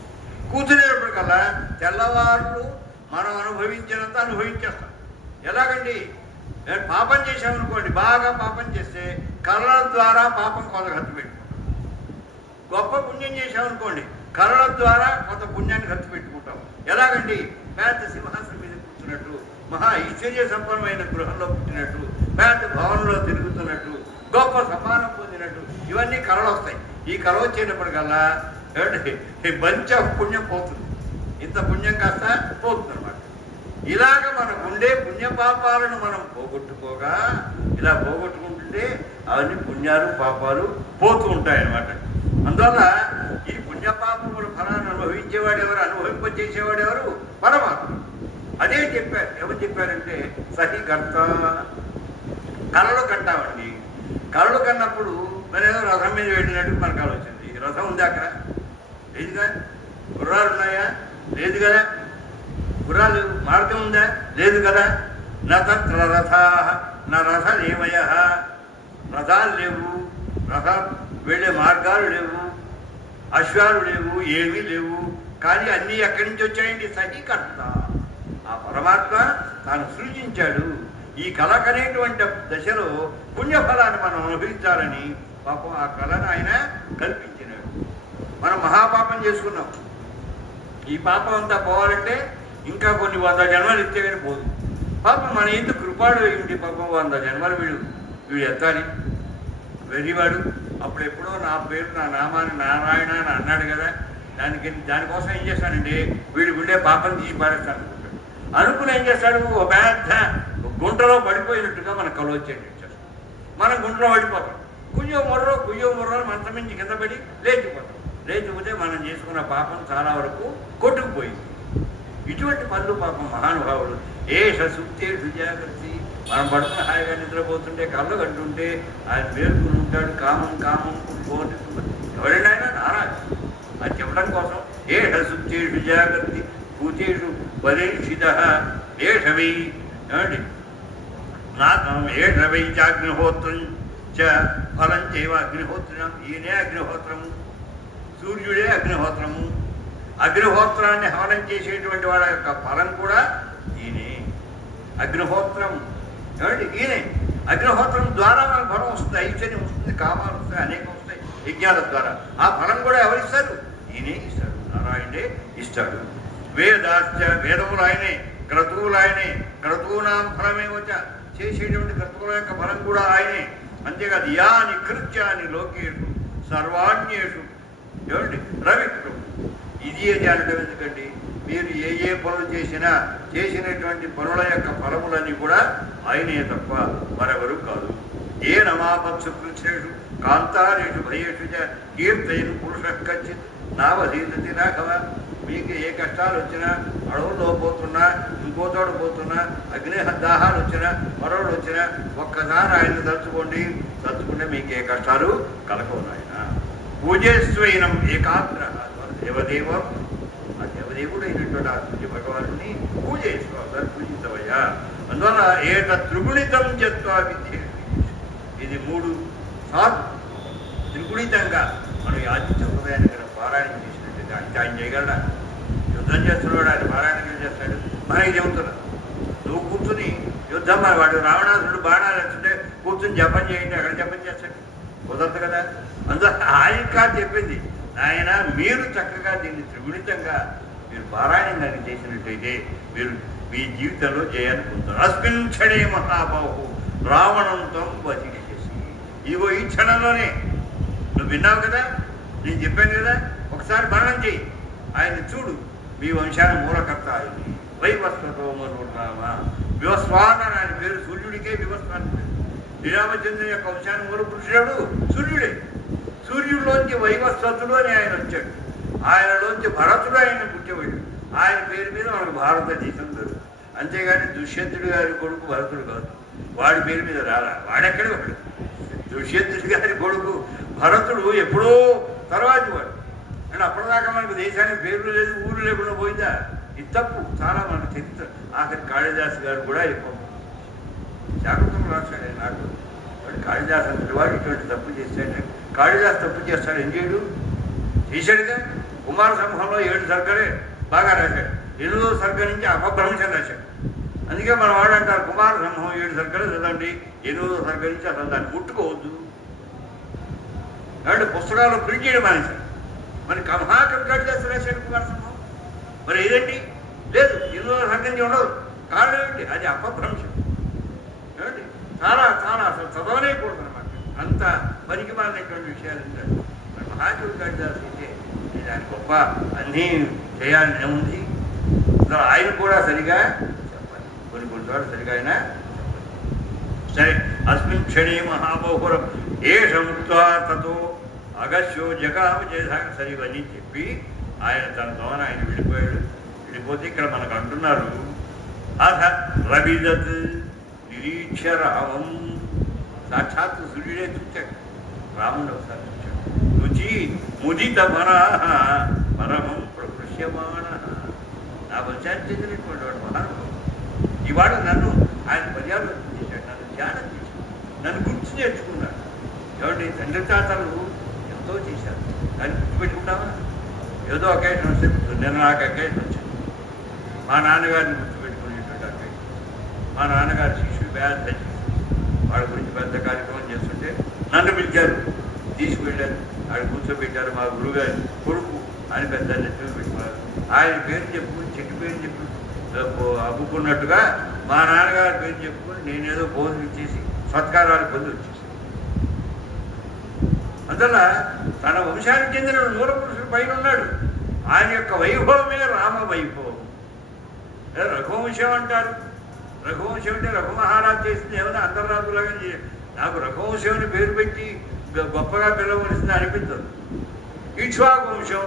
కూర్చునేటప్పటికల్లా తెల్లవారులు మనం అనుభవించినంత అనుభవించేస్తాం. ఎలాగండి, పాపం చేసామనుకోండి, బాగా పాపం చేస్తే కళ్ళ ద్వారా పాపం కొంత ఖర్చు పెట్టుకుంటాం. గొప్ప పుణ్యం చేసామనుకోండి, కళ్ళ ద్వారా కొంత పుణ్యాన్ని ఖర్చు పెట్టుకుంటాం. ఎలాగండి, పెద్ద సింహాసనం మీద కూర్చున్నట్టు, మహా ఐశ్వర్య సంపన్నమైన గృహంలో పుట్టినట్టు, పెద్ద భవనంలో తిరుగుతున్నట్టు, గొప్ప సమానం పొందినట్టు ఇవన్నీ కళలు వస్తాయి. ఈ కళ వచ్చేటప్పటికల్లా బంచ పుణ్యం పోతుంది. ఇంత పుణ్యం కాస్త పోతుంది అనమాట. ఇలాగ మనకుండే పుణ్యపాపాలను మనం పోగొట్టుకోగా, ఇలా పోగొట్టుకుంటుంటే అవన్నీ పుణ్యాలు పాపాలు పోతూ ఉంటాయన్నమాట. అందువల్ల ఈ పుణ్యపాపముల ఫలాన్ని అనుభవించేవాడు ఎవరు, అనుభవింపచేసేవాడు ఎవరు? పరమాత్మ. అదే చెప్పారు. ఎవరు చెప్పారంటే సహి కర్త. కళలు కంటామండి. కళలు కన్నప్పుడు మరి ఏదో రథం మీద వెళ్ళినట్టు మనకు ఆలోచింది. రథం ఉంది అక్కడ? లేదుగా. గుర్రాలు ఉన్నాయా? లేదు కదా. గుర్రాలు మార్గం ఉందా? లేదు కదా. నత్ర రథా నా రథలేవయ. రథాలు లేవు, రథ వెళ్ళే మార్గాలు లేవు, అశ్వాలు లేవు, ఏమీ లేవు. కానీ అన్నీ ఎక్కడి నుంచి వచ్చాయండి? సహీకర్త. ఆ పరమాత్మ తాను సృజించాడు. ఈ కళ కనేటువంటి దశలో పుణ్యఫలాన్ని మనం అనుభవించాలని పాపం ఆ కళను ఆయన కల్పించినాడు. మనం మహాపాపం చేసుకున్నాం. ఈ పాపం అంతా పోవాలంటే ఇంకా కొన్ని 100 జన్మలు ఎత్తే కానీ పోదు. పాపం మన ఎందుకు కృపాడు ఏంటి? పాపం 100 జన్మలు వీడు ఎత్తాలి. వెర్రివాడు. అప్పుడు ఎప్పుడో నా పేరు, నా నామాన్ని నారాయణ అని అన్నాడు కదా, దానికోసం ఏం చేస్తానండి, వీడి గుండె పాపం తీసి పారేస్తాను అనుకుంటాడు. అనుకుని ఏం చేస్తాడు, ఒక పెద్ద గుంటలో పడిపోయినట్టుగా మనకు కలు వచ్చేది చేస్తాం. మనం గుంటలో పడిపోతాం. కుయ్యో మొర్రో మంచం మించి కింద పడి లేచిపోతాం. లేచిపోతే మనం చేసుకున్న పాపం చాలా వరకు కొట్టుకుపోయింది. ఇటువంటి పనులు పాపం మహానుభావుడు. ఏష సుప్తేషు జాగర్తి. మనం పడుకుని హాయిగా నిద్రపోతుంటే కళ్ళు కంటుంటే ఆయన మేలుకుని ఉంటాడు. కామం ఎవరైనా ఆయన నారాజు. అది చెప్పడం కోసం ఏష సుప్తేషు జాగర్తి భూతేషు బలేషిత ఏషవై ఏమండి నాకం ఏషవైచాగ్నిహోత్రం చ ఫలం చేయవ అగ్నిహోత్రం. ఈయనే అగ్నిహోత్రము, సూర్యుడే అగ్నిహోత్రము. అగ్నిహోత్రాన్ని హవనం చేసేటువంటి వాళ్ళ యొక్క ఫలం కూడా ఈయనే అగ్నిహోత్రం. ఏమండి ఈయనే అగ్నిహోత్రం ద్వారా మనకు ఫలం వస్తుంది, ఐశ్వర్యం వస్తుంది, కామాలు వస్తాయి, అనేకం వస్తాయి యజ్ఞాల ద్వారా. ఆ ఫలం కూడా ఎవరిస్తారు? ఈయనే ఇస్తాడు, నారాయణే ఇస్తాడు. వేదాశ్చ వేదములు ఆయనే, క్రతువులు ఆయనే, క్రతువునాం ఫలమేమోచ చేసేటువంటి క్రతువుల యొక్క ఫలం కూడా ఆయనే. అంతేకాదు యాని కృత్యాని లోకేషు సర్వాణ్యేషు. ఏమండి రవిక్రు ఇది ఏది అనడం ఎందుకండి? మీరు ఏ ఏ పనులు చేసినా చేసినటువంటి పనుల యొక్క ఫలములన్నీ కూడా ఆయనే తప్ప మరెవరు కాదు. ఏ నమాపత్సు కృత్యేషు కాంతారేషు భయేషు చ కీర్తయను పురుష కచ్చిత్ నావధీతతి రాఘవ. మీకు ఏ కష్టాలు వచ్చినా, అడవుల్లో పోతున్నా, ఇంకో చోట పోతున్నా, అగ్ని దాహాలు వచ్చినా, మరొకటి వచ్చినా ఒక్కసారి ఆయన తలుచుకుంటే మీకు ఏ కష్టాలు కలగవు నాయన. పూజేశ్వైనం ఏకాగ్ర దేవదేవం. ఆ దేవదేవుడు అయినటువంటి ఆ సూర్య భగవాను పూజేశ్వరు పూజించవయ్యా. అందువల్ల ఏట త్రిగుణితం చెత్వా విద్య. ఇది 3 సార్లు త్రిగుణితంగా మనం యాచించే హృదయాన్ని కనుక పారాయణం చేసినట్టుగా అంటే ఆయన చేయగలడా? యుద్ధం చేస్తున్నాడు, ఆయన పారాయణం చేస్తాడు. మనకి చెబుతున్నాడు నువ్వు కూర్చుని యుద్ధం, మన వాడు రావణాసురుడు బాణాలు వేస్తుంటే కూర్చుని జపం చేయండి, అక్కడ జపం చేస్తాడు, కుదరదు కదా. అందువల్ల ఆయన కాదు చెప్పింది, ఆయన మీరు చక్కగా దీన్ని త్రిగుణితంగా మీరు పారాయణం కనుక చేసినట్టయితే మీరు మీ జీవితంలో జయాన్ని పొందుతారు. అస్మిన్ క్షణే మహాబాహు రావణంతో వధించేసి. ఇగో ఈ క్షణంలోనే నువ్వు విన్నావు కదా, నేను చెప్పాను కదా, ఒకసారి మరణం చేయి, ఆయన చూడు. మీ వంశాన్ని మూలకర్త ఆయన్ని. వైవస్వతో మరునామ వివస్వాన్ అని ఆయన పేరు. సూర్యుడికే వివస్వాన్ పేరు. శ్రీరామచంద్రుని యొక్క వంశాన్ని మూల పురుషుడు సూర్యుడే. సూర్యుడిలోంచి వైవస్వతుడు అని ఆయన వచ్చాడు. ఆయనలోంచి భరతుడు ఆయన పుట్టేవాడు. ఆయన పేరు మీద మనకు భారతదేశం దొరుకుతుంది. అంతేగాని దుష్యంతుడి గారి కొడుకు భరతుడు కాదు, వాడి పేరు మీద రాలా. వాడెక్కడే వాడు. దుష్యంతుడి గారి కొడుకు భరతుడు ఎప్పుడో తర్వాత వాడు. అంటే అప్పటిదాకా మనకు దేశానికి పేర్లు లేదు, ఊరు లేకుండా పోయిందా? ఇది తప్పు. చాలా మనకు చరిత్ర. ఆఖరి కాళిదాసు గారు కూడా ఎక్కువ జాగ్రత్తలు రాశాడు. నాకు వాడు కాళిదాసు అంతటి వాడు ఇటువంటి తప్పు చేశాడు. కాళిదాసు తప్పు చేస్తాడు, ఏం చేయడు? చేశాడుగా. కుమార సంభంలో 7 సర్గలే బాగా రాశాడు. 8వ సర్గ నుంచి అపభ్రంశం రాశాడు. అందుకే మన వాడు అంటారు కుమార సంభవం 7 సర్గలు చదవండి, 8వ సర్గ నుంచి అసలు దాన్ని ముట్టుకోవద్దు. కాబట్టి పుస్తకాలు ప్రింట్ చేయడం మానేశాడు. మరి మహాకవి కాళిదాసు రాశాడు కుమార సంభవం. మరి ఏదండి? లేదు, 8వ సర్గ నుంచి ఉండదు. కారణం ఏంటి? అది అపభ్రంశం. ఏమండి చాలా చాలా అసలు చదవలేకూడదు అనమాట. అంత పనికి మాలినటువంటి విషయాలు ఉంటాయి. మరి మహాకవి కాళిదాసు అయితే దాని గొప్ప అన్నీ చేయాలని ఉంది. ఆయన కూడా సరిగా చెప్పాలి, కొన్ని చోట్ల సరిగా అయినా సరే. అస్మిన్ క్షణే మహాబహురం ఏష ముక్త్వా తతో అగస్యో జగామ చేశాక సరే. ఇవన్నీ చెప్పి ఆయన తన ద్వారా ఆయన వెళ్ళిపోయాడు. వెళ్ళిపోతే ఇక్కడ మనకు అంటున్నారు అథ రవిదత్ నిరీక్ష రామం. సాక్షాత్తు సూర్యుడే చూచాడు, రాముడు ఒకసారి చూచాడు. రుచి ముదిత పరమం ప్రకృష్యమాణ. నా వంశానికి చెందినటువంటి వాడు మహానుభావుడు. ఇవాడు నన్ను ఆయన పర్యాలోచన చేశాడు, నన్ను ధ్యానం చేశాడు, నన్ను గుర్తు నేర్చుకున్నాడు. ఎవరి తండ్రి తాతలు ఎంతో చేశారు, దాన్ని గుర్తుపెట్టుకుంటామా? ఏదో అకేషన్ వస్తే నిన్న నాకు అకేషన్ వచ్చింది. మా నాన్నగారిని గుర్తుపెట్టుకునేటువంటి అకేషన్. మా నాన్నగారు శిష్యుడు పెద్ద వాడి గురించి పెద్ద కార్యక్రమం చేస్తుంటే నన్ను పిలిచారు, తీసుకువెళ్ళారు, ఆడ కూర్చోబెట్టారు. మా గురుగారు కొడుకు ఆయన పెద్ద నెత్తులు పెట్టుకున్నారు. ఆయన పేరు చెప్పుకుని చెట్టు పేరు చెప్పు అమ్ముకున్నట్టుగా మా నాన్నగారి పేరు చెప్పుకొని నేనేదో భోజనం ఇచ్చేసి సత్కారాలు పొంది వచ్చేసాను. అందువల్ల తన వంశానికి చెందిన మూలపురుషుడు పైన ఉన్నాడు. ఆయన యొక్క వైభవమే రామ వైభవం. రఘువంశం అంటారు. రఘువంశం అంటే రఘుమహారాజు చేసింది ఏమైనా అంతర్రాజులాగా. నాకు రఘువంశం అని పేరు పెట్టి గొప్పగా పిలవలసింది అనిపించదు. ఇక్ష్వాకు వంశం,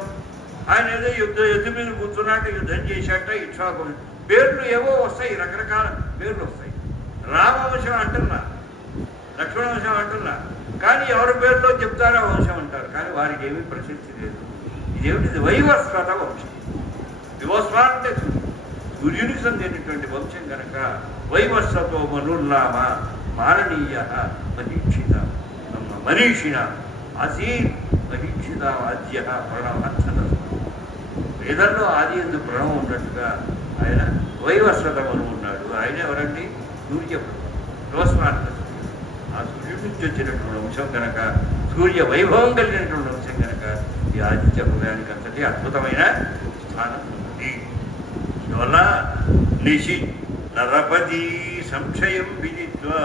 ఆయన ఏదో యుద్ధం మీద కూర్చున్నట్టు యుద్ధం చేశాట. ఇక్ష్వాకు వంశం పేర్లు ఏవో వస్తాయి, రకరకాల పేర్లు వస్తాయి. రామవంశం అంటున్నా, లక్ష్మణ వంశం అంటున్నా, కానీ ఎవరి పేరులో చెప్తారో వంశం అంటారు. కానీ వారికి ఏమీ ప్రసిద్ధి లేదు. ఇదేమిటిది? వైవస్వత వంశం. వివస్వాన్ అంటే సూర్యునికి చెందినటువంటి వంశం కనుక వైవస్వతో మనుర్నామ మాననీయ మరీక్షిత మనీషిణ ఆసీత్ మరీక్షిత ఆద్య ప్రణవచ్చత. వేదంలో ఆది ఎందు ప్రణవం ఉన్నట్టుగా ఆయన వైవస్వతమను ఉన్నాడు. ఆయన ఎవరండి? సూర్యపుడు, రోస్మార్త. ఆ సూర్యుడి నుంచి వచ్చినటువంటి వంశం కనుక, సూర్య వైభవం కలిగినటువంటి వంశం కనుక ఈ ఆదిత్య హృదయానికి అంతటి అద్భుతమైన స్థానం ఉంది. అందువల్ల నిశి నరపతి సంశయం విదిత్వా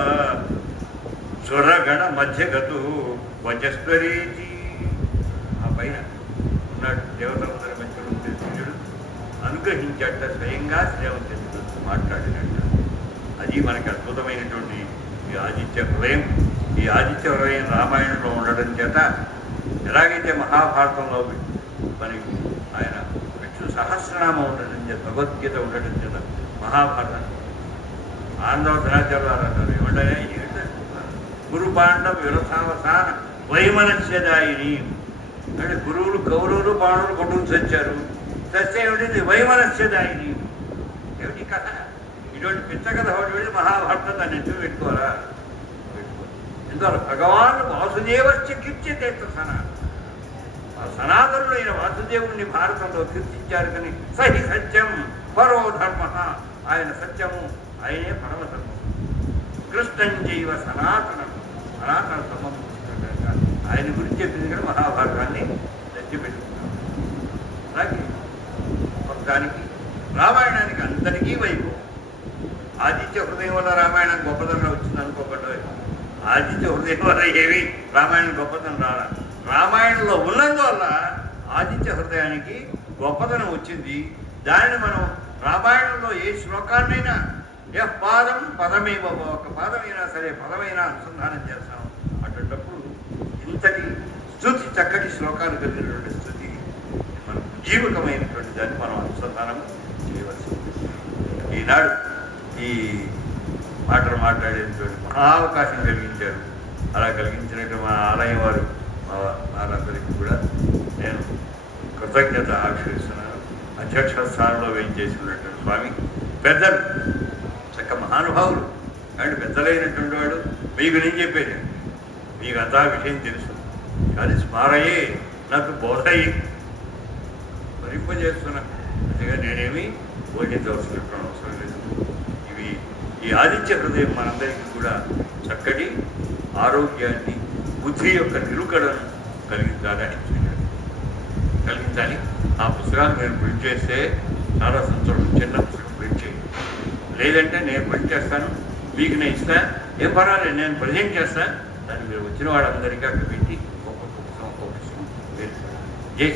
స్వరగణ మధ్యగతు వచస్వరేతి. ఆ పైన ఉన్నాడు దేవతలందరి మధ్యలో ఉండే సూర్యుడు అనుగ్రహించాట, స్వయంగా శ్రీరామచంద్రుడితో మాట్లాడినట్ట. అది మనకి అద్భుతమైనటువంటి ఈ ఆదిత్య హృదయం. ఈ ఆదిత్య హృదయం రామాయణంలో ఉండడం చేత, ఎలాగైతే మహాభారతంలో మనకి ఆయన విష్ణు సహస్రనామం ఉండడం చేత, భగవద్గీత ఉండడం చేత మహాభారతం ఆంధ్ర ధనాచార్యులు అంటారు ఏమంటారే, గురు పాండవ విరసావసాన వైమనస్యదాయిని అంటే గురువులు కౌరవులు పాండవులు కొట్టుకు చచ్చారు. చస్తే ఏమిటి? వైమనస్యదాయిని. ఏమిటి కథ? ఇటువంటి పిచ్చ కథ ఒకటి వెళ్ళి మహాభారతం దాన్ని ఎందుకు పెట్టుకోవాలా? ఎందువల్ల భగవాన్ వాసుదేవస్య కీర్తితే సనాతన. ఆ సనాతనుడైన వాసుదేవుడిని భారతంలో కీర్తించారు. కానీ సహి సత్యం పరో ధర్మ, ఆయన సత్యము, ఆయనే పరమధర్మం. కృష్ణం జైవ సనాతనం, సనాతన ధర్మం ఆయన గురించి చెప్పింది కూడా మహాభారతాన్ని తెచ్చిపెట్టుకున్నాం. అలాగే మొత్తానికి రామాయణానికి అందరికీ వైభవం. ఆదిత్య హృదయం వల్ల రామాయణం గొప్పతనం వచ్చింది అనుకోకుండా, ఆదిత్య హృదయం వల్ల ఏమి రామాయణం గొప్పతనం రాలా. రామాయణంలో ఉన్నందువల్ల ఆదిత్య హృదయానికి గొప్పతనం వచ్చింది. దానిని మనం రామాయణంలో ఏ శ్లోకాన్నైనా పాదం పదమేవ, ఒక పాదమైనా సరే పదమైనా అనుసంధానం చేస్తాం. అటువంటిప్పుడు ఇంతటి స్తుతి, చక్కటి శ్లోకాలు కలిగినటువంటి స్తుతి మనం జీవితమైనటువంటి దాన్ని మనం అనుసంధానం చేయవలసి ఉంటుంది. ఈనాడు ఈ మాటలు మాట్లాడేటువంటి మహావకాశం కలిగించారు. అలా కలిగించినట్టు మా ఆలయం వారు వారందరికీ కూడా నేను కృతజ్ఞత ఆవిష్కరిస్తున్నాను. అధ్యక్ష స్థానంలో వేయించేసినటువంటి స్వామి పెద్దలు, చక్క మహానుభావులు అండ్ పెద్దలైనటువంటి వాడు. మీకు నేను చెప్పేది, మీకు అంతా విషయం తెలుసు, కానీ స్మారయే నాకు బోధయి భరింపజేస్తున్నా. అందుకే నేనేమి బోధించవలసినటువంటి అవసరం లేదు. ఇవి ఈ ఆదిత్య హృదయం మనందరికీ కూడా చక్కటి ఆరోగ్యాన్ని, బుద్ధి యొక్క నిరుకడను కలిగించాలి. ఆ పుస్తకాన్ని నేను ప్రింట్ చేస్తే చాలా సంతోషం. చిన్న పుస్తకం ప్రింట్ చేయండి, లేదంటే నేను ప్రింట్ చేస్తాను, మీకు నేను ఇస్తాను, ఏం పర్వాలేదు, నేను ప్రజెంట్ చేస్తాను. దాన్ని మీరు వచ్చిన వాళ్ళందరికీ అక్కడ పెట్టి ఒక్కొక్క పుస్తకం జై